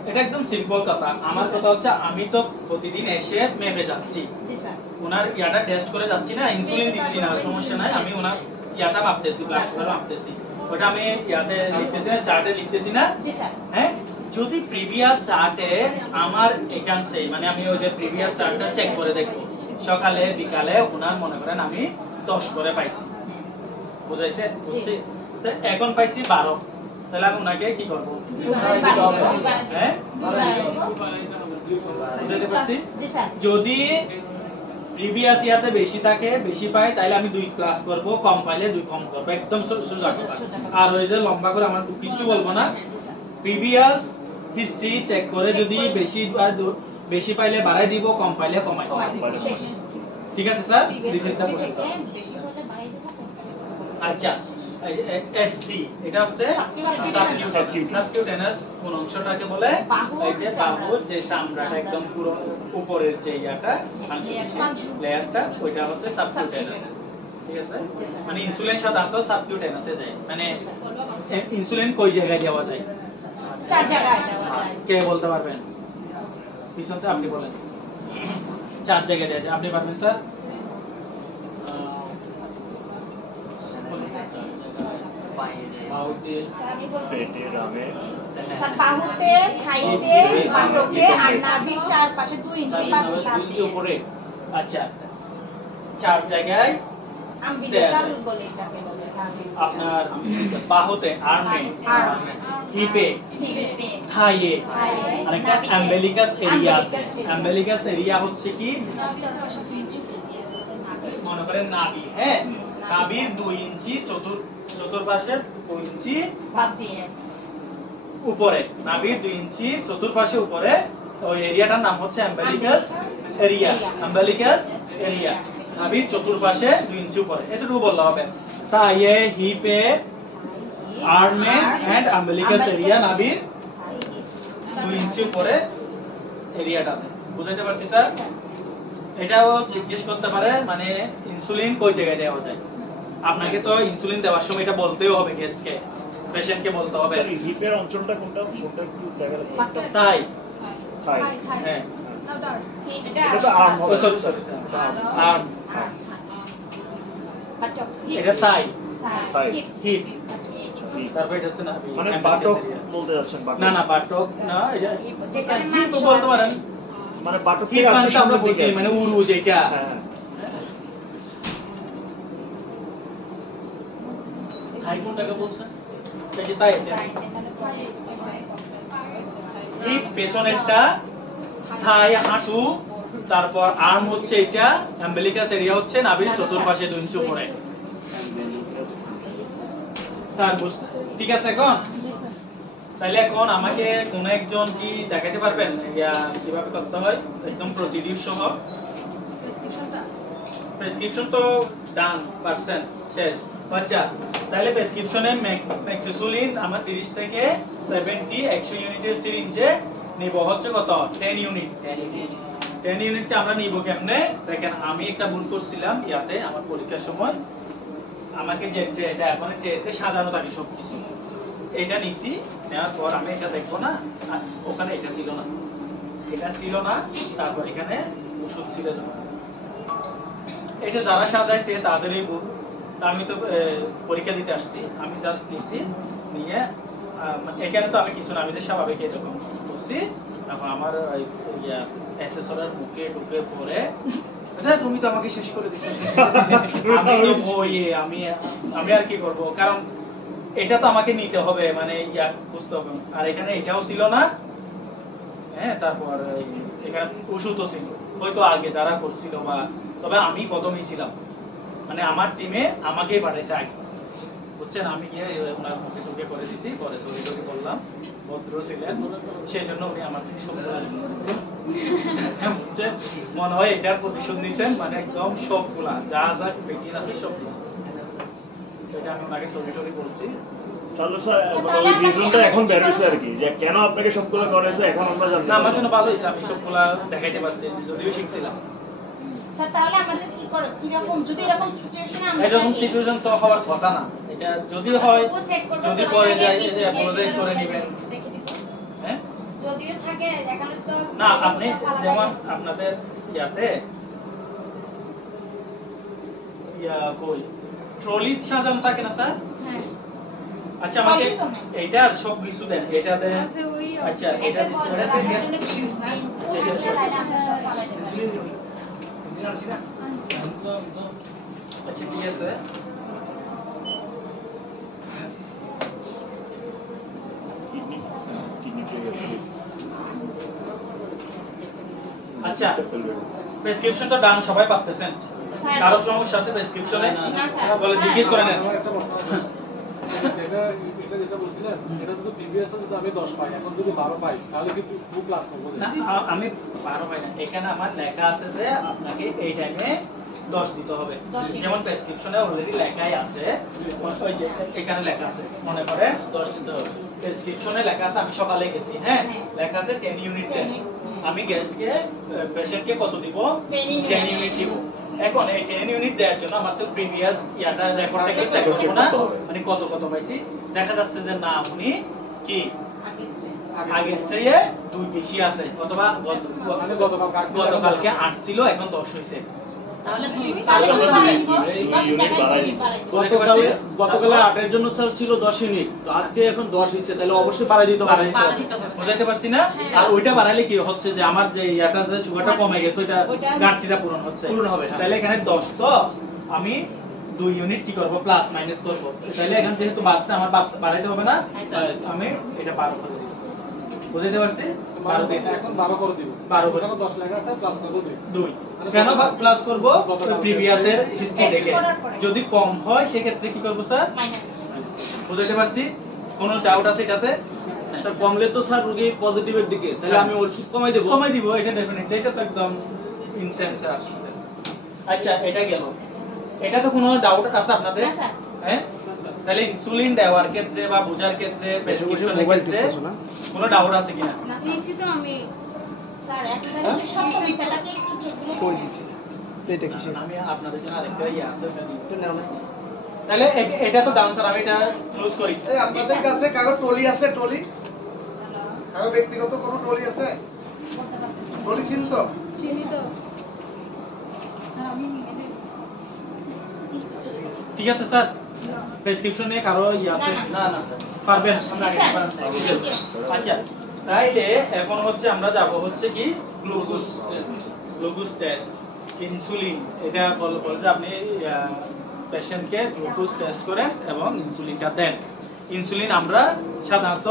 এটা একদম সিম্পল কথা আমার কথা হচ্ছে আমি তো প্রতিদিন এসে মেপে যাচ্ছি জি স্যার ওনার ইয়াটা টেস্ট করে যাচ্ছি না ইনসুলিন দিচ্ছি না সমস্যা নাই আমি ওনার ইয়াটা মাপতেছি ব্লাড সুগার মাপতেছি ওটা আমি ইয়াতে লিখতেছি না চার্টে লিখতেছি না জি স্যার হ্যাঁ যদি প্রিভিয়াস চার্টে আমার একাংশে মানে আমি ওই যে প্রিভিয়াস চার্টটা চেক করে দেখব সকালে বিকালে ওনার মনে করেন আমি 10 করে পাইছি বুঝাইছে বুঝছি তো এখন পাইছি 12 তাহলে আমি ওনাকে কি করব হ্যাঁ বুঝতে পারছি জি স্যার যদি প্রিভিয়াস ইয়াতে বেশি থাকে বেশি পাই তাহলে আমি 2 প্লাস করব কম পাইলে 2 কম করব একদম সোজা কথা আর ওই যে লম্বা করে আমার কিছু বলবো না প্রিভিয়াস হিস্ট্রি চেক করে যদি বেশি বেশি পাইলে বাড়াই দিব, কম পাইলে কমাই দিব। ঠিক আছে sir, this is the procedure. বেশি হলে বাড়াই দেবো, কম হলে আচ্ছা, এসসি এটা হচ্ছে সাবকিউটেনাস কোন অংশটাকে বলে? এই যে বাহুর যে চামড়াটা একদম পুরো উপরের যে ইয়াটা লেয়ারটা, ওইটা হচ্ছে সাবকিউটেনাস। ঠিক আছে, মানে ইনসুলিন সাধারণত সাবকিউটেনাসে যায়। মানে ইনসুলিন কই জায়গায় দেওয়া যায়? 4 জায়গায়। কে বলতে পারবেন? পিছনতে আপনি বলেন। 4 জায়গায় দেওয়া যায়, আপনি পারবেন স্যার? বাহুতে, পেটে, রানে, স্যার বাহুতে, থাইতে, বাটকে আর নাভির চারপাশে 2 ইঞ্চি 5 ইঞ্চি উপরে। আচ্ছা, 4 জায়গায় আম্বিলিকাল বলে এটাকে বলে। আপনার বাহুতে, আর্মে, হিপে, থাইয়ে, আরেকটা অ্যাম্বেলিকাস এরিয়া আছে। অ্যাম্বেলিকাস এরিয়া হচ্ছে কি? মনে করেন নাভি, হ্যাঁ, নাভির 2 ইঞ্চি চতুর্পাশে 2 ইঞ্চি বাদ দিয়ে উপরে, নাভির 2 ইঞ্চি চতুর্পাশে উপরে ওই এরিয়াটার নাম হচ্ছে অ্যাম্বেলিকাস এরিয়া। অ্যাম্বেলিকাস এরিয়া নাভির চতুর্পাশে 2 ইঞ্চি উপরে, এটুকু বললে হবে। থাইয়ে, হিপে, আর্মে এন্ড অ্যাম্বেলিকাস এরিয়া নাভির 2 ইঞ্চি উপরে এরিয়াটাতে। বুঝাইতে পারছি স্যার? এটাও জিজ্ঞেস করতে পারে, মানে ইনসুলিন কই জায়গায় দেওয়া যায়। আপনাকে তো ইনসুলিন দেওয়ার সময় এটা বলতেও হবে, গেস্টকে, পেশেন্টকে বলতে হবে। স্যার হিপের অঞ্চলটা কোনটা একটু দেখালে? তাই থাই। হ্যাঁ, এটা তো আর্ম হবে। সরি আর্ম, এটা তাই থাই। Heap, heap. তারপর এটা হচ্ছে না মানে বাটক বলতে যাচ্ছেন? না না, বাটক না, এটা হিপ তো বলতে পারেন। মানে বাটক হিপ মানে তো আমরা বুঝি, মানে উরু যেটা। হ্যাঁ, থাই কোনটাকে বলছেন? এই যে তাই, হিপ পেছনেরটা, থাই হাঁটু, তারপর আর্ম হচ্ছে এটা, অ্যাম্বেলিকাস এরিয়া হচ্ছে নাভির চতুর্পাশে 2 ইঞ্চি উপরে। স্যার ঠিক আছে এখন? তাহলে এখন আমাকে কোন একজন কি দেখাতে পারবেন কিভাবে করতে হয় একদম প্রসিডিউর সহ? প্রেসক্রিপশন তো ডান পারছেন, শেষ। আচ্ছা, তাহলে প্রেসক্রিপশনে ম্যাক্সিসুলিন আমার 30 থেকে 70 100 ইউনিটের সিরিঞ্জে নিব হচ্ছে কত? 10 ইউনিট। 10 ইউনিটটা আমরা নিব কেমনে? দেখেন, আমি একটা ভুল করছিলাম ইয়াতে আমার পরীক্ষার সময়। আমাকে যে এটা এখন ট্রেতে সাজানো থাকে সবকিছু, এটা নিছি, নেওয়ার পর আমি এটা দেখবো না, ওখানে এটা ছিল না, এটা ছিল না, তারপর এখানে ওষুধ ছিল না। এটা যারা সাজাইছে তাদেরই ভুল। আমি তো পরীক্ষা দিতে আসছি, আমি জাস্ট নিছি, নিয়ে এখানে তো আমি কিছু না, আমি তো স্বাভাবিক এরকম করছি। এখন আমার অ্যাসেসরের মুখে ঢুকে পড়ে, তুমি তো আমাকে শেষ করে দিচ্ছ। আমি তো ভয়ে, আমি আর কি করব, কারণ এটা তো আমাকে নিতে হবে, মানে বুঝতে হবে। আর এখানে এটাও ছিল না, হ্যাঁ, তারপর এখানে ওষুধও ছিল, হয়তো আগে যারা করছিল, বা তবে আমি প্রথমেই ছিলাম, মানে আমার টিমে আমাকেই পাঠাইছে আগে, বুঝছেন। আমি গিয়ে ওনার মুখে টুকে করে দিছি, পরে সরি টরি বললাম, ভদ্র ছিলেন, সেই জন্য উনি আমার থেকে সব বুঝছেন, মনে হয় এটার প্রতিশোধ নিছেন, মানে একদম সবগুলা যা যা পেটিন আছে সব দিচ্ছে। এটা আমি ওনাকে সরি টরি বলছি। ওই রিজনটা এখন বের হইছে আর কি, যে কেন আপনাকে সবগুলো করেছে এখন আমরা জানতে না, আমার জন্য ভালো হয়েছে, আমি সবগুলা দেখাইতে পারছি, যদিও শিখছিলাম। স্যার তাহলে আমাদের কি করে, কি রকম যদি এরকম সিচুয়েশনে আমরা এরকম সিচুয়েশন তো হওয়ার কথা না, এটা যদি হয়, যদি পরে যায় অ্যাপোলোজাইজ করে নেবেন, হ্যাঁ, যদিও থাকে এখানে তো না। আপনি যেমন আপনাদের ইয়াতে কই ট্রলি সাজানো থাকে না স্যার? হ্যাঁ। আচ্ছা, আমাকে এইটার সব কিছু দেন, এটা দেন। আচ্ছা, এটা আচ্ছা, ঠিক আছে। আচ্ছা, প্রেসক্রিপশন তো ডান, সবাই পাচ্ছেন? কারো সমস্যা আছে প্রেসক্রিপশনে? বলে জিজ্ঞেস করে নেন। এটা যেটা বলছিলেন এটা যদি প্রিভিয়াস যদি আমি 10 পাই এখন যদি 12 পাই তাহলে কি 2 ক্লাস করব না আমি 12 পাই না, এখানে আমার লেখা আছে যে আপনাকে এই টাইমে 10 দিতে হবে। যেমন প্রেসক্রিপশনে অলরেডি লেখাই আছে, ওই যে এখানে লেখা আছে, মনে করে 10 দিতে হবে। প্রেসক্রিপশনে লেখা আছে, আমি সকালে গেছি, হ্যাঁ লেখা আছে 10 ইউনিট দেন। আমি গেস্টকে পেশেন্টকে কত দিব? 10 ইউনিট দিব। এখন এই 10 ইউনিট দেওয়ার জন্য আমার তো প্রিভিয়াস ইয়াটা রেকর্ডটাকে চেক করব না, মানে কত পাইছি। দেখা যাচ্ছে যে না উনি কি আগের চেয়ে 2 বেশি আছে, অথবা গতকালকে 8 ছিল এখন 10 হইছে। তাহলে গতকাল 8 এর জন্য স্যার ছিল 10 ইউনিট, তো আজকে এখন 10 হইছে, তাহলে অবশ্যই বাড়াই দিতে হবে। বুঝাইতে পারছি না? আর ওইটা বাড়াইলে কি হচ্ছে যে আমার যে ইয়াটা যে সুগারটা কমে গেছে ওইটা ঘাটতিটা পূরণ হচ্ছে, পূরণ হবে। তাহলে এখানে 10 তো আমি 2 ইউনিট কি করব? প্লাস মাইনাস করব। তাহলে এখানে যেহেতু বাড়ছে আমার বাড়াইতে হবে না, আমি এটা 12 করে দিব। বুঝাইতে পারছি? 12 দিন এখন 12 করে দিব। 12 করে 10 লেখা আছে প্লাস করব 2। কেন প্লাস করব? প্রিভিয়াসের হিস্ট্রি দেখে যদি কম হয় সেক্ষেত্রে কি করব স্যার? মাইনাস। বুঝাইতে পারছি? কোনো ডাউট আছে এটাতে? স্যার কমলে তো স্যার রোগী পজিটিভের দিকে, তাহলে আমি ওষুধ কমাই দেব। কমাই দিব, এটা ডেফিনেটলি, এটা তো একদম ইনসেন্সে আসছে। আচ্ছা এটা গেল। এটা তো কোনো ডাউট আছে আপনাদের? হ্যাঁ, তাহলে ইনসুলিন দেওয়ার ক্ষেত্রে বা বোঝার ক্ষেত্রে প্রেসক্রিপশনের ক্ষেত্রে কোনো ডাউট আছে কিনা? দিয়েছি তো আমি স্যার একবারে সব কবিতাটাকে একটু কই দিছি এটা কি আমি আপনাদের জন্য আরেকটা ইয়ে আছে, ওটা দিই। তাহলে এটা তো ডাউন স্যার, আমি এটা ক্লোজ করি। এই আপনাদের কাছে কারো টলি আছে? টলি কারো ব্যক্তিগত কোনো টলি আছে? টলি ছিল তো? চিনি তো স্যার আমি নিয়ে নেব। ঠিক আছে স্যার, প্রেসক্রিপশন নিয়ে কারো ইয়ে আছে? না না স্যার পারবেন? আচ্ছা তাইলে এখন হচ্ছে আমরা যাব হচ্ছে কি glucose test. Glucose test, insulin, এটা বলবো যে আপনি পেশেন্টকে গ্লুকোজ টেস্ট করেন এবং ইনসুলিনটা দেন। ইনসুলিন আমরা সাধারণত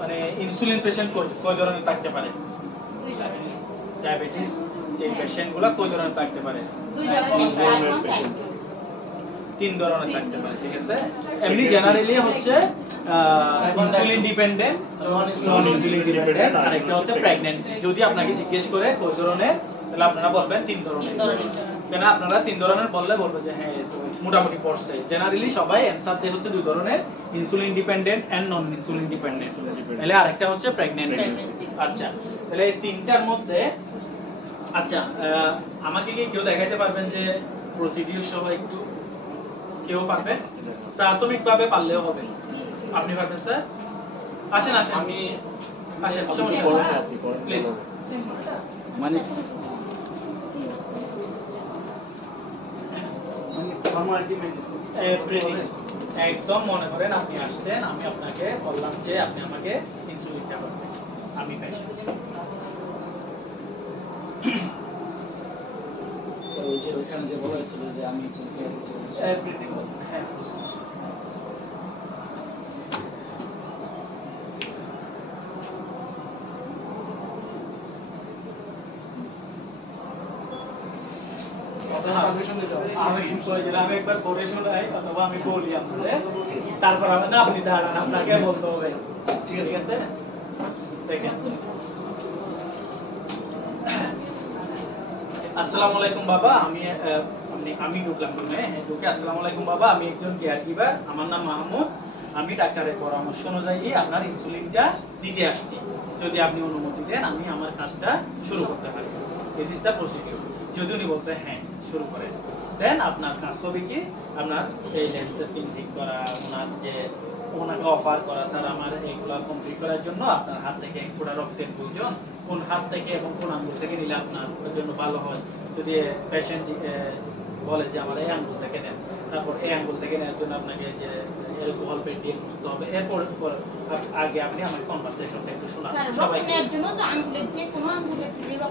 মানে ইনসুলিন পেশেন্ট কয় ধরনের থাকতে পারে? ডায়াবেটিস যে পেশেন্টগুলো কয় ধরনের থাকতে পারে? 3 ধরনের থাকতে পারে, ঠিক আছে? এমনি জেনারেলি হচ্ছে insulin dependent, non insulin dependent, আর একটা হচ্ছে প্রেগন্যান্সি। যদি আপনাকে জিজ্ঞেস করে কয় ধরনের, তাহলে আপনারা বলবেন 3 ধরনের। কেন আপনারা 3 ধরনের বললে বলবে যে হ্যাঁ তো মোটামুটি পড়ছে। জেনারেলি সবাই অ্যানসার দিয়ে হচ্ছে 2 ধরনের, insulin dependent and non insulin dependent. তাহলে আরেকটা হচ্ছে প্রেগন্যান্সি। আচ্ছা তাহলে এই 3টার মধ্যে আচ্ছা আমাকে কি কেউ দেখাইতে পারবেন যে প্রসিডিউর সহ একটু? কেউ পারবেন? প্রাথমিকভাবে পারলেও হবে। আপনি পারবেন স্যার? আসেন আসেন, আমি আসেন, সমস্যা নেই, আপনি করেন প্লিজ। মানে ফর্মালিটি একদম মনে করেন আপনি আসছেন, আমি আপনাকে বললাম যে আপনি আমাকে ইনসুলিনটা করবেন, আমি পেশেন্ট। স্যার ওই যে ওখানে যে বলা হয়েছিল যে আমি এভরিথিং, হ্যাঁ আমি একবার পড়ে শোনাই অথবা আমি বলি আপনাদের, তারপর আমি না আপনি দাঁড়ান, আপনাকে বলতে হবে, ঠিক আছে? দেখেন, আসসালামু আলাইকুম বাবা, আমি ঢুকলাম রুমে, ঢুকে আসসালামু আলাইকুম বাবা, আমি একজন কেয়ার গিভার, আমার নাম মাহমুদ, আমি ডাক্তারের পরামর্শ অনুযায়ী আপনার ইনসুলিনটা দিতে আসছি, যদি আপনি অনুমতি দেন আমি আমার কাজটা শুরু করতে পারি। This is the procedure. যদি উনি বলছে হ্যাঁ শুরু করেন, দেন আপনার কাজ হবে কি, আপনার এই লেন্সের পিন ঠিক করা, ওনার যে ওনাকে অফার করা স্যার আমার এইগুলা কমপ্লিট করার জন্য আপনার হাত থেকে এক ফোঁটা রক্তের প্রয়োজন, কোন হাত থেকে এবং কোন আঙ্গুল থেকে নিলে আপনার জন্য ভালো হয়। যদি পেশেন্ট বলে যে আমার এই আঙ্গুল থেকে নেন, তারপর এই আঙ্গুল থেকে নেওয়ার জন্য আপনাকে যে অ্যালকোহল পেন্টিয়ে বুঝতে হবে, এরপর আগে আপনি আমার কনভারসেশনটা একটু শোনান সবাইকে।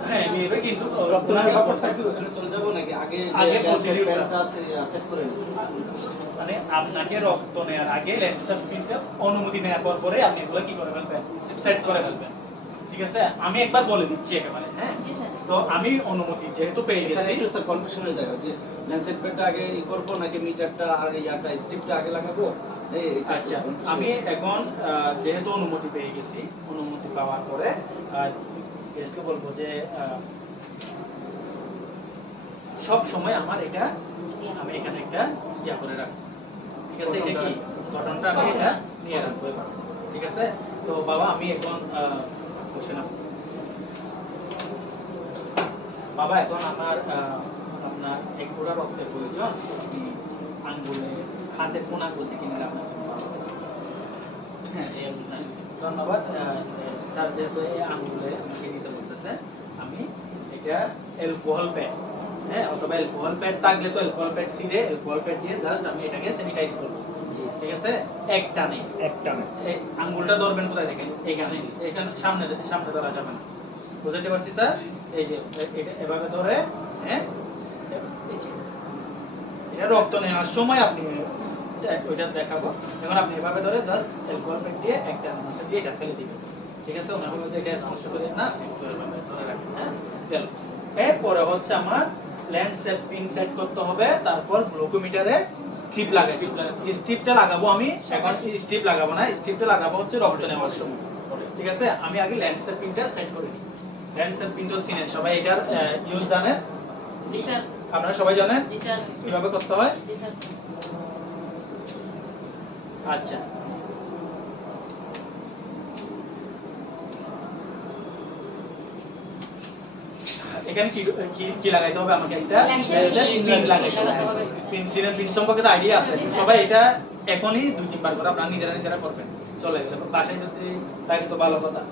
হ্যাঁ নিবে, কিন্তু রক্ত ব্যাপারটা কি ওখানে চলে যাব নাকি আগে প্রসিডিউরটা সেট করে নেব? মানে আপনাকে রক্ত নেওয়ার আগে লেন্সার পিনটা অনুমতি নেওয়ার পরে আপনি এগুলো কি করে ফেলবেন, সেট করে ফেলবেন। ঠিক আছে আমি একবার বলে দিচ্ছি একেবারে, হ্যাঁ জি স্যার। তো আমি অনুমতি যেহেতু পেয়ে গেছি, এখানে একটু কনফিউশনের জায়গা যে ল্যান্ডসেট প্যাডটা আগে ই করবো নাকি মিটারটা আর ইয়াটা স্ট্রিপটা আগে লাগাবো। আচ্ছা আমি এখন যেহেতু অনুমতি পেয়ে গেছি, অনুমতি পাওয়ার পরে গেস্টকে বলবো যে সব সময় আমার এটা আমি এখানে একটা ইয়া করে রাখবো, ঠিক আছে এটা কি গঠনটা আমি এটা নিয়ে রাখবো এবার, ঠিক আছে। তো বাবা আমি এখন বসে না বাবা, এখন আমার আপনার এক গোড়া রক্তের প্রয়োজন, আপনি আঙ্গুলে হাতের কোন আঙ্গুল থেকে নিলে আপনার জন্য ভালো হবে। হ্যাঁ এই আঙ্গুলটা ধন্যবাদ স্যার, যেহেতু এই আঙ্গুলে আমাকে নিতে বলতেছে, আমি এটা অ্যালকোহল প্যাড, হ্যাঁ অথবা অ্যালকোহল প্যাড থাকলে তো অ্যালকোহল প্যাড ছিঁড়ে অ্যালকোহল প্যাড দিয়ে জাস্ট আমি এটাকে স্যানিটাইজ করব, ঠিক আছে। এক টানে এই আঙ্গুলটা ধরবেন কোথায় দেখেন, এইখানে, এখানে সামনে ধরা যাবে না, বুঝতে পারছি স্যার। এই যে এটা এভাবে ধরে, হ্যাঁ এই যে এটা রক্ত নেওয়ার সময় আপনি ওইটা দেখাবো, এখন আপনি এভাবে ধরে জাস্ট অ্যালকোহল প্যাড দিয়ে একটা মশলা দিয়ে এটা ফেলে দিবেন, ঠিক আছে। ওনার বলতে এটা স্পর্শ করে না, একটু এভাবে ধরে রাখবেন, হ্যাঁ চলো। এরপরে হচ্ছে আমার ল্যান্ড সেট পিন সেট করতে হবে, তারপর গ্লুকোমিটারে স্ট্রিপ লাগাবো। স্ট্রিপটা লাগাবো আমি এখন, স্ট্রিপ লাগাবো না, স্ট্রিপটা লাগাবো হচ্ছে রক্ত নেওয়ার সময়, ঠিক আছে। আমি আগে ল্যান্ড সেট পিনটা সেট করে নিই। ল্যান্ড সেট পিনটা চিনেন সবাই, এটার ইউজ জানেন, জি স্যার। আপনারা সবাই জানেন জি স্যার। কিভাবে করতে হয়? জি স্যার। আচ্ছা এখানে কি কি কি লাগাইতে হবে আমাকে? একটা পিন লাগাইতে হবে। পিন সিনের পিন সম্পর্কে তো আইডিয়া আছে সবাই, এটা এখনই 2-3 বার করে আপনারা নিজেরা করবেন, চলে যাবে। বাসায় যদি লাগে তো ভালো কথা।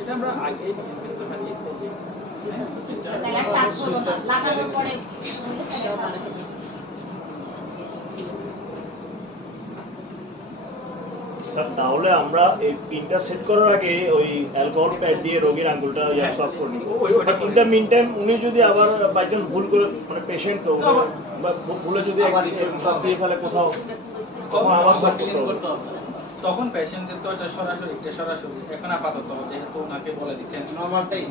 এটা আমরা আগে কিন্তু খালি এই যে লাগানোর পরে স্যার তাহলে আমরা এই পিনটা সেট করার আগে ওই অ্যালকোহল প্যাড দিয়ে রোগীর আঙ্গুলটা সফট করে নিই। ওটা ইন দ্য মিন টাইম উনি যদি আবার বাই চান্স ভুল করে, মানে পেশেন্ট তো বা ভুলে যদি আবার দিয়ে ফেলে কোথাও, তখন আবার সফট করতে হবে। তখন পেশেন্টের তো এটা সরাসরি এখন আপাতত যেহেতু ওনাকে বলে দিচ্ছেন নরমালটাই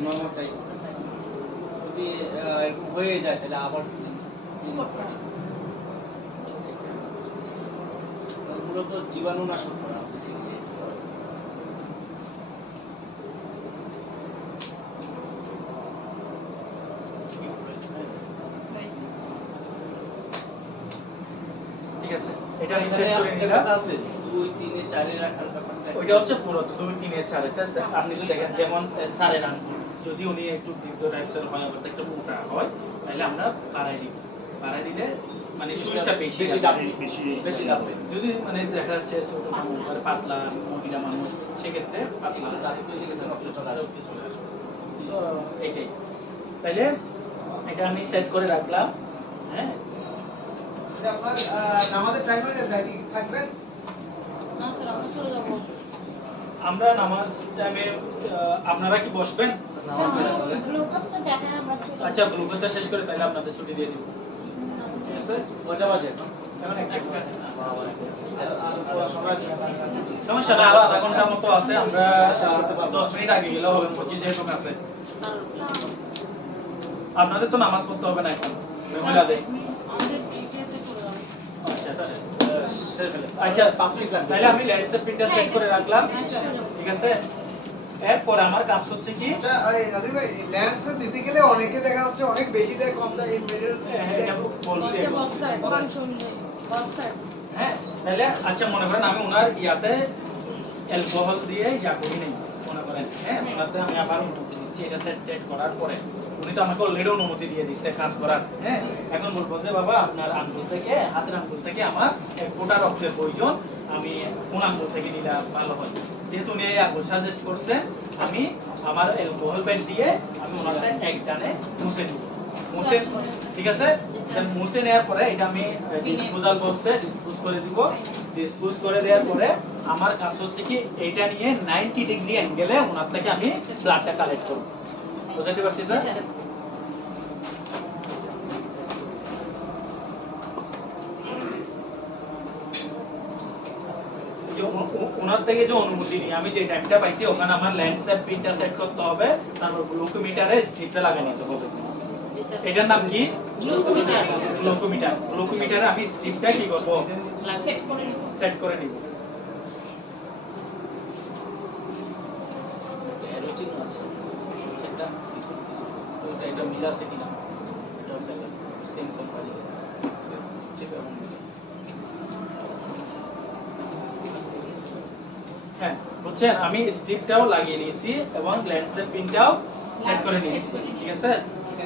যদি এরকম হয়ে যায় তাহলে আবার মূলত জীবাণুনাশক করা বেসিক্যালি। ঠিক আছে, এটা আমি সেট করে নিলাম। আছে 2, 3, 4 রাখার ব্যাপারটা, ওইটা হচ্ছে পুরো 2, 3, 4 এটা আপনি যদি দেখেন, যেমন সারের আঙ্গুল যদি উনি একটু দীর্ঘ টাইপসের হয়, আবার একটা মোটা হয়, তাহলে আমরা বাড়াই দিলে মানে সুইচটা বেশি লাগবে। যদি মানে দেখা যাচ্ছে ছোট মানুষ মানে পাতলা মহিলা মানুষ, সেক্ষেত্রে পাতলা রক্ত চলে আসবে। তো এইটাই, তাইলে এটা আমি সেট করে রাখলাম। হ্যাঁ আপনার আমাদের টাইম হয়ে গেছে, কি থাকবেন? না স্যার, আমরা চলে যাবো। আমরা নামাজ টাইমে আপনারা কি বসবেন? গ্লুকোজটা দেখায় আমরা চলে যাবো। আচ্ছা গ্লুকোজটা শেষ করে তাহলে আপনাদের ছুটি দিয়ে দিব, ঠিক আছে। কটা বাজে এখন? সমস্যা না, আরো আধা ঘন্টার মতো আছে, আমরা 10 মিনিট আগে গেলেও হবে, মসজিদ যেহেতু আছে। আপনাদের তো নামাজ পড়তে হবে না এখন মহিলাদের। আমাদের ডিটিএসে চলে যাবো। আচ্ছা 5 মিনিট লাগবে, তাহলে আমি ল্যান্ডসেট পিনটা সেট করে রাখলাম, ঠিক আছে। এরপর আমার কাজ হচ্ছে কি, আচ্ছা এই নাদির ভাই, ল্যান্ডস দিতে গেলে অনেকে দেখা যাচ্ছে অনেক বেশি দেয়, কম দেয়, এই মেটেরিয়াল বলছি বক্সার হ্যাঁ। তাহলে আচ্ছা মনে করেন আমি ওনার ইয়াতে অ্যালকোহল দিয়ে ইয়া করি নাই, মনে করেন, হ্যাঁ ওনাতে আমি আবার অনুমতি দিচ্ছি এটা সেট করার পরে। উনি তো আমাকে অলরেডি অনুমতি দিয়ে দিচ্ছে কাজ করার, হ্যাঁ। এখন বলবো যে বাবা আপনার আঙ্গুল থেকে, হাতের আঙ্গুল থেকে আমার 1 ফোঁটা রক্তের প্রয়োজন, আমি কোন আঙ্গুল থেকে নিলে ভালো হয়। যেহেতু উনি এই আঙ্গুল সাজেস্ট করছে, আমি আমার অ্যালকোহল প্যাড দিয়ে আমি ওনাতে এক টানে মুছে দিব, ঠিক আছে। মুছে নেওয়ার পরে এটা আমি ডিসপোজাল বক্সে ডিসপোজ করে দিব। ডিসপোজ করে দেওয়ার পরে আমার কাজ হচ্ছে কি এটা নিয়ে 90 ডিগ্রি অ্যাঙ্গেলে ওনার থেকে আমি ব্লাডটা কালেক্ট করব। বুঝতে পারছি স্যার? ওনার থেকে যে অনুমতি নিয়ে আমি যে টাইমটা পাইছি ওখানে আমার ল্যান্ডস্কেপ পিনটা সেট করতে হবে, তারপর গ্লুকোমিটারে স্ট্রিপটা লাগিয়ে নিতে হবে। এটার নাম কি? গ্লুকোমিটার। গ্লুকোমিটারে আমি স্ট্রিপটা কি করব? সেট করে নিব। এরোটিন আছে সেটা তো এটা মিল আছে কিনা এটা আপনাদের সেম কোম্পানি স্টেপ এবং হ্যাঁ বুঝছেন, আমি স্ট্রিপটাও লাগিয়ে নিয়েছি এবং ল্যান্ডস্কেপ পিনটাও সেট করে নিয়েছি। ঠিক আছে,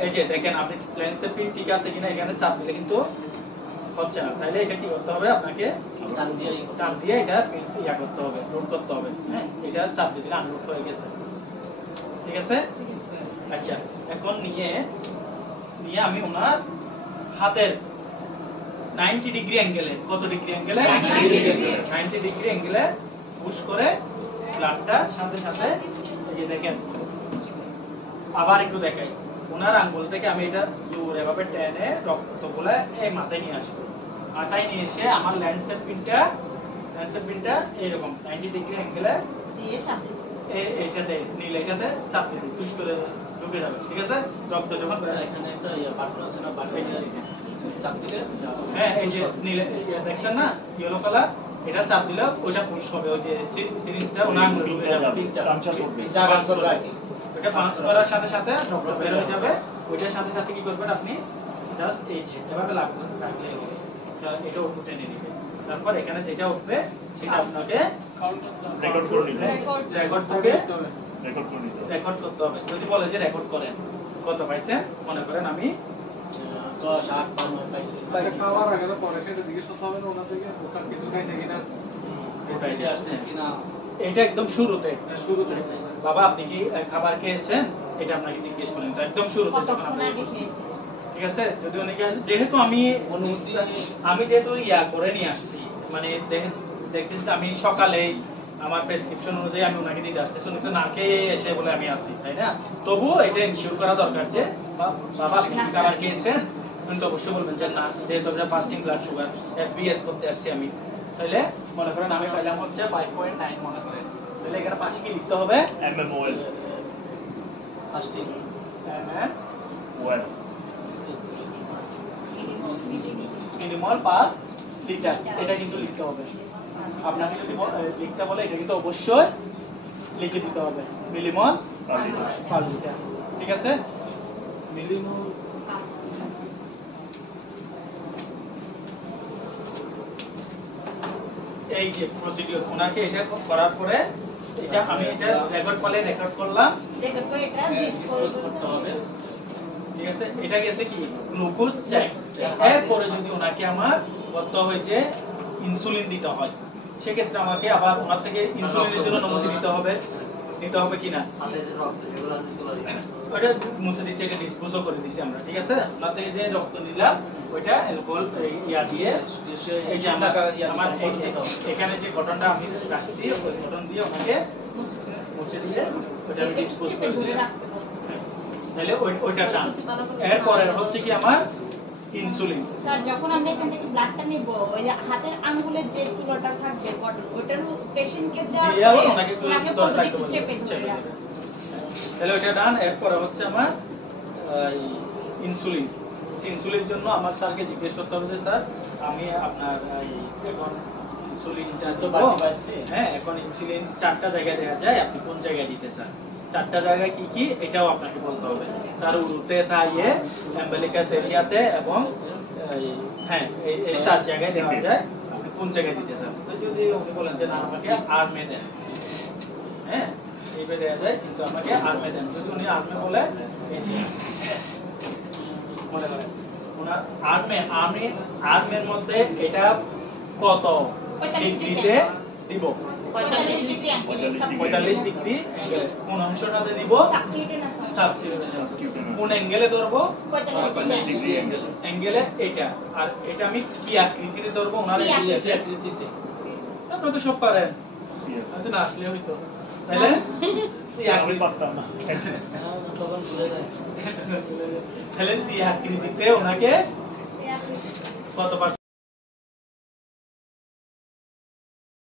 এই যে দেখেন আপনি ল্যান্ডস্কেপ পিন ঠিক আছে কিনা এখানে চাপ দিলে কিন্তু হচ্ছে না। তাহলে এটা কি করতে হবে? আপনাকে টান দিয়ে এটা ইয়া করতে হবে, লোড করতে হবে। হ্যাঁ, এটা চাপ দিলে আনলোড হয়ে গেছে। ঠিক আছে, আচ্ছা এখন নিয়ে আমি ওনার হাতের 90 ডিগ্রি অ্যাঙ্গেলে, কত ডিগ্রি অ্যাঙ্গেলে? 90 ডিগ্রি অ্যাঙ্গেলে পুশ করে ব্লাডটা সাথে সাথে এই যে দেখেন, আবার একটু দেখাই, ওনার আঙ্গুল থেকে আমি এটা জোরে এভাবে টেনে রক্তগুলো এই মাথায় নিয়ে আসবো। মাথায় নিয়ে এসে আমার ল্যান্ডস্কেপ পিনটা এইরকম 90 ডিগ্রি অ্যাঙ্গেলে দিয়ে চাপ দিই। এইটাতে নীল এটাতে চাপ দিতে পুশ করে ঢুকে যাবে। ঠিক আছে, রক্ত যখন এখানে একটা বাটন আছে না, বাটন চাপ দিলে হ্যাঁ এই যে নীল দেখছেন না ইয়েলো কালার, এটা চাপ দিলে ওটা পুশ হবে, ওই যে সিরিজটা ওনার আঙ্গুলে ঢুকে যাবে। পাংচার করবে। জাগান করবে আর কি। ওটা পাঁচ করার সাথে সাথে রক্ত বের হয়ে যাবে। ওইটার সাথে সাথে কি করবেন আপনি? জাস্ট এই যে এভাবে লাগবেন, রাখলে এটা উপর টেনে নেবেন। তারপর এখানে যেটা উঠবে সেটা আপনাকে রেকর্ড করে নিতে হবে। রেকর্ড করে রেকর্ড করে নিতে হবে। রেকর্ড করতে হবে। যদি বলে যে রেকর্ড করেন কত পাইছেন, মনে করেন আমি 10 8 9 পাইছি। এটা খাওয়ার আগে তো পরে সেটা জিজ্ঞেস করতে হবে না ওনার থেকে ওটা কিছু খাইছে কিনা। ওটা যে আসছে কিনা এটা একদম শুরুতে বাবা আপনি কি খাবার খেয়েছেন, এটা আপনাকে জিজ্ঞেস করেন তো একদম শুরুতে যখন কতক্ষণ আপনি আগে খেয়েছে? ঠিক আছে। যদি অনেকে যেহেতু আমি যেহেতু ইয়া করে নিয়ে আসছি, মানে দেখতেছি আমি সকালেই আমার প্রেসক্রিপশন অনুযায়ী আমি ওনাকে দিতে আসতেছি, উনি তো না খেয়ে এসে বলে আমি আসি, তাই না? তবুও এটা ইনশিওর করা দরকার যে বাবা আপনি কি খাবার খেয়েছেন, উনি তো অবশ্যই বলবেন যে না, যেহেতু আমরা ফাস্টিং ব্লাড সুগার এফবিএস করতে আসছি আমি, তাহলে মনে করেন আমি পাইলাম হচ্ছে 5.9 মনে করেন, তাহলে এখানে পাশে কি লিখতে হবে? mmol ফাস্টিং ওয়েল মিনিমল পার লিটার, এটা কিন্তু লিখতে হবে। আপনাকে যদি লিখতে বলে এটা কিন্তু অবশ্যই লিখে দিতে হবে, মিলিমল পার লিটার। ঠিক আছে, মিলিমল এই যে প্রসিডিউর ওনাকে এটা করার পরে এটা আমি এটা রেকর্ড ফলে রেকর্ড করলাম। রেকর্ড করে এটা ডিসপোজ করতে হবে। ঠিক আছে, এটা গেছে কি গ্লুকোজ চেক। এরপরে যদি ওনাকে আমার করতে হয় যে ইনসুলিন দিতে হয়, সেক্ষেত্রে আমাকে আবার ওনার থেকে ইনসুলিনের জন্য অনুমতি দিতে হবে কিনা, হাতে যে রক্ত যেগুলো আছে তুলে দিতে হবে। ওটা মুছে দিচ্ছি, এটা ডিসপোজও করে দিচ্ছি আমরা। ঠিক আছে, ওনার থেকে যে রক্ত নিলাম ওইটা অ্যালকোহল ইয়া দিয়ে এই যে আমার এখানে যে কটনটা আমি রাখছি ওই কটন দিয়ে ওনাকে মুছে দিয়ে ওটা আমি ডিসপোজ করে দিলাম। তাহলে ওইটা টান। এরপরে হচ্ছে কি আমার ইনসুলিন। স্যার যখন আমরা এখান থেকে ব্লাডটা নেব, ওই যে হাতের আঙ্গুলের যে তুলোটা থাকবে বটল, ওটার পেশেন্টকে দেওয়ার পরে ওনাকে বলবো যে একটু চেপে ধরে রাখো। তাহলে ওইটা ডান। এরপরে হচ্ছে আমার ইনসুলিন। ইনসুলিনের জন্য আমার স্যারকে জিজ্ঞেস করতে হবে যে স্যার আমি আপনার এখন ইনসুলিন তো বাড়তি পাচ্ছি। হ্যাঁ, এখন ইনসুলিন 4টা জায়গায় দেওয়া যায়, আপনি কোন জায়গায় দিতে চান, 4টা জায়গায় কি কি এটাও আপনাকে বলতে হবে। তার উরুতে, থাইয়ে, অ্যাম্বিলিকাস এরিয়াতে এবং হ্যাঁ এই 4 জায়গায় দেওয়া যায়, আপনি কোন জায়গায় দিতে চান। তো যদি উনি বলেন যে না আমাকে আর্মে দেন, হ্যাঁ এইভাবে দেওয়া যায়, কিন্তু আমাকে আর্মে দেন। যদি উনি আর্মে বলে এই যে মনে করেন ওনার আর্মের মধ্যে এটা কত ডিগ্রিতে দিব? 45 ডিগ্রি অ্যাঙ্গেলে 45 ডিগ্রি অ্যাঙ্গেলে। কোন অংশটাতে দিব? সাবকিউটেনাস। কোন অ্যাঙ্গেলে ধরবো? 45 ডিগ্রি অ্যাঙ্গেল অ্যাঙ্গেলে এটা। আর এটা আমি কি আকৃতিতে ধরবো? ওনার সি এই আকৃতিতে আপনি তো সব পারেন, হয়তো না আসলে হইতো, তাইলে আমি পারতাম না। তখন ভুলে যায়। তাহলে সি আকৃতিতে ওনাকে কত পার্সেন্ট